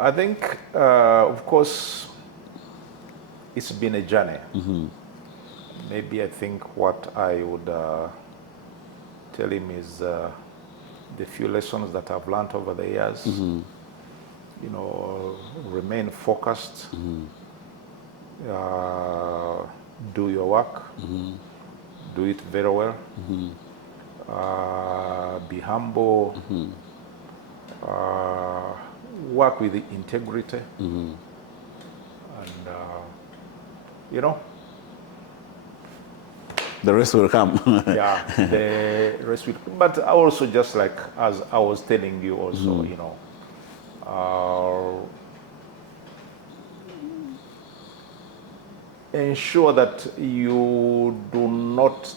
I think, of course, it's been a journey. Maybe I think what I would tell him is the few lessons that I've learned over the years. remain focused, do your work, do it very well, be humble, work with integrity, and the rest will come. yeah, the rest will. But also, just like as I was telling you, also, ensure that you do not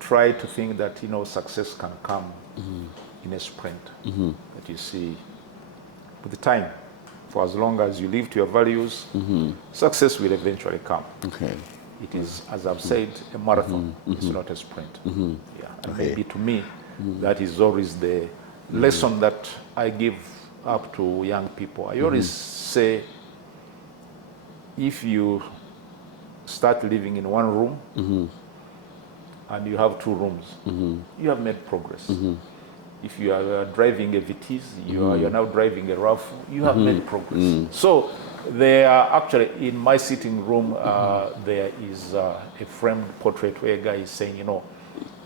try to think that success can come in a sprint. That you see, with the time, for as long as you live to your values, success will eventually come. Okay. It is, as I've said, a marathon. It's not a sprint. Yeah, and maybe to me, that is always the lesson that I give up to young people. I always say, if you start living in one room and you have 2 rooms, you have made progress. If you are driving a Vitesse, you're now driving a RAV4, you have made progress. So there are actually, in my sitting room, there is a framed portrait where a guy is saying,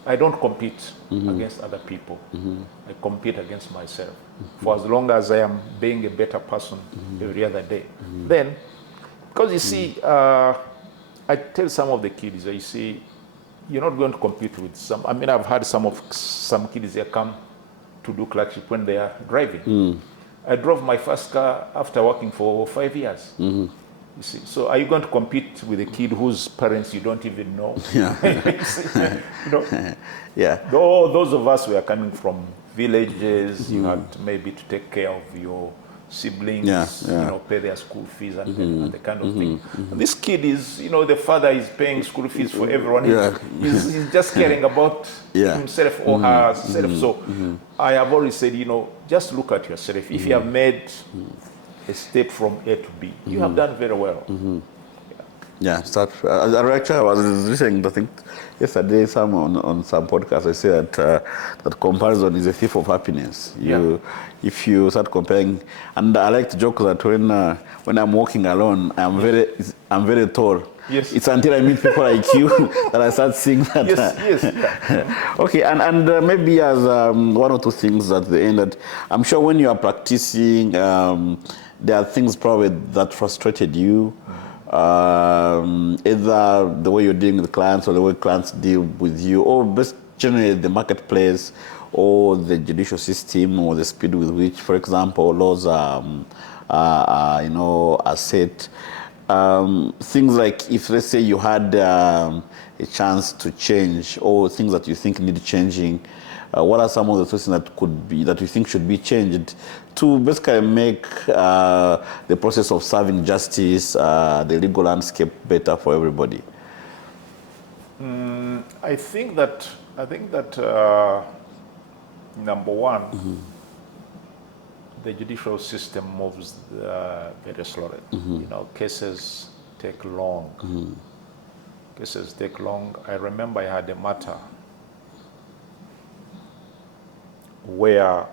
I don't compete against other people. I compete against myself. For as long as I am being a better person every other day. Then, because you see, I tell some of the kids, you see, you're not going to compete with some. I mean, I've had some kids here come to do clerkship when they are driving. I drove my first car after working for 5 years. You see, so are you going to compete with a kid whose parents you don't even know? Yeah. Yeah. Those of us who are coming from villages, you had maybe to take care of your siblings, pay their school fees and the kind of thing. And this kid is, the father is paying school fees for everyone. He's just caring about himself or herself. So I have always said, just look at yourself. If you have made a step from A to B, you have done very well. Yeah, start. Actually, I was listening, I think, yesterday, on some podcast, I said that comparison is a thief of happiness. If you start comparing, and I like to joke that when I'm walking alone, I'm very tall. Yes. It's until I meet people like you that I start seeing that. Yes. Okay, and maybe as 1 or 2 things at the end, that I'm sure when you are practicing, there are things probably that frustrated you. Either the way you're dealing with clients or the way clients deal with you, or best generally the marketplace or the judicial system or the speed with which, for example, laws are set. Things like, if let's say you had a chance to change, or things that you think need changing, what are some of the things that you think should be changed to basically make the process of serving justice, the legal landscape better for everybody? I think that number one, the judicial system moves very slowly. Cases take long. Cases take long. I remember I had a matter where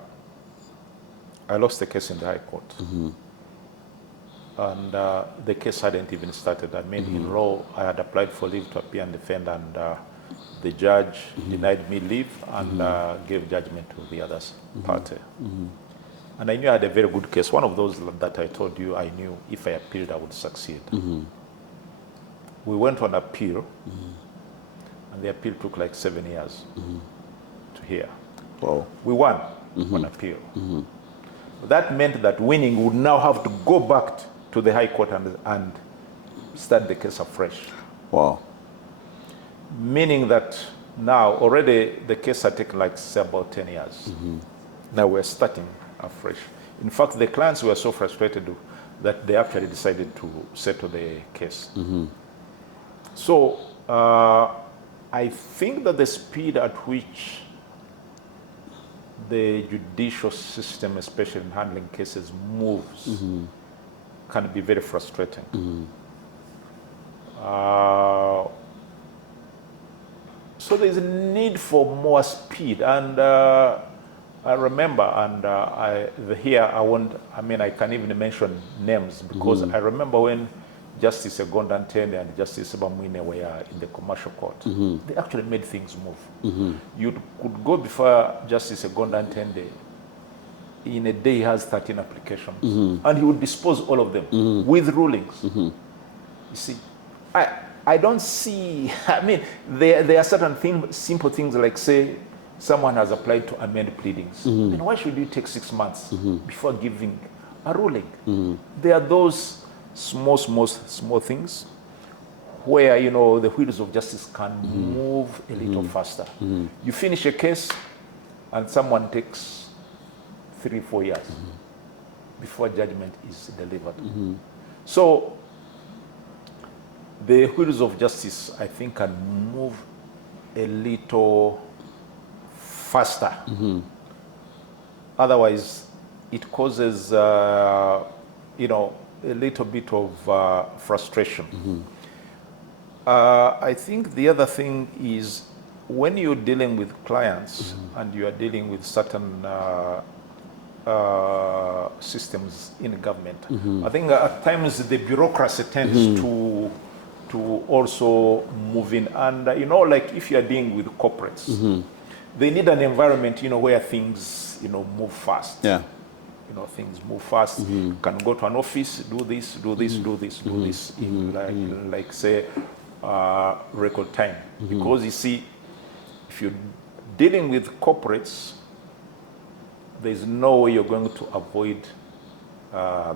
I lost the case in the High Court. And the case hadn't even started. I mean, in law, I had applied for leave to appear and defend, and the judge denied me leave and gave judgment to the other party. And I knew I had a very good case. One of those that I told you I knew if I appealed, I would succeed. We went on appeal, and the appeal took like 7 years to hear. Wow. We won on appeal. That meant that winning would now have to go back to the High Court and start the case afresh. Wow. Meaning that now already the case had taken like say about 10 years. Now we're starting afresh. In fact, the clients were so frustrated that they actually decided to settle the case. So I think that the speed at which the judicial system, especially in handling cases, moves can be very frustrating. So there's a need for more speed, and I remember, and here I won't. I mean, I can't even mention names because I remember when Justice Uganda Ntende and Justice Bamwine were in the commercial court. They actually made things move. You could go before Justice Uganda Ntende. In a day, he has 13 applications, and he would dispose all of them with rulings. You see, I don't see. I mean, there are certain simple things like, say, someone has applied to amend pleadings. Then why should you take 6 months before giving a ruling? There are those small things where, you know, the wheels of justice can move a little faster. You finish a case and someone takes 3-4 years before judgment is delivered. So the wheels of justice, I think, can move a little faster. Otherwise, it causes, you know, a little bit of frustration. I think the other thing is when you're dealing with clients and you are dealing with certain systems in government, I think at times the bureaucracy tends to also move in. And, you know, like if you're dealing with corporates, they need an environment, you know, where things, you know, move fast. Yeah. You know, things move fast. Can go to an office, do this, do this, do this, do this, in like say, record time. Because you see, if you're dealing with corporates, there's no way you're going to avoid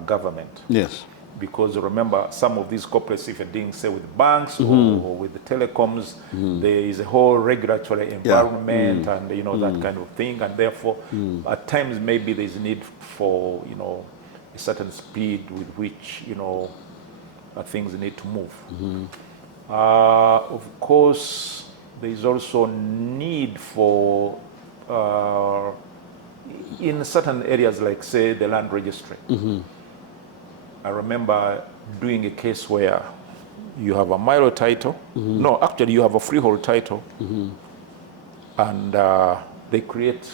government. Yes. Because remember, some of these corporates, if you're dealing, say, with banks or with the telecoms, there is a whole regulatory environment and, you know, that kind of thing. And therefore, at times, maybe there's a need for, you know, a certain speed with which, you know, things need to move. Of course, there is also need for, in certain areas, like, say, the land registry. I remember doing a case where you have a milo title. No, actually, you have a freehold title. And they create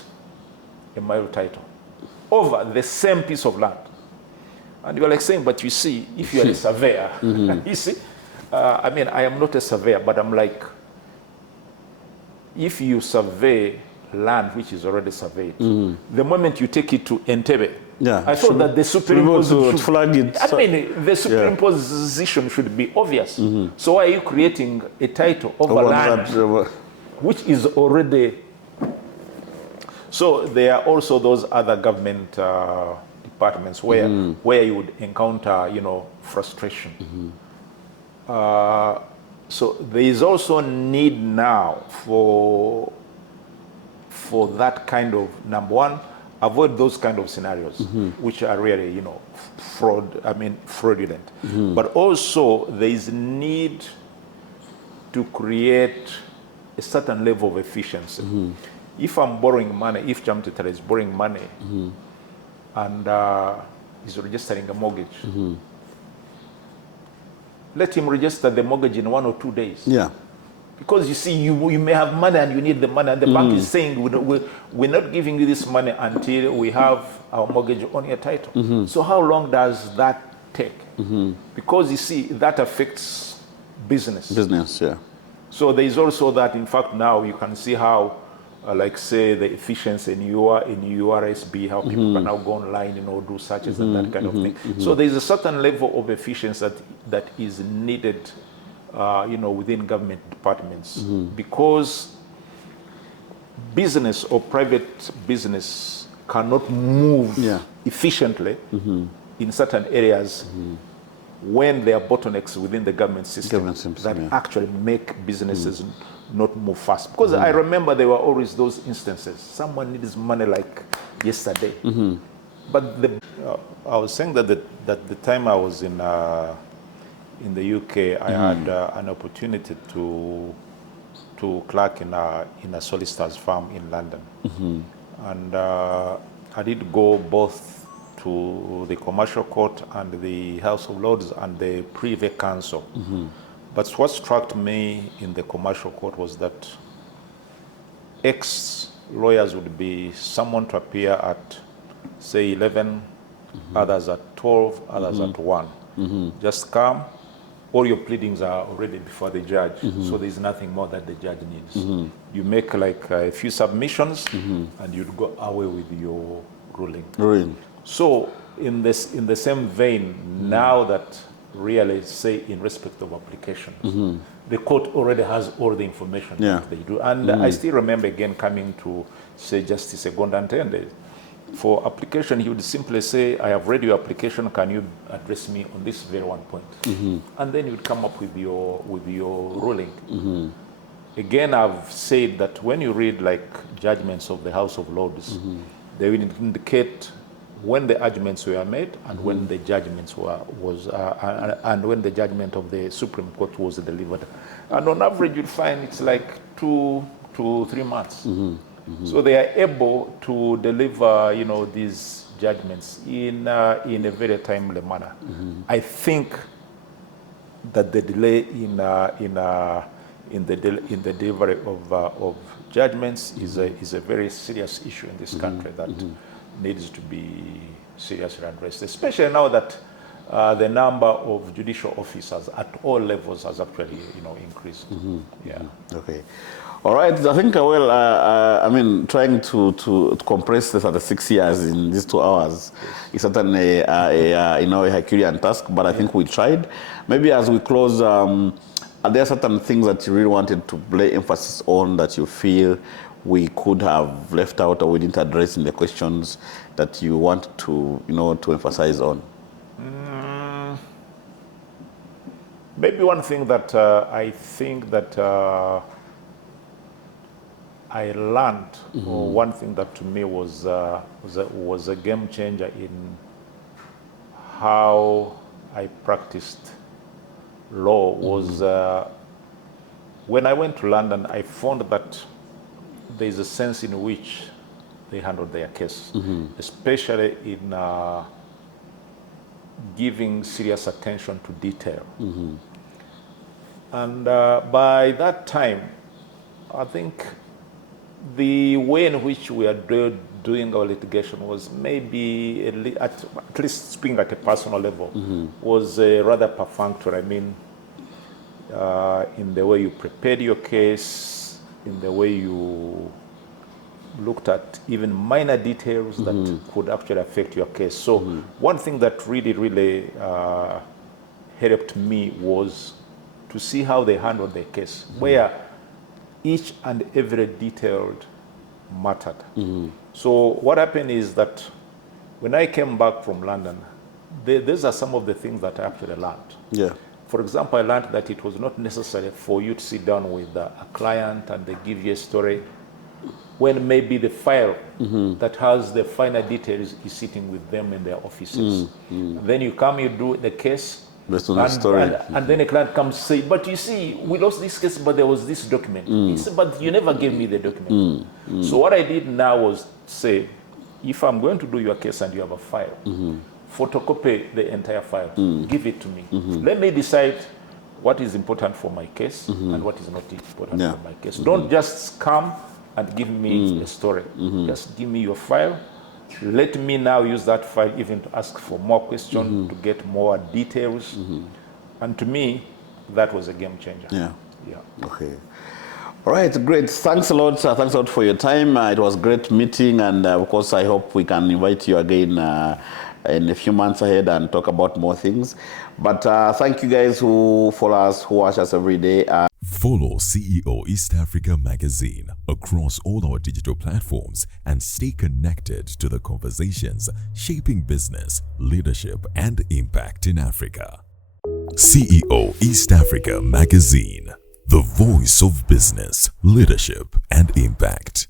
a milo title over the same piece of land. And you're like saying, but you see, if you're a surveyor, you see, I mean, I am not a surveyor, but I'm like, if you survey land which is already surveyed, the moment you take it to Entebbe, I thought that the superimposition flag it. I mean, the superimposition should be obvious. So why are you creating a title over land which is already? So there are also those other government departments where you would encounter, you know, frustration. So there is also need now for that kind of, number one, avoid those kind of scenarios, which are really, you know, fraudulent. But also there is need to create a certain level of efficiency. If I'm borrowing money, if Kyamutetera is borrowing money and is registering a mortgage, let him register the mortgage in 1 or 2 days. Yeah. Because you see, you may have money and you need the money, and the bank is saying, we're not giving you this money until we have our mortgage on your title. So how long does that take? Because you see, that affects business. Business, yeah. So there is also that, in fact, now you can see how, like say, the efficiency in URSB, how people can now go online, you know, do searches and that kind of thing. So there is a certain level of efficiency that is needed, you know, within government departments, because business or private business cannot move efficiently in certain areas when there are bottlenecks within the government system that actually make businesses not move fast. Because I remember there were always those instances. Someone needs money like yesterday. But I was saying that the time I was in the UK, I had an opportunity to clerk in a solicitor's firm in London. And I did go both to the commercial court and the House of Lords and the Privy Council. But what struck me in the commercial court was that lawyers would be someone to appear at, say, 11, others at 12, others at 1. Just come. All your pleadings are already before the judge, so there's nothing more that the judge needs. You make like a few submissions, and you'd go away with your ruling. So in the same vein, now that really, say, in respect of application, the court already has all the information that they do. And I still remember again coming to, say, Justice Egondantende. For application, he would simply say, I have read your application, can you address me on this very one point? And then you would come up with your ruling. Again, I've said that when you read like judgments of the House of Lords, they will indicate when the arguments were made and when the judgments and when the judgment of the Supreme Court was delivered. And on average, you'd find it's like 2 to 3 months. So they are able to deliver, these judgments in a very timely manner. I think that the delay in the delivery of judgments is a very serious issue in this country that needs to be seriously addressed, especially now that the number of judicial officers at all levels has actually, increased. Yeah. Okay. All right. I think trying to compress the 36 years in these 2 hours is certainly a Herculean task, but I think we tried. Maybe as we close, are there certain things that you really wanted to lay emphasis on that you feel we could have left out or we didn't address in the questions that you want to, to emphasize on? Maybe one thing that I think that I learned, or one thing that to me was a game changer in how I practiced law was when I went to London, I found that there is a sense in which they handled their case, especially in giving serious attention to detail. And by that time, I think the way in which we are doing our litigation was maybe, at least speaking at a personal level, was rather perfunctory. I mean, in the way you prepared your case, in the way you looked at even minor details that could actually affect your case. So one thing that really helped me was to see how they handled their case, where each and every detail mattered. So what happened is that when I came back from London, these are some of the things that I actually learned. Yeah. For example, I learned that it was not necessary for you to sit down with a client and they give you a story when maybe the file that has the finer details is sitting with them in their offices. Then you come, you do the case, based on the story. And then a client comes say, but you see, we lost this case, but there was this document. He said, but you never gave me the document. So what I did now was say, if I'm going to do your case and you have a file, photocopy the entire file, give it to me. Let me decide what is important for my case and what is not important for my case. Don't just come and give me a story. Just give me your file. Let me now use that file even to ask for more questions, to get more details. And to me, that was a game changer. Yeah. Okay. All right, great. Thanks a lot. Thanks a lot for your time. It was a great meeting. And of course, I hope we can invite you again in a few months ahead and talk about more things. But thank you guys who follow us, who watch us every day. Follow CEO East Africa Magazine across all our digital platforms and stay connected to the conversations shaping business, leadership, and impact in Africa. CEO East Africa Magazine, the voice of business, leadership, and impact.